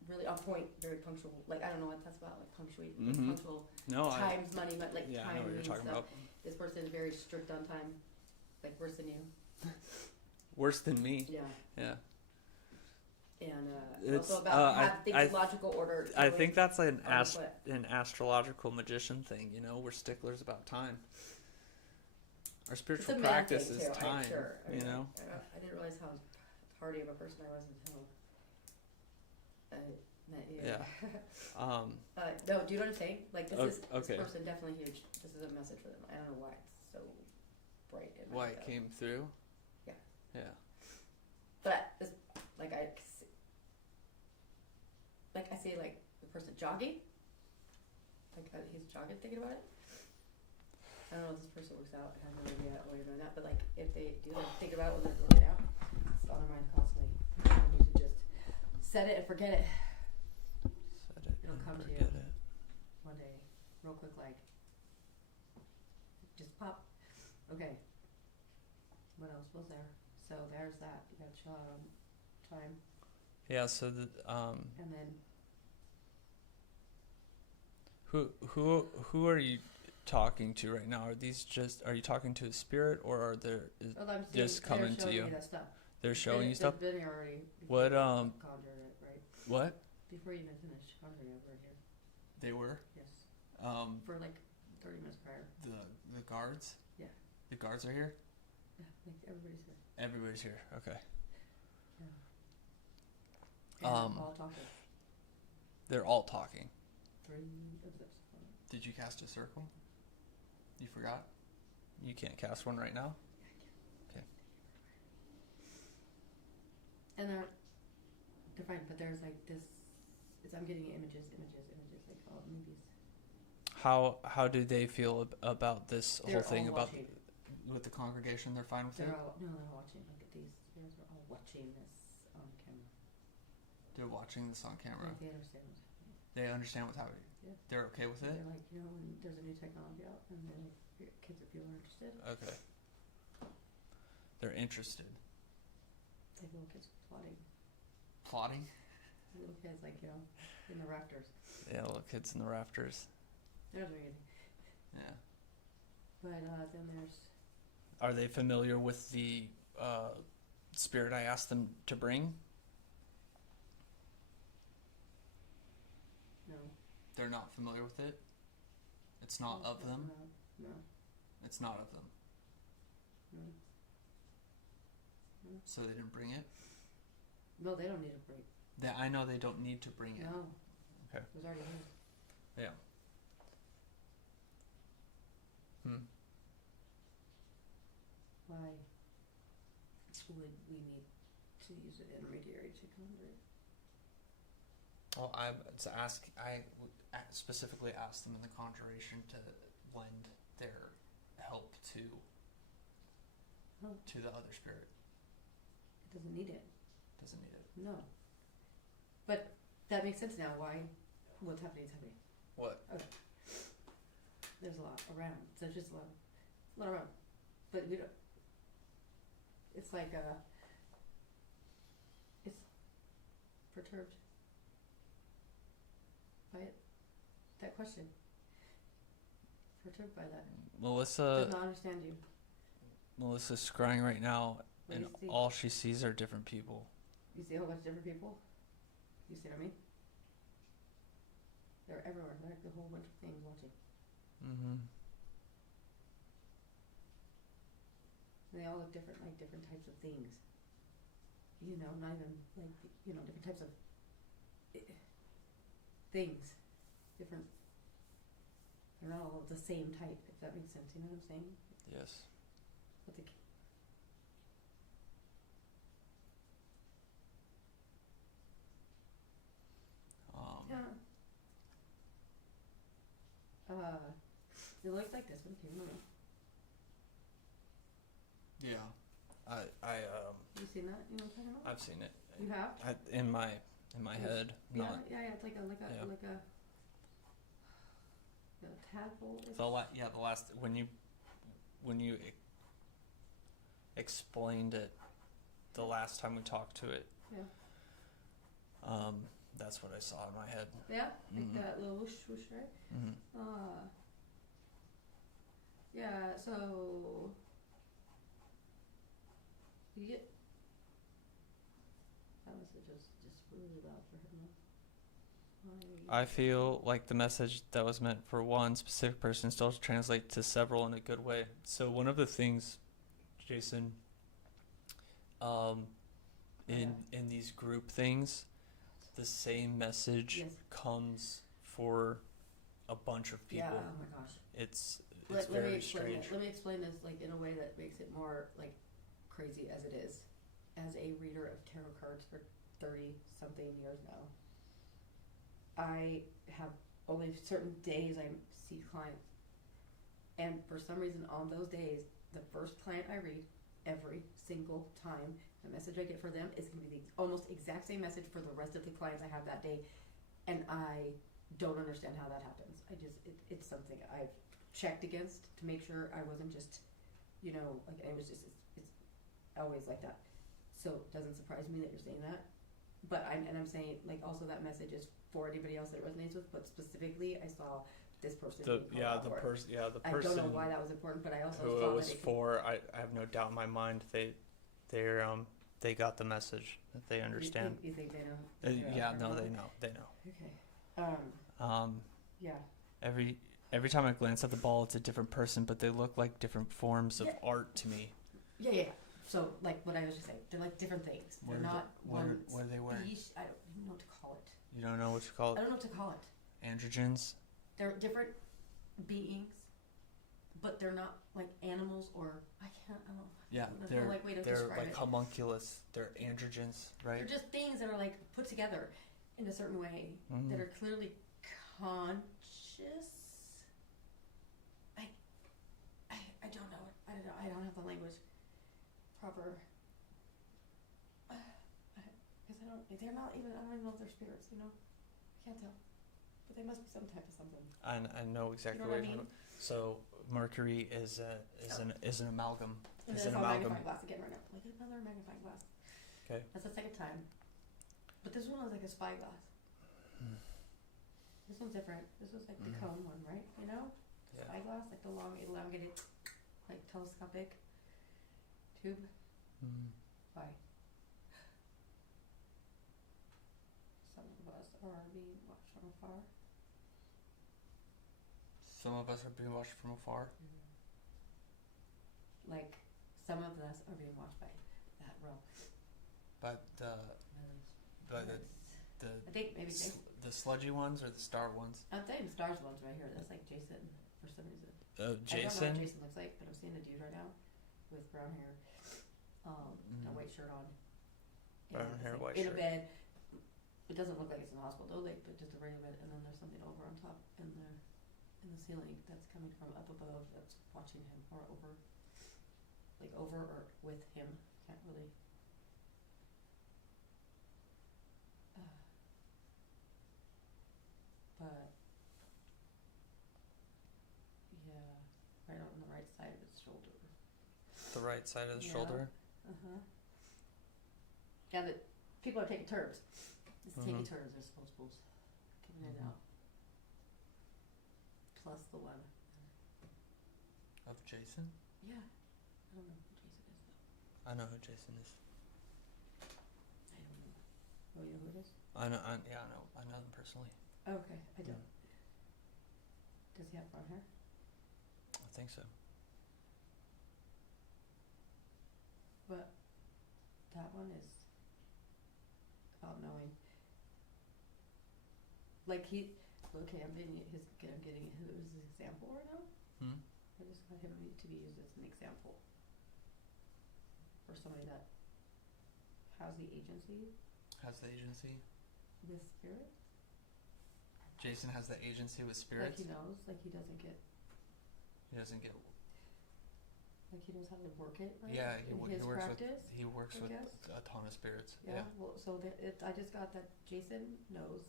really on point, very punctual. Like I don't know what that's about, like punctuate, Mhm. punctual. No, Times money, but like yeah, I time know what you're means talking stuff. about. This person is very strict on time, like worse than you. Worse than me. Yeah. Yeah. And It's, also about have things I in logical order. I think that's an but an astrological magician thing. You know, we're sticklers about time. Our it's spiritual a man practice thing is too, time. I'm sure. I You mean, know. I didn't realize how hardy of a person I was until I met you. Yeah. No, do you know what I'm saying? Like this okay. this person definitely huge. This is a message for them. I don't know why it's so bright in my Why head. it came through? Yeah. Yeah. But this, like I say like the person jogging, like he's jogging thinking about it. I don't know if this person works out. I have no idea why you're doing that. But like if they do like think about it when they're working out, it's on their mind constantly. You need to just set it and forget it. Set it. It'll come to you. Forget it. One day, real quick, like just pop. Okay. What else was there? So there's that. You got chill out on time, Yeah. So the and then who are you talking to right now? Are you talking to a spirit, or are there I'm just coming to you? Me that stuff. They're showing you stuff? They've been here already. What, Conjured it, right? What? Before you even finished conjuring it, we're here. They were? Yes. For like 30 minutes prior. the guards? Yeah. The guards are here? Yeah, like everybody's here. Everybody's here. Okay. Yeah. And all talking. They're all talking. 3 of this. Did you cast a circle? You forgot? You can't cast one right now? Okay. And they're fine, but there's like this. I'm getting images, like all movies. How do they feel about this They're whole thing all about watching. with the congregation? They're fine with it? They're all watching. Look at these. They're all watching this on camera. They're watching this on camera. Like they understand what's happening. They understand what's happening. Yeah. They're okay with it? They're like, when there's a new technology out, and they're like, kids or people are interested. Okay. They're interested. Like little kids plotting. Plotting? Little kids, like, in the rafters. Yeah, little kids in the rafters. They're not doing anything. Yeah. But then there's. Are they familiar with the spirit I asked them to bring? No. They're not familiar with it? It's not of them? No. It's not of them. No. So they didn't bring it? No, they don't need a break. I know they don't need to bring it. No. Okay. It was already here. Yeah. Why would we need to use an intermediary to conjure it? Well, I specifically asked them in the conjuration to lend their help to the other spirit. It doesn't need it. Doesn't need it. No. But that makes sense now. Why? What's happening is happening. What? Okay. There's a lot around. There's just a lot around. But we don't. It's like it's perturbed by it. That question. Perturbed by that. Does not understand you. Melissa's scrying right now, What and do you see? all she sees are different people. You see a whole bunch of different people? You see what I mean? They're everywhere. They're like a whole bunch of things watching. Mm-hmm. And they all look different, like different types of things. Not even like, different types of things. Different. They're not all the same type, if that makes sense. You know what I'm saying? Yes. But it looks like this one too. Yeah. You seen that? You know what I'm talking about? I've seen it. You have? In my head. Yeah, Not. yeah. It's like a tadpole. The last when you explained it the last time we talked to it. Yeah. that's what I saw in my head. Yeah, like that little whoosh whoosh, right? Yeah. So you get that message is just really loud for him. I feel like the message that was meant for one specific person still translates to several in a good way. So one of the things, Jason, in these group things, the same message comes for a bunch of people. Yeah. Oh my gosh. It's Let strange. me explain this like in a way that makes it more like crazy as it is. As a reader of tarot cards for 30 something years now, I have only certain days I see clients, and for some reason on those days, the first client I read every single time, the message I get for them is going to be the almost exact same message for the rest of the clients I have that day, and I don't understand how that happens. It's something I've checked against to make sure I wasn't just, like it was just it's always like that. So it doesn't surprise me that you're saying that. But I'm saying, like, also that message is for anybody else that it resonates with, but specifically I saw this person. The person. I don't know why that was important, but I also who saw it was that for. I have no doubt in my mind they got the message, that they understand. You think they know? They know. Okay. Yeah. Every time I glance at the ball, it's a different person, but they look like different forms of art to me. Yeah. So, like what I was just saying, they're like different things. They're not one. What are they wearing? I don't even know what to call it. You don't know what you call it? I don't know what to call it. Androgens? They're different beings, but they're not like animals or I don't know. Yeah, they're like way to they're describe like it. Homunculus. They're androgens, right? They're just things that are like put together in a certain way that are clearly conscious. I don't know. I don't have the language proper. Because they're not even. I don't even know if they're spirits. I can't tell. But they must be some type of something. I know exactly what I mean. So Mercury is an amalgam. And Is then an it's on amalgam. magnifying glass again right now. Like another magnifying glass. Okay. That's the second time. But this one was like a spyglass. This one's different. This was like the cone one, right? Yeah. Spyglass, like the long, elongated, like telescopic tube. Why? Some of us are being watched from afar. Some of us are being watched from afar. Like, some of us are being watched by that realm. But I think maybe the sludgy ones or the star ones? I'm saying stars ones right here. That's like Jason for some reason. Jason? I don't know what Jason looks like, but I'm seeing a dude right now with brown hair, and a white shirt on. Brown hair, white in shirt. a bed. It doesn't look like it's in the hospital though, like but just a regular bed, and then there's something over on top in the ceiling that's coming from up above that's watching him or over or with him. Can't really. But yeah, right on the right side of his shoulder. The right side of the shoulder? Yeah, that people are taking turns. It's taking turns, they're supposed coming in and out. Plus the one. Of Jason? Yeah. I don't know who Jason is though. I know who Jason is. I don't know. Oh, you know who it is? I know them personally. Oh, okay, I don't. Does he have brown hair? I think so. But that one is all-knowing. Like I'm getting his example right now. I just got him to be used as an example for somebody that has the agency. Has the agency? With spirits. Jason has the agency with spirits? Like he knows, like he doesn't get. Like he knows how to work it, right? Yeah, he works with a ton of spirits. Yeah. Well, so I just got that Jason knows.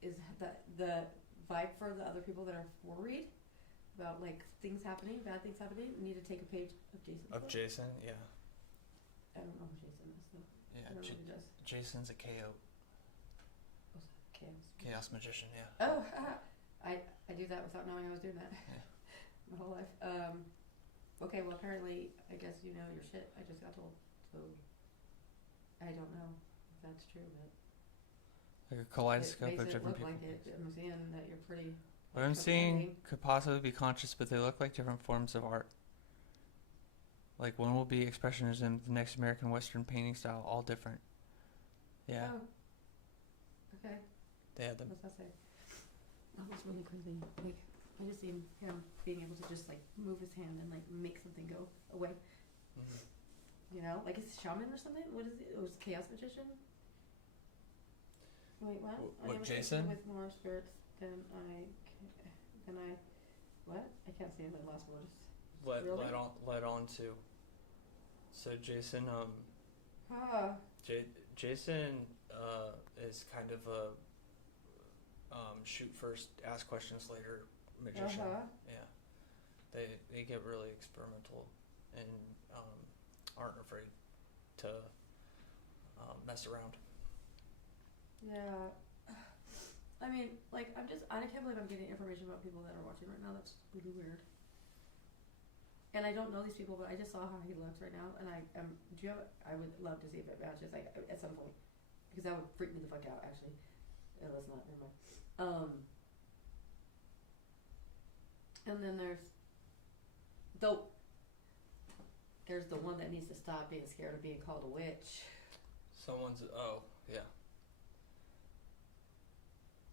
Is that the vibe for the other people that are worried about like things happening, bad things happening? Need to take a page of Jason's book? Jason, yeah. I don't know who Jason is though. Yeah, I don't know what he does. Jason's a chaos magician. Yeah. Oh, I do that without knowing I was doing that. Yeah. My whole life. Okay, well apparently, I guess you know your shit. I just got told, so I don't know if that's true, but Like a it kaleidoscope makes of it different look people. like it. I'm seeing that you're pretty. What I'm seeing comprehending. could possibly be conscious, but they look like different forms of art. Like one will be expressionism, the next American Western painting style, all different. Yeah. Oh. Okay. They had them. What's that say? That was really crazy. Like, I just seen him being able to just like move his hand and like make something go away. Mm-hmm. You know, like it's shaman or something. What is it? It was chaos magician. Wait, what? What, I am Jason? With more spirits than I. What? I can't see the last word. Really? Led on to. So Jason, Jason is kind of a shoot first, ask questions later magician. Yeah, they get really experimental and aren't afraid to mess around. Yeah. I mean, like, I can't believe I'm getting information about people that are watching right now. That's really weird. And I don't know these people, but I just saw how he looks right now, and I would love to see if it matches, like, at some point. Because that would freak me the fuck out, actually. Let's not, never mind. And then there's the one that needs to stop being scared of being called a witch. Yeah.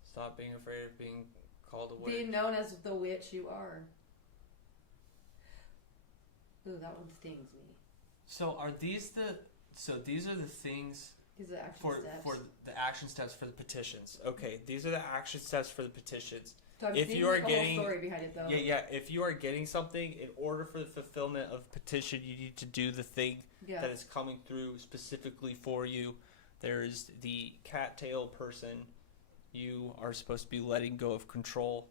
Stop being afraid of being called a witch. Being known as the witch you are. Ooh, that one stings me. So these are the things These are the action for steps. the action steps for the petitions. Okay, these are the action steps for the petitions. So I'm if seeing you are the getting whole story behind it, though. Yeah. If you are getting something, in order for the fulfillment of petition, you need to do the thing that is coming through specifically for you. There's the cattail person. You are supposed to be letting go of control.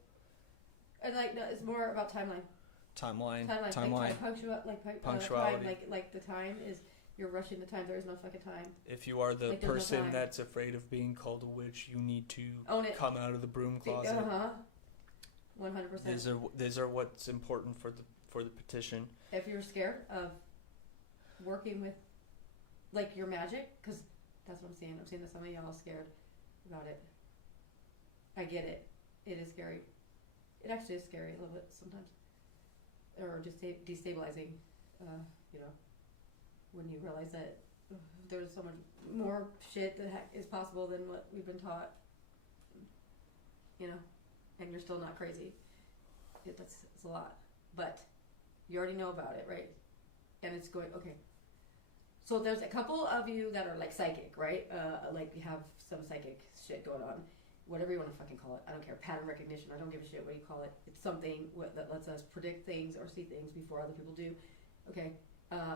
And like, no, it's more about timeline. Timeline. Like, Punctuality. Time, like the time is you're rushing the time. There is no fucking time. If you are the Like, there's no person time. that's afraid of being called a witch, you need to Own it. come out of the broom closet. 100%. These are what's important for the petition. If you're scared of working with, like, your magic, because that's what I'm seeing. I'm seeing that some of y'all are scared about it. I get it. It is scary. It actually is scary a little bit sometimes. Or just destabilizing, you know, when you realize that there's so much more shit that is possible than what we've been taught, you know, and you're still not crazy. It's a lot. But you already know about it, right? And it's going, okay. So there's a couple of you that are like psychic, right? Like you have some psychic shit going on. Whatever you want to fucking call it. I don't care. Pattern recognition. I don't give a shit what you call it. It's something that lets us predict things or see things before other people do. Okay.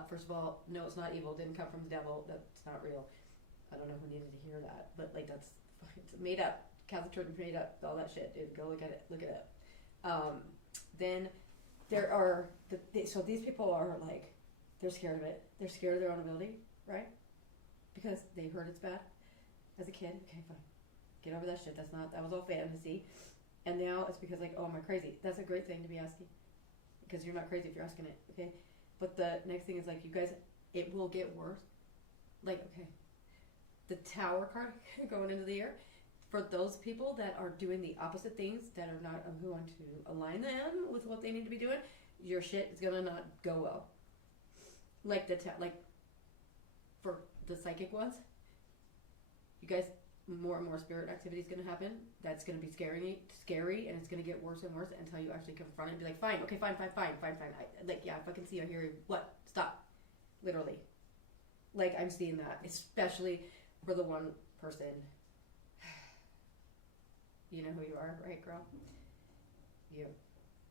First of all, no, it's not evil. It didn't come from the devil. That's not real. I don't know who needed to hear that, but like it's made up. Catholic Church made up all that shit, dude. Go look at it. Look it up. Then there are so these people are like they're scared of it. They're scared of their own ability, right? Because they heard it's bad as a kid. Okay, fine. Get over that shit. That was all fantasy. And now it's because like, oh, am I crazy? That's a great thing to be asking. Because you're not crazy if you're asking it, okay? But the next thing is like, you guys, it will get worse. Like, okay, the Tower card going into the year, for those people that are doing the opposite things, that are not, who want to align them with what they need to be doing, your shit is gonna not go well. Like for the psychic ones, you guys, more and more spirit activity is going to happen. That's going to be scary, and it's going to get worse and worse until you actually confront it and be like, fine, okay, fine. I fucking see you, I hear you. What? Stop. Literally. Like, I'm seeing that, especially for the one person. You know who you are, right, girl? You.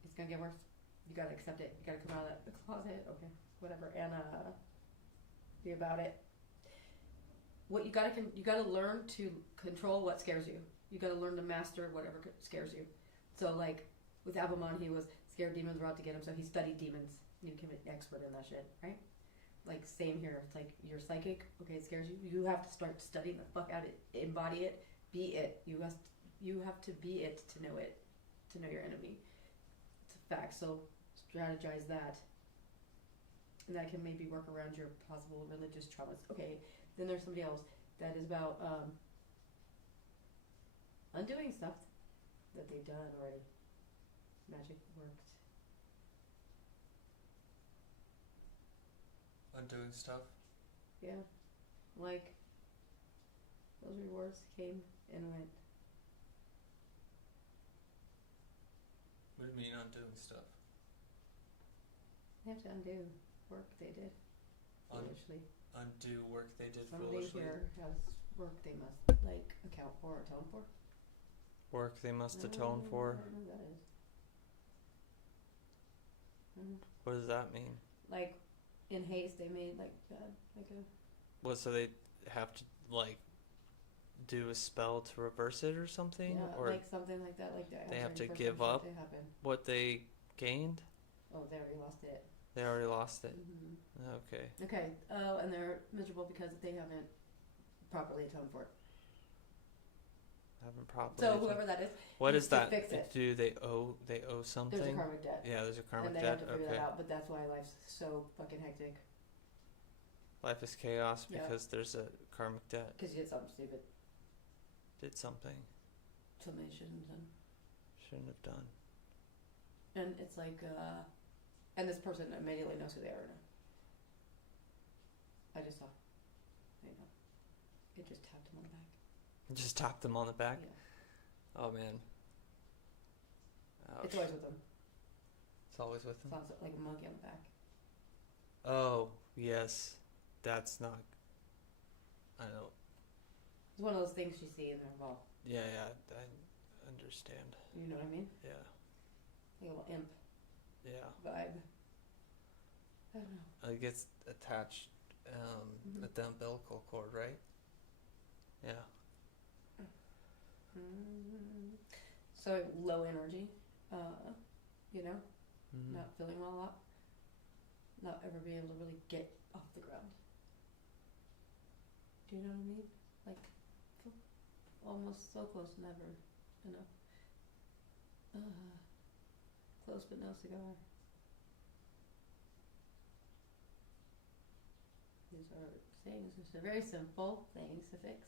It's going to get worse. You got to accept it. You got to come out of the closet. Okay, whatever. And be about it. What you gotta learn to control what scares you. You gotta learn to master whatever scares you. So like with Abammon, he was scared demons were out to get him, so he studied demons. He became an expert in that shit, right? like same here. It's like you're psychic. Okay, it scares you. You have to start studying the fuck out of it, embody it, be it. You have to be it, to know your enemy. It's a fact. So strategize that, and that can maybe work around your possible religious traumas. Okay, then there's somebody else that is about undoing stuff that they've done already. Magic worked. Undoing stuff. Yeah, like those rewards came and went. What do you mean undoing stuff? They have to undo work they did foolishly. Undo work they did Somebody foolishly. here has work they must like account for or atone for. Work they must atone for. I don't know what that is. What does that mean? Like in haste, they made like a What, so they have to like do a spell to reverse it or something? yeah, Or like something like that. Like that. they have to for give some shit up? to happen. what they gained? Oh, they already lost it. They already lost it. Mm-hmm. Okay. Okay. Oh, and they're miserable because they haven't properly atoned for it. Haven't properly. So whoever that is, What needs is to that? fix it. Do they owe something? There's a karmic debt. Yeah, there's a karmic and they debt. have to figure Okay. that out, but that's why life's so fucking hectic. Life is chaos Yeah. because there's a karmic debt. Because you did something stupid. Did something. Something you shouldn't have done. Shouldn't have done. And it's like, and this person immediately knows who they are now. I just saw. You know. It just tapped him on the back. Just tapped them on the back. Yeah. Oh man. Ouch. It's always with them. It's always with them. Sounds like a monkey on the back. Oh yes, that's not. I know. It's one of those things you see in their ball. Yeah, I understand. You know what I mean? Yeah, Like a little imp yeah. vibe. I don't know. It gets attached Mhm. at the umbilical cord, right? Yeah. So low energy, you know, Mhm. not feeling well a lot, not ever being able to really get off the ground. Do you know what I mean? Like, almost so close, never enough. Close but no cigar. These are things, these are very simple things to fix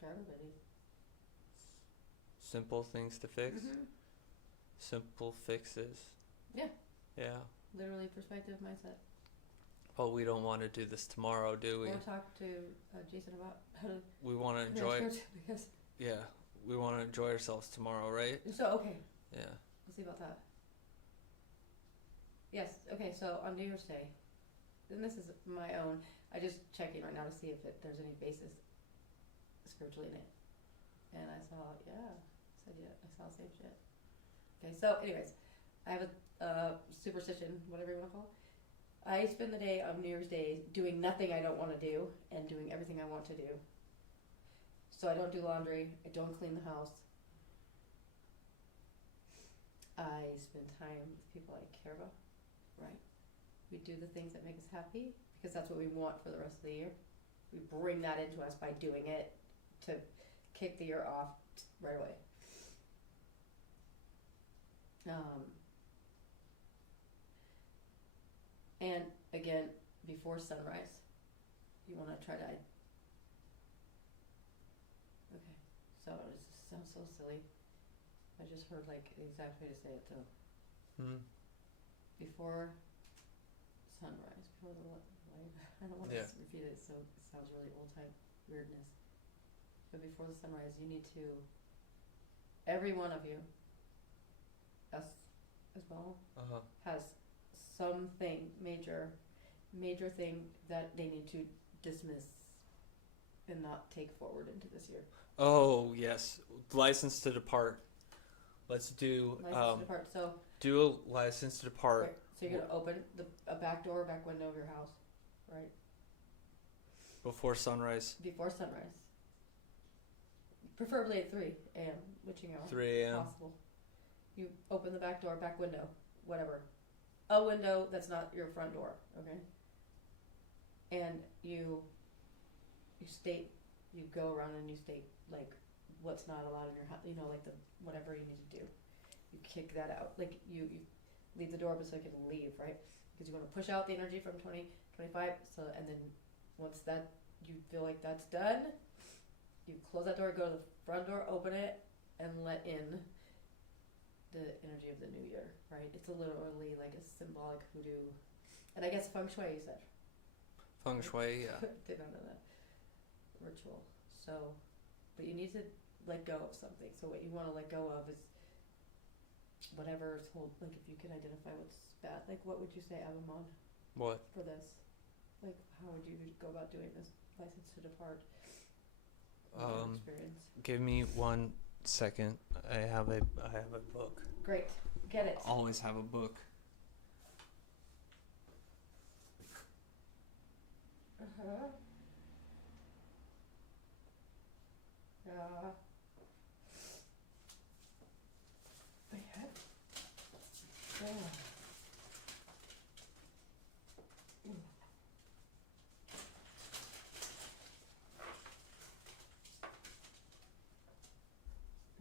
for everybody. Simple things to fix. Mm-hmm. Simple fixes. Yeah. Yeah. Literally perspective mindset. But we don't want to do this tomorrow, do we? Or talk to Jason about how to We want to enjoy. because Yeah, we want to enjoy ourselves tomorrow, right? so okay, Yeah. we'll see about that. Yes, okay, so on New Year's Day, and this is my own, I just checking right now to see if there's any basis spiritually in it. And I saw, said yeah, I saw the same shit. Okay, so anyways, I have a superstition, whatever you want to call it. I spend the day on New Year's Day doing nothing I don't want to do and doing everything I want to do. So I don't do laundry, I don't clean the house. I spend time with people I care about, right? We do the things that make us happy because that's what we want for the rest of the year. We bring that into us by doing it to kick the year off right away. And again, before sunrise, you want to try to. Okay, so it sounds so silly. I just heard like the exact way to say it too. Before sunrise, before the light. I don't want to repeat it, so it sounds really old time weirdness. But before the sunrise, you need to. Every one of you, us as well, has something major thing that they need to dismiss and not take forward into this year. Oh yes, license to depart. Let's do License to depart. So do a license to depart. right, so you're gonna open a back door, back window of your house, right? Before sunrise. Before sunrise. Preferably at 3 a.m., witching hour. 3 a.m. Possible. You open the back door, back window, whatever. A window that's not your front door, okay? and you go around and you state like what's not allowed in your house, like the whatever you need to do. You kick that out, like you leave the door open so you can leave, right? Because you want to push out the energy from 2025. So, and then once that you feel like that's done, you close that door, go to the front door, open it, and let in the energy of the new year, right? It's a literally like a symbolic hoodoo, and I guess feng shui. You said Feng shui, yeah. did not know that ritual. So, but you need to let go of something. So what you want to let go of is whatever is hold. Like if you can identify what's bad, like what would you say, Abammon, What? for this? Like how would you go about doing this license to depart? Experience. Give me 1 second. I have a book. Great, get it. Always have a book. Uh-huh. Yeah. Yeah.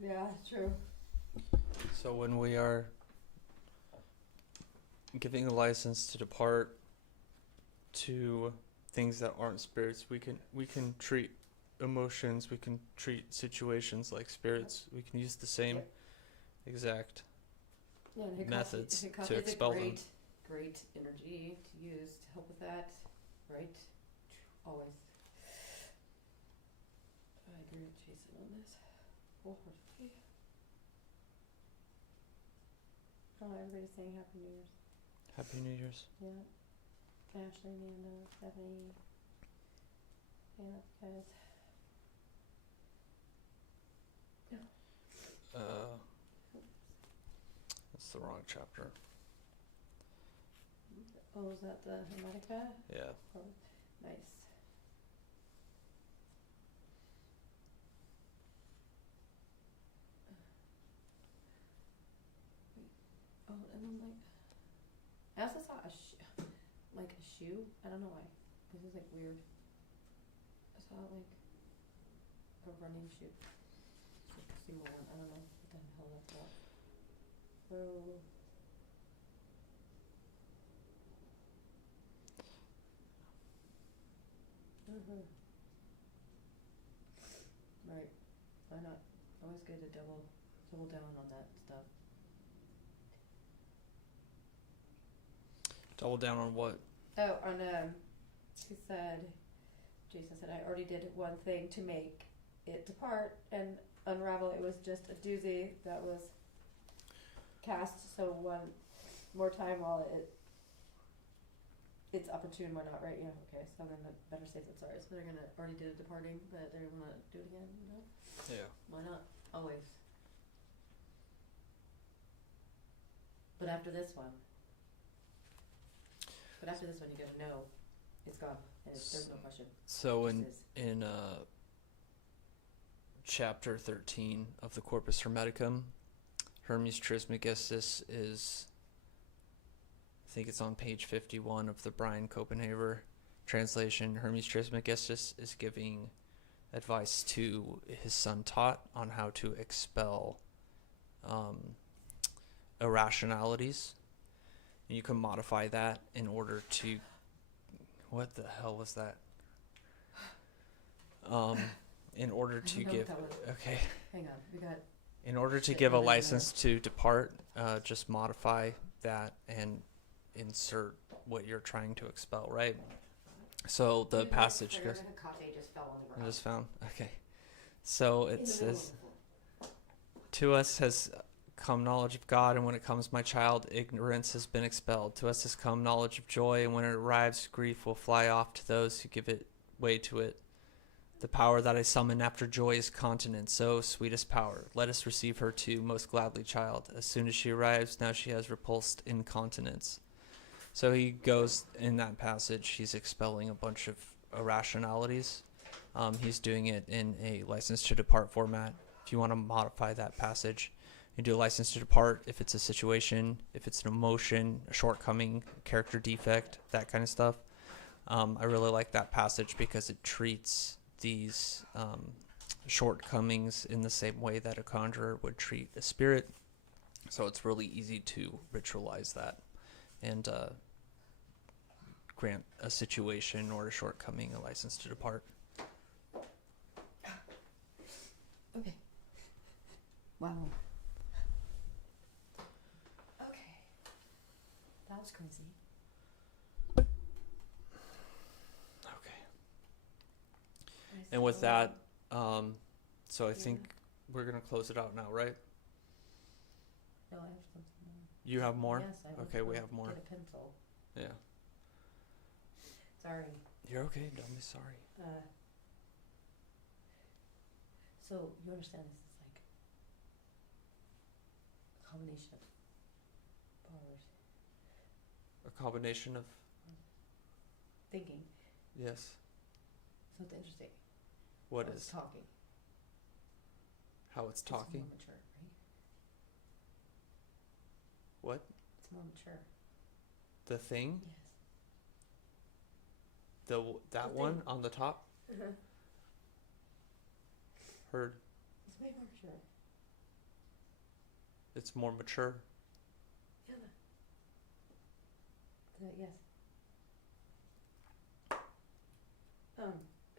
Yeah, true. So when we are giving a license to depart to things that aren't spirits, we can treat emotions, we can treat situations like spirits. We can use the same exact Yeah, and methods Hikaki to is expel a them. great energy to use to help with that, right? Always. I agree with Jason on this wholeheartedly. Oh, everybody's saying Happy New Year's. Happy New Year's. Yeah. Ashley, Amanda, Stephanie. Yeah, guys. That's the wrong chapter. Oh, is that the Hermetica? Yeah. Oh, nice. Oh, and then I also saw a shoe. I don't know why. This is like weird. I saw like a running shoe. It's like a single one. I don't know what the hell that's about. So. Right. Why not? Always good to double down on that stuff. Double down on what? Oh, on Jason said, I already did one thing to make it depart and unravel. It was just a doozy that was cast. So one more time while it's opportune. Why not? Right? Yeah. Okay. So then better safe than sorry. So they're gonna already did a departing, but they're gonna do it again. Yeah. Why not? Always. But after this one, you gotta know it's gone. And there's no question. So in chapter 13 of the Corpus Hermeticum, Hermes Trismegistus is, I think it's on page 51 of the Brian Copenhaver translation. Hermes Trismegistus is giving advice to his son Tot on how to expel irrationalities. And you can modify that in order to... What the hell was that? In order to give... Okay. Hang on. We got... In order to give a license to depart, just modify that and insert what you're trying to expel, right? So the passage goes... just fell on the I ground. just found. Okay. So it says, to us has come knowledge of God, and when it comes, my child, ignorance has been expelled. To us has come knowledge of joy, and when it arrives, grief will fly off to those who give it way to it. The power that I summon after joy is continence, so sweetest power. Let us receive her too, most gladly, child. As soon as she arrives, now she has repulsed incontinence. So he goes, in that passage, he's expelling a bunch of irrationalities. He's doing it in a license to depart format. If you want to modify that passage, you do a license to depart if it's a situation, if it's an emotion, a shortcoming, character defect, that kind of stuff. I really like that passage because it treats these shortcomings in the same way that a conjurer would treat a spirit. So it's really easy to ritualize that and grant a situation or a shortcoming a license to depart. Okay. Wow. Okay. That was crazy. Okay. And with that, so I think we're going to close it out now, right? No, I have something more. You have more? Yes, I Okay, we have more. Get a pencil. Yeah. Sorry. You're okay. Don't be sorry. So you understand this is like a combination of powers. A combination of, Thinking. yes. So it's interesting. What How is? it's talking. How it's talking? It's more mature, right? What? It's more mature. The thing? Yes. That The one thing. on the top? Heard. It's way more mature. It's more mature. Yeah. Yes.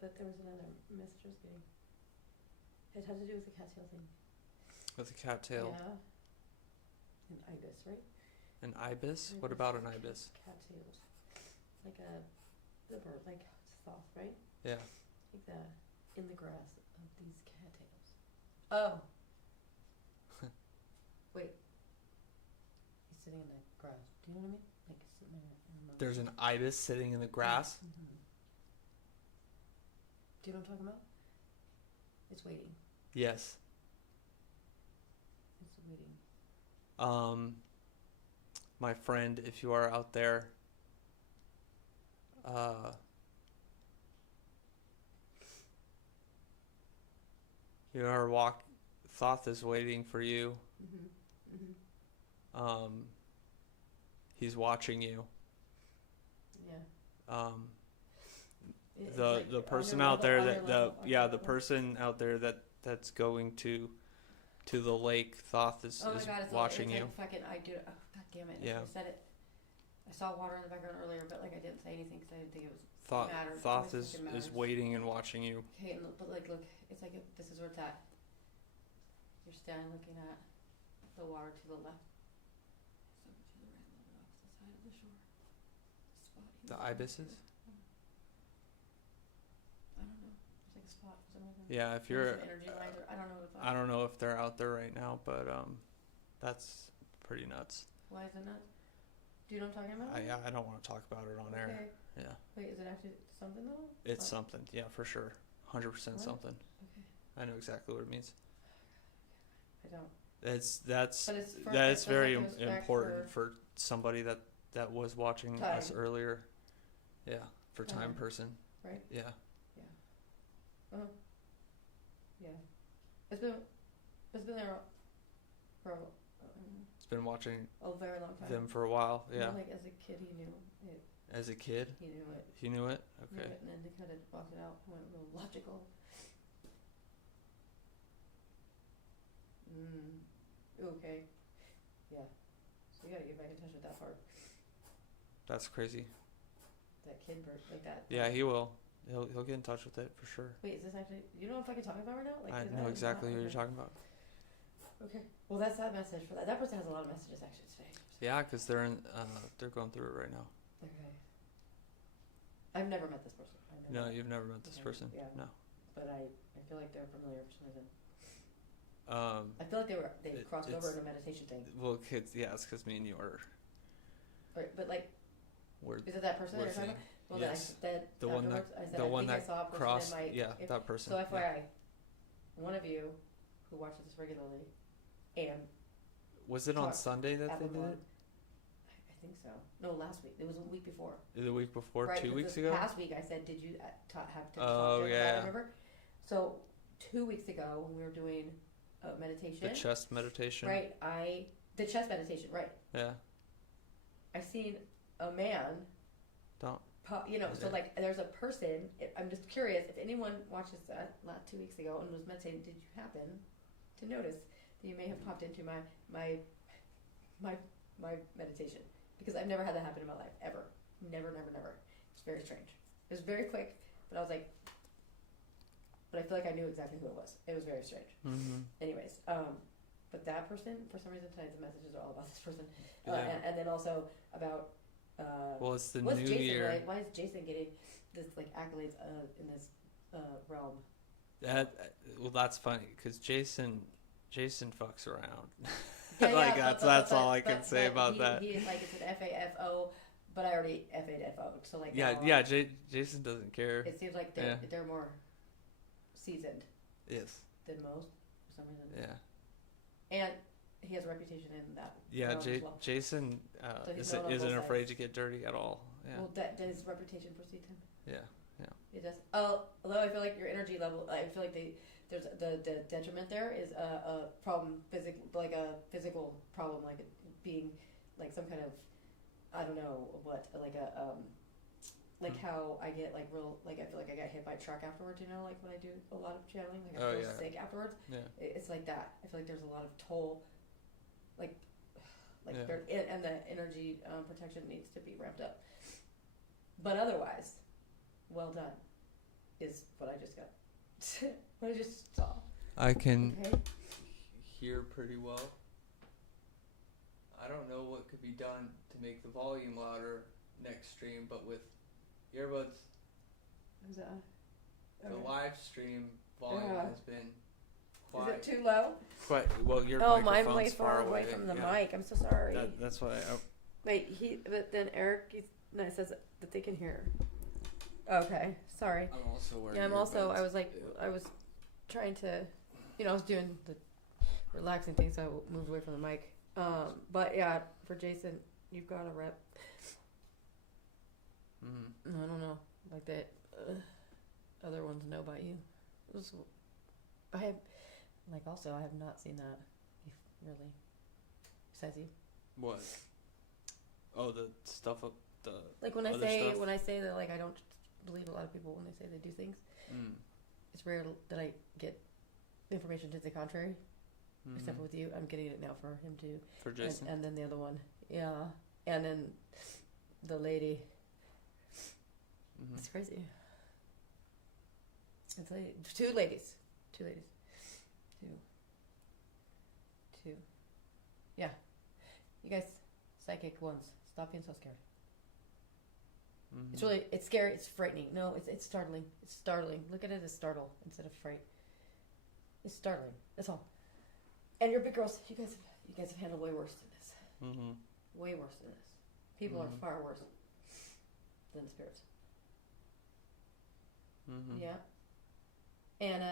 But there was another message I was getting. It had to do with the cattail thing. With a cattail. Yeah. An ibis, right? An ibis? What about an ibis? Cattails. Like the bird, like sloth, right? Yeah. Like in the grass of these cattails. Oh. Wait. He's sitting in the grass. Do you know what I mean? Like sitting there. There's an ibis sitting in the grass? Mm-hmm. Do you know what I'm talking about? It's waiting. Yes. It's waiting. My friend, if you are out there, your Thoth is waiting for you. Mm-hmm. Mm-hmm. He's watching you. Yeah. The person out there the person out there that's going to the lake, Thoth is watching you. Like fucking, I do. Oh, God damn it! Yeah. I said it. I saw water in the background earlier, but like I didn't say anything because I didn't think it was. Thoth is waiting and watching you. Okay, but like, look, it's like this is where it's at. You're standing looking at the water to the left. So to the right, a little bit off the side of the shore. The ibises? I don't know. It's like a spot for some reason. Yeah, if Maybe you're some energy lines or, I don't know what it's I don't know if they're out there right now, but that's pretty nuts. Why is it nuts? Do you know what I'm talking about? I don't want to talk about it on air. Okay. Yeah. Wait, is it actually something though? It's What? something. Yeah, for sure. 100% What? something. Okay. I know exactly what it means. I don't. That's But it's for, that is it very goes back important for somebody that was watching us Time. earlier. Yeah, for time Time. person. Right? Yeah. Uh-huh. Yeah. It's been there for It's been watching a very long time. them for a while. You know, Yeah. like as a kid, he knew it. As a kid, He knew it. he knew it. Knew Okay. it, and then he kind of walked it out. Went real logical. Okay. Yeah. So you gotta get back in touch with that part. That's crazy. That kid bird, like that. Yeah, he will. He'll get in touch with it for sure. Wait, is this actually? You know what I'm fucking talking about right now? Like, I is know that exactly not- who you're okay. talking about. Okay. Well, that's that message for that. That person has a lot of messages actually today. Yeah, because they're going through it right now. Okay. I've never met this person. I've No, never, you've never met this Okay, person. yeah. No. but I feel like they're familiar for some reason. Um, I feel like they crossed over it's- in a meditation thing. well, kids, yeah, it's because me and you are But like, we're is it that person that we're you're talking seeing. about? Well, Yes. that The one that- afterwards, I said, the I one think I that saw a person crossed. in my. Yeah, if- that person. So yeah. FYI, one of you who watches this regularly, and Was it on talked Sunday that they did Abammon, it? I think so. No, last week. It was a week before. The week before, Right, 2 'cause weeks this ago. Past week, I said, "Did you have to Oh, talk to yeah, everybody?" yeah. Remember? So 2 weeks ago, when we were doing meditation, The chest meditation. right? The chest meditation, right? Yeah. I seen a man Don't. So like there's a person. I'm just curious if anyone watches that last 2 weeks ago and was meditating. Did you happen to notice that you may have popped into my meditation? Because I've never had that happen in my life ever. Never. It's very strange. It was very quick, but I was like, but I feel like I knew exactly who it was. It was very strange. Mm-hmm. Anyways, but that person, for some reason, tonight the messages are all about this person, Yeah. and then also about. Well, it's the what's new Jason, year. like, why is Jason getting this like accolades in this realm? Well, that's funny because Jason fucks around. Yeah, like yeah, that's all I can say about that. He like it's an FAFO, but I already FA'd FO, so like Yeah, now, yeah. Jason doesn't care. It seems like they're more seasoned Yes. than most for some reason. Yeah. And he has a reputation in that. Yeah, realm as well. Jason So he's known on isn't both afraid sides. to get dirty at all. Yeah. Well, does his reputation precede him? Yeah. It does. Although I feel like your energy level, I feel like there's the detriment there is a problem, like a physical problem, like it being like some kind of, I don't know what, like a like how I get like real, like I feel like I got hit by a truck afterwards, you know, like when I do a lot of channeling, like I feel sick afterwards. Yeah. It's like that. I feel like there's a lot of toll, like Yeah. and the energy protection needs to be ramped up. But otherwise, well done, is what I just got. What I just saw. I can Okay. hear pretty well. I don't know what could be done to make the volume louder next stream, but with earbuds, Who's that? the live stream volume Yeah. has been Is quite. it too low? Quite well. Your Oh, mine's microphone's way far away from the yeah. mic. I'm so sorry. That's why. Wait, but then Eric says that they can hear. Okay, sorry. I'm also wearing. Yeah, I'm also. earbuds. I was trying to, I was doing the relaxing thing, so I moved away from the mic. But yeah, for Jason, you've got a rep. Mhm. I don't know, like that. Other ones know about you. I have not seen that really. Besides you, What? Oh, the stuff up the. like when I Other say stuff? that, like I don't believe a lot of people when they say they do things. It's rare that I get information to the contrary. Except for with you, I'm getting it now for him too. For Jason. And then the other one, yeah, and then the lady. Mhm. It's crazy. It's like two ladies. Two. Yeah, you guys, psychic ones. Stop being so scared. Mhm. It's scary. It's frightening. No, it's startling. It's startling. Look at it as startle instead of fright. It's startling. That's all. And you're big girls. You guys have handled way worse than this. Mhm. Way worse than this. People are far worse than spirits. Mhm. Yeah. And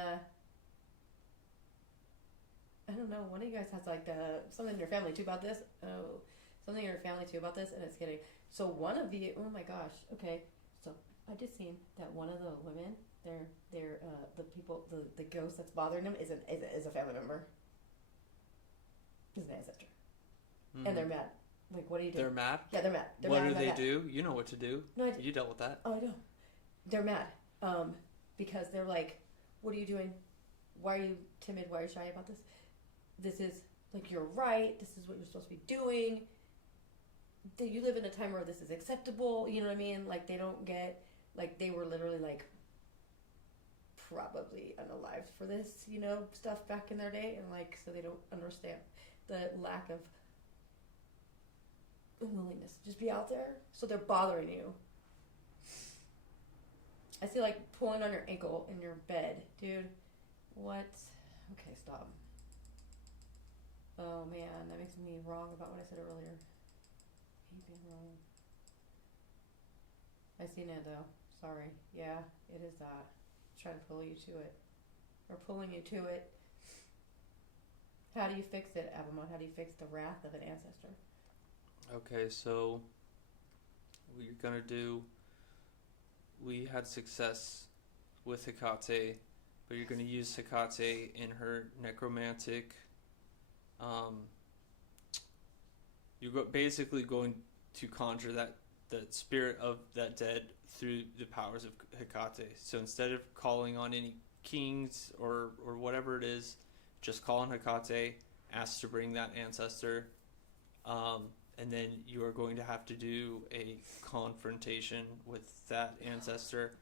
I don't know. One of you guys has like something in your family too about this. Oh, something in your family too about this, and it's getting. So one of you. Oh my gosh. Okay. So I just seen that one of the women. They're the people, the ghost that's bothering them is a family member. Is an ancestor, and they're mad. Like, what are you doing? They're mad. Yeah, they're mad. They're What mad, do mad, they mad. do? You know what to do. No, You dealt with that. Oh, I know. They're mad. Because they're like, what are you doing? Why are you timid? Why are you shy about this? This is, like, you're right. This is what you're supposed to be doing. You live in a time where this is acceptable. You know what I mean? Like, they don't get, like, they were literally, like, probably unalived for this, stuff back in their day. And, like, so they don't understand the lack of willingness to just be out there. So they're bothering you. I see like pulling on your ankle in your bed. Dude, what? Okay, stop. Oh man, that makes me wrong about what I said earlier. I hate being wrong. I seen it though. Sorry. Yeah, it is that. Trying to pull you to it. Or pulling you to it. How do you fix it, Abammon? How do you fix the wrath of an ancestor? Okay, so what you're gonna do. We had success with Hecate, but you're gonna use Hecate in her necromantic. You're basically going to conjure that the spirit of that dead through the powers of Hecate. So instead of calling on any kings or whatever it is, just call on Hecate, ask to bring that ancestor, and then you are going to have to do a confrontation with that ancestor.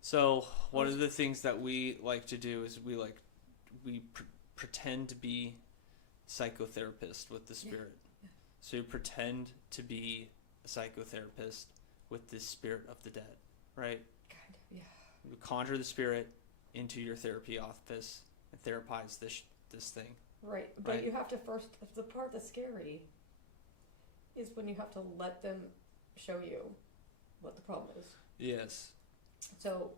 So one of the things that we like to do is we pretend to be psychotherapist with the spirit. Yeah. So you pretend to be a psychotherapist with the spirit of the dead, right? Kind of, yeah. You conjure the spirit into your therapy office and therapize this thing. Right, but Right. you have to first. The part that's scary is when you have to let them show you what the problem is. Yes. So,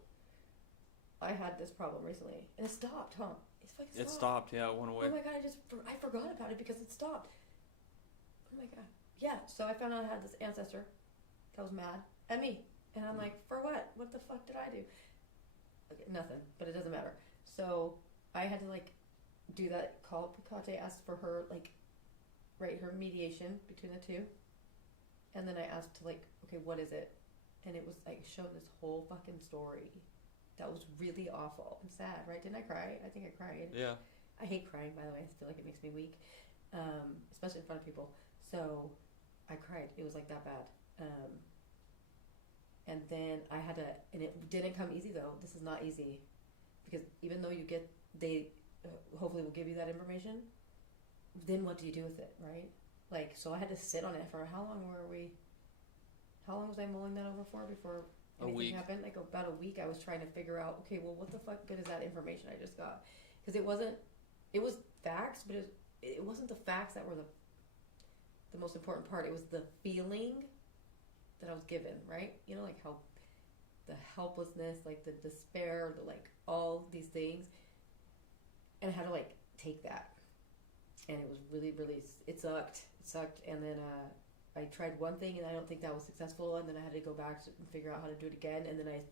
I had this problem recently, and it stopped, huh? It's fucking stopped. It stopped. Yeah, it went away. Oh my god, I forgot about it because it stopped. Oh my god. Yeah, so I found out I had this ancestor that was mad at me. And I'm like, for what? What the fuck did I do? Okay, nothing, but it doesn't matter. So I had to do that call. Picate asked for her write her mediation between the two. And then I asked to okay, what is it? And it was showed this whole fucking story. That was really awful and sad, right? Didn't I cry? I think I cried. Yeah. I hate crying, by the way. I feel like it makes me weak, especially in front of people. So I cried. It was that bad. And then I had to, and it didn't come easy though. This is not easy, because even though they hopefully will give you that information, then what do you do with it, right? So I had to sit on it for how long was I mulling that over for before anything happened? About a week. I was trying to figure out, okay, well, what the fuck good is that information I just got? Because it was facts, but it wasn't the facts that were the most important part. It was the feeling that I was given, right? How the helplessness, the despair, all these things, and I had to take that, and it was really, really, it sucked, and then I tried one thing, and I don't think that was successful, and then I had to go back and figure out how to do it again, and then I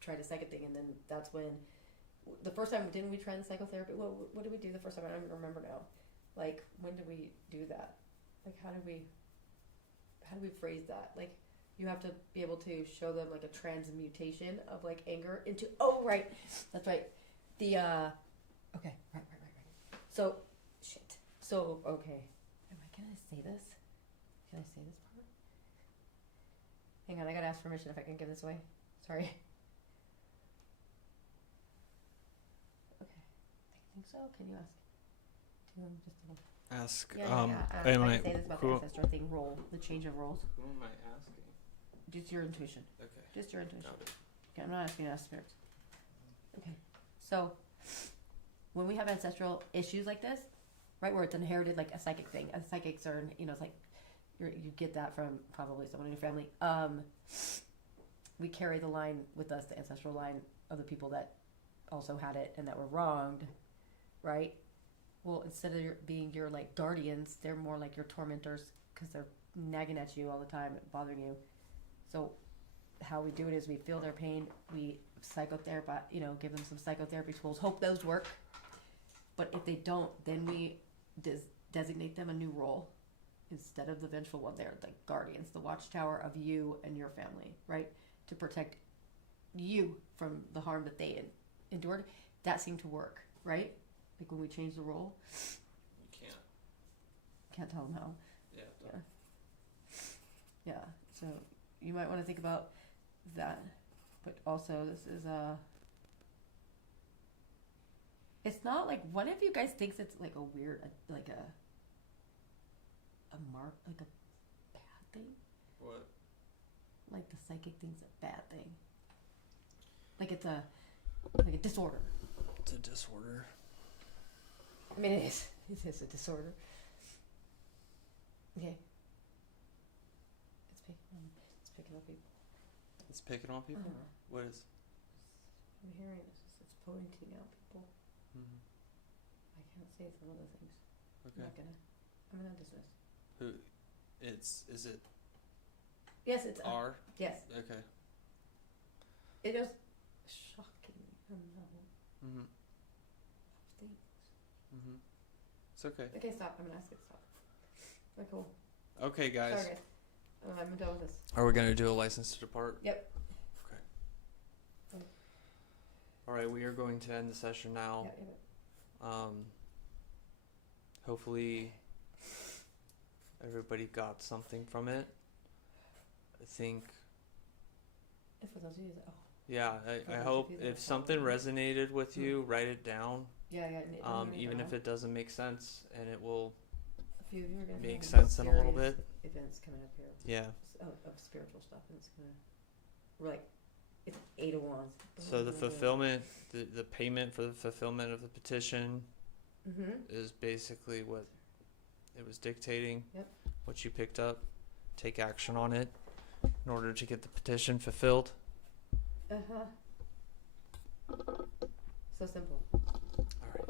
tried a second thing, and then that's when, the first time, didn't we try the psychotherapy? What did we do the first time? I don't even remember now. When did we do that? How do we phrase that? You have to be able to show them a transmutation of anger into, oh, right, that's right. The, okay, right. So, shit. So, okay. Am I gonna say this? Can I say this part? Hang on, I gotta ask permission if I can give this away. Sorry. Okay. I think so. Can you ask? Do them just a little. Ask. I am can say this about the ancestor thing, the change of roles. Who am I asking? Just your intuition. Okay. Just your intuition. Got it. Okay, I'm not asking you to ask spirits. Okay. So, when we have ancestral issues like this, right, where it's inherited like a psychic thing, psychics are, it's you get that from probably someone in your family. We carry the line with us, the ancestral line of the people that also had it and that were wronged, right? Well, instead of being your guardians, they're more like your tormentors because they're nagging at you all the time, bothering you. So how we do it is we feel their pain, we psychotherapy, give them some psychotherapy tools, hope those work. But if they don't, then we designate them a new role. Instead of the vengeful one, they're the guardians, the watchtower of you and your family, right? To protect you from the harm that they endured. That seemed to work, right? When we change the role. You Can't tell them how. Yeah. Yeah. So you might want to think about that. But also, this is it's not one of you guys thinks it's a weird, a mark, a bad thing. What? The psychic thing's a bad thing. It's a disorder. It's a disorder. I mean, it is. It is a disorder. Okay. It's picking up people. It's picking on people? Uh-huh. What is? I'm hearing this. It's pointing out people. Mm-hmm. I can't say some of the things. Okay. I'm gonna dismiss. Who? Is it Yes, it's R? Yes. Okay. It is shocking amount Mm-hmm. of things. Mm-hmm. It's okay. Okay, stop. I'm gonna ask it to stop. Okay, cool. Okay, guys. Sorry, guys. I'm done with this. Are we gonna do a license to depart? Yep. Okay. All right, we are going to end the session now. Hopefully everybody got something from it. I think. If for those of you that, Yeah, I hope if something resonated with you, write it down. Even if it doesn't make sense, and it will a few of you are gonna make have sense in a little serious bit. Events coming up here. Yeah. Of spiritual stuff, and it's gonna, we're like, it's 8 of Wands. So the fulfillment, the payment for the fulfillment of the petition is basically what it was dictating. Yep. What you picked up, take action on it in order to get the petition fulfilled. So simple. All right.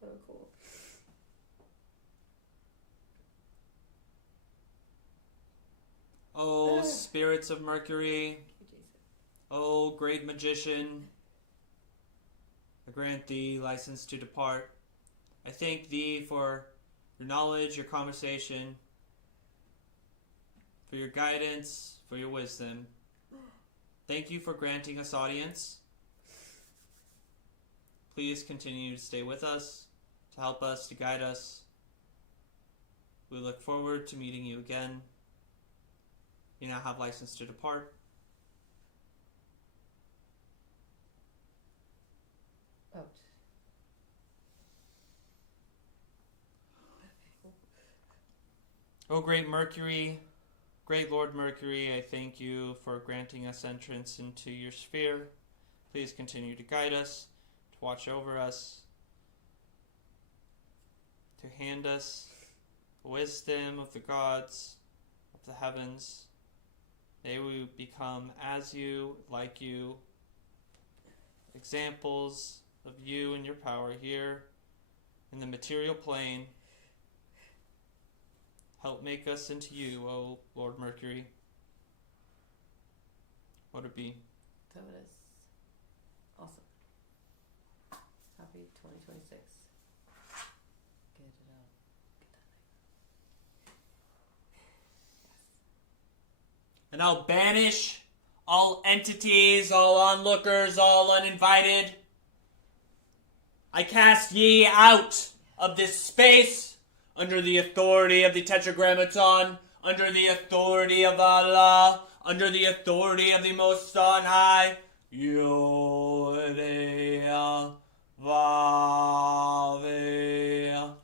So cool. Oh, spirits of Mercury, oh, great magician, I grant thee license to depart. I thank thee for your knowledge, your conversation, for your guidance, for your wisdom. Thank you for granting us audience. Please continue to stay with us, to help us, to guide us. We look forward to meeting you again. You now have license to depart. Out. O great Mercury, great Lord Mercury, I thank you for granting us entrance into your sphere. Please continue to guide us, to watch over us, to hand us the wisdom of the gods, of the heavens. May we become as you, like you, examples of you and your power here in the material plane. Help make us into you, O Lord Mercury. What it be? So it is. Awesome. Happy 2026. Get it out. Get that thing. And I'll banish all entities, all onlookers, all uninvited. I cast ye out of this space under the authority of the Tetragrammaton, under the authority of Allah, under the authority of the Most On High. Yodea Vavea.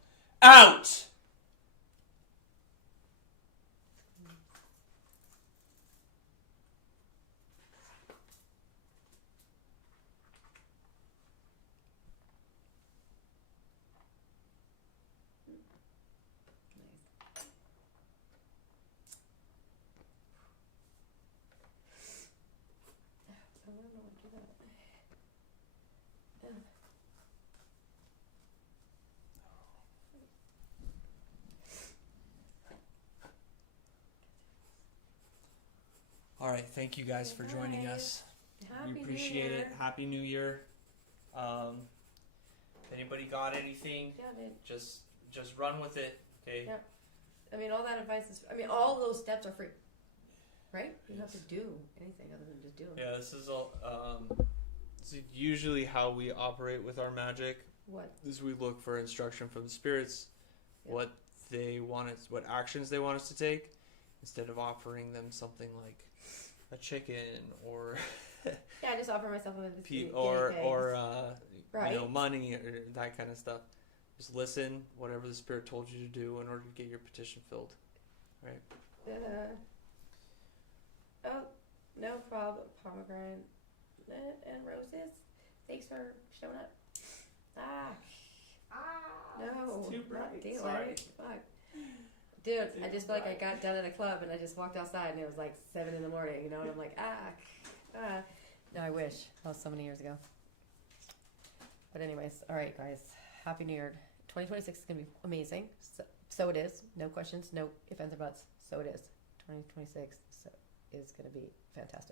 Out! I don't know what to do that. All right, thank you guys for joining us. Happy We appreciate New it. Year. Happy New Year. If anybody got anything, Yeah, dude. just run with it, okay? Yeah. I mean, all that advice is, I mean, all those steps are free. Right? You don't have to do anything other than just do them. Yeah, this is usually how we operate with our magic. What? Is we look for instruction from the spirits, Yeah. what they want us, what actions they want us to take, instead of offering them something like a chicken or Yeah, I just offer myself with you know, money or that kind of stuff. Just listen, whatever the spirit told you to do in order to get your petition filled. Right? Oh, no problem. Pomegranate and roses. Thanks for showing up. No, too not bright. dealing. Sorry. Fuck. Dude, I just feel like I got done at a club and I just walked outside and it was like 7 a.m, you know, and I'm like, No, I wish. That was so many years ago. But anyways, all right, guys. Happy New Year. 2026 is going to be amazing. So it is. No questions, no ifs, ands, or buts. So it is. 2026 is going to be fantastic.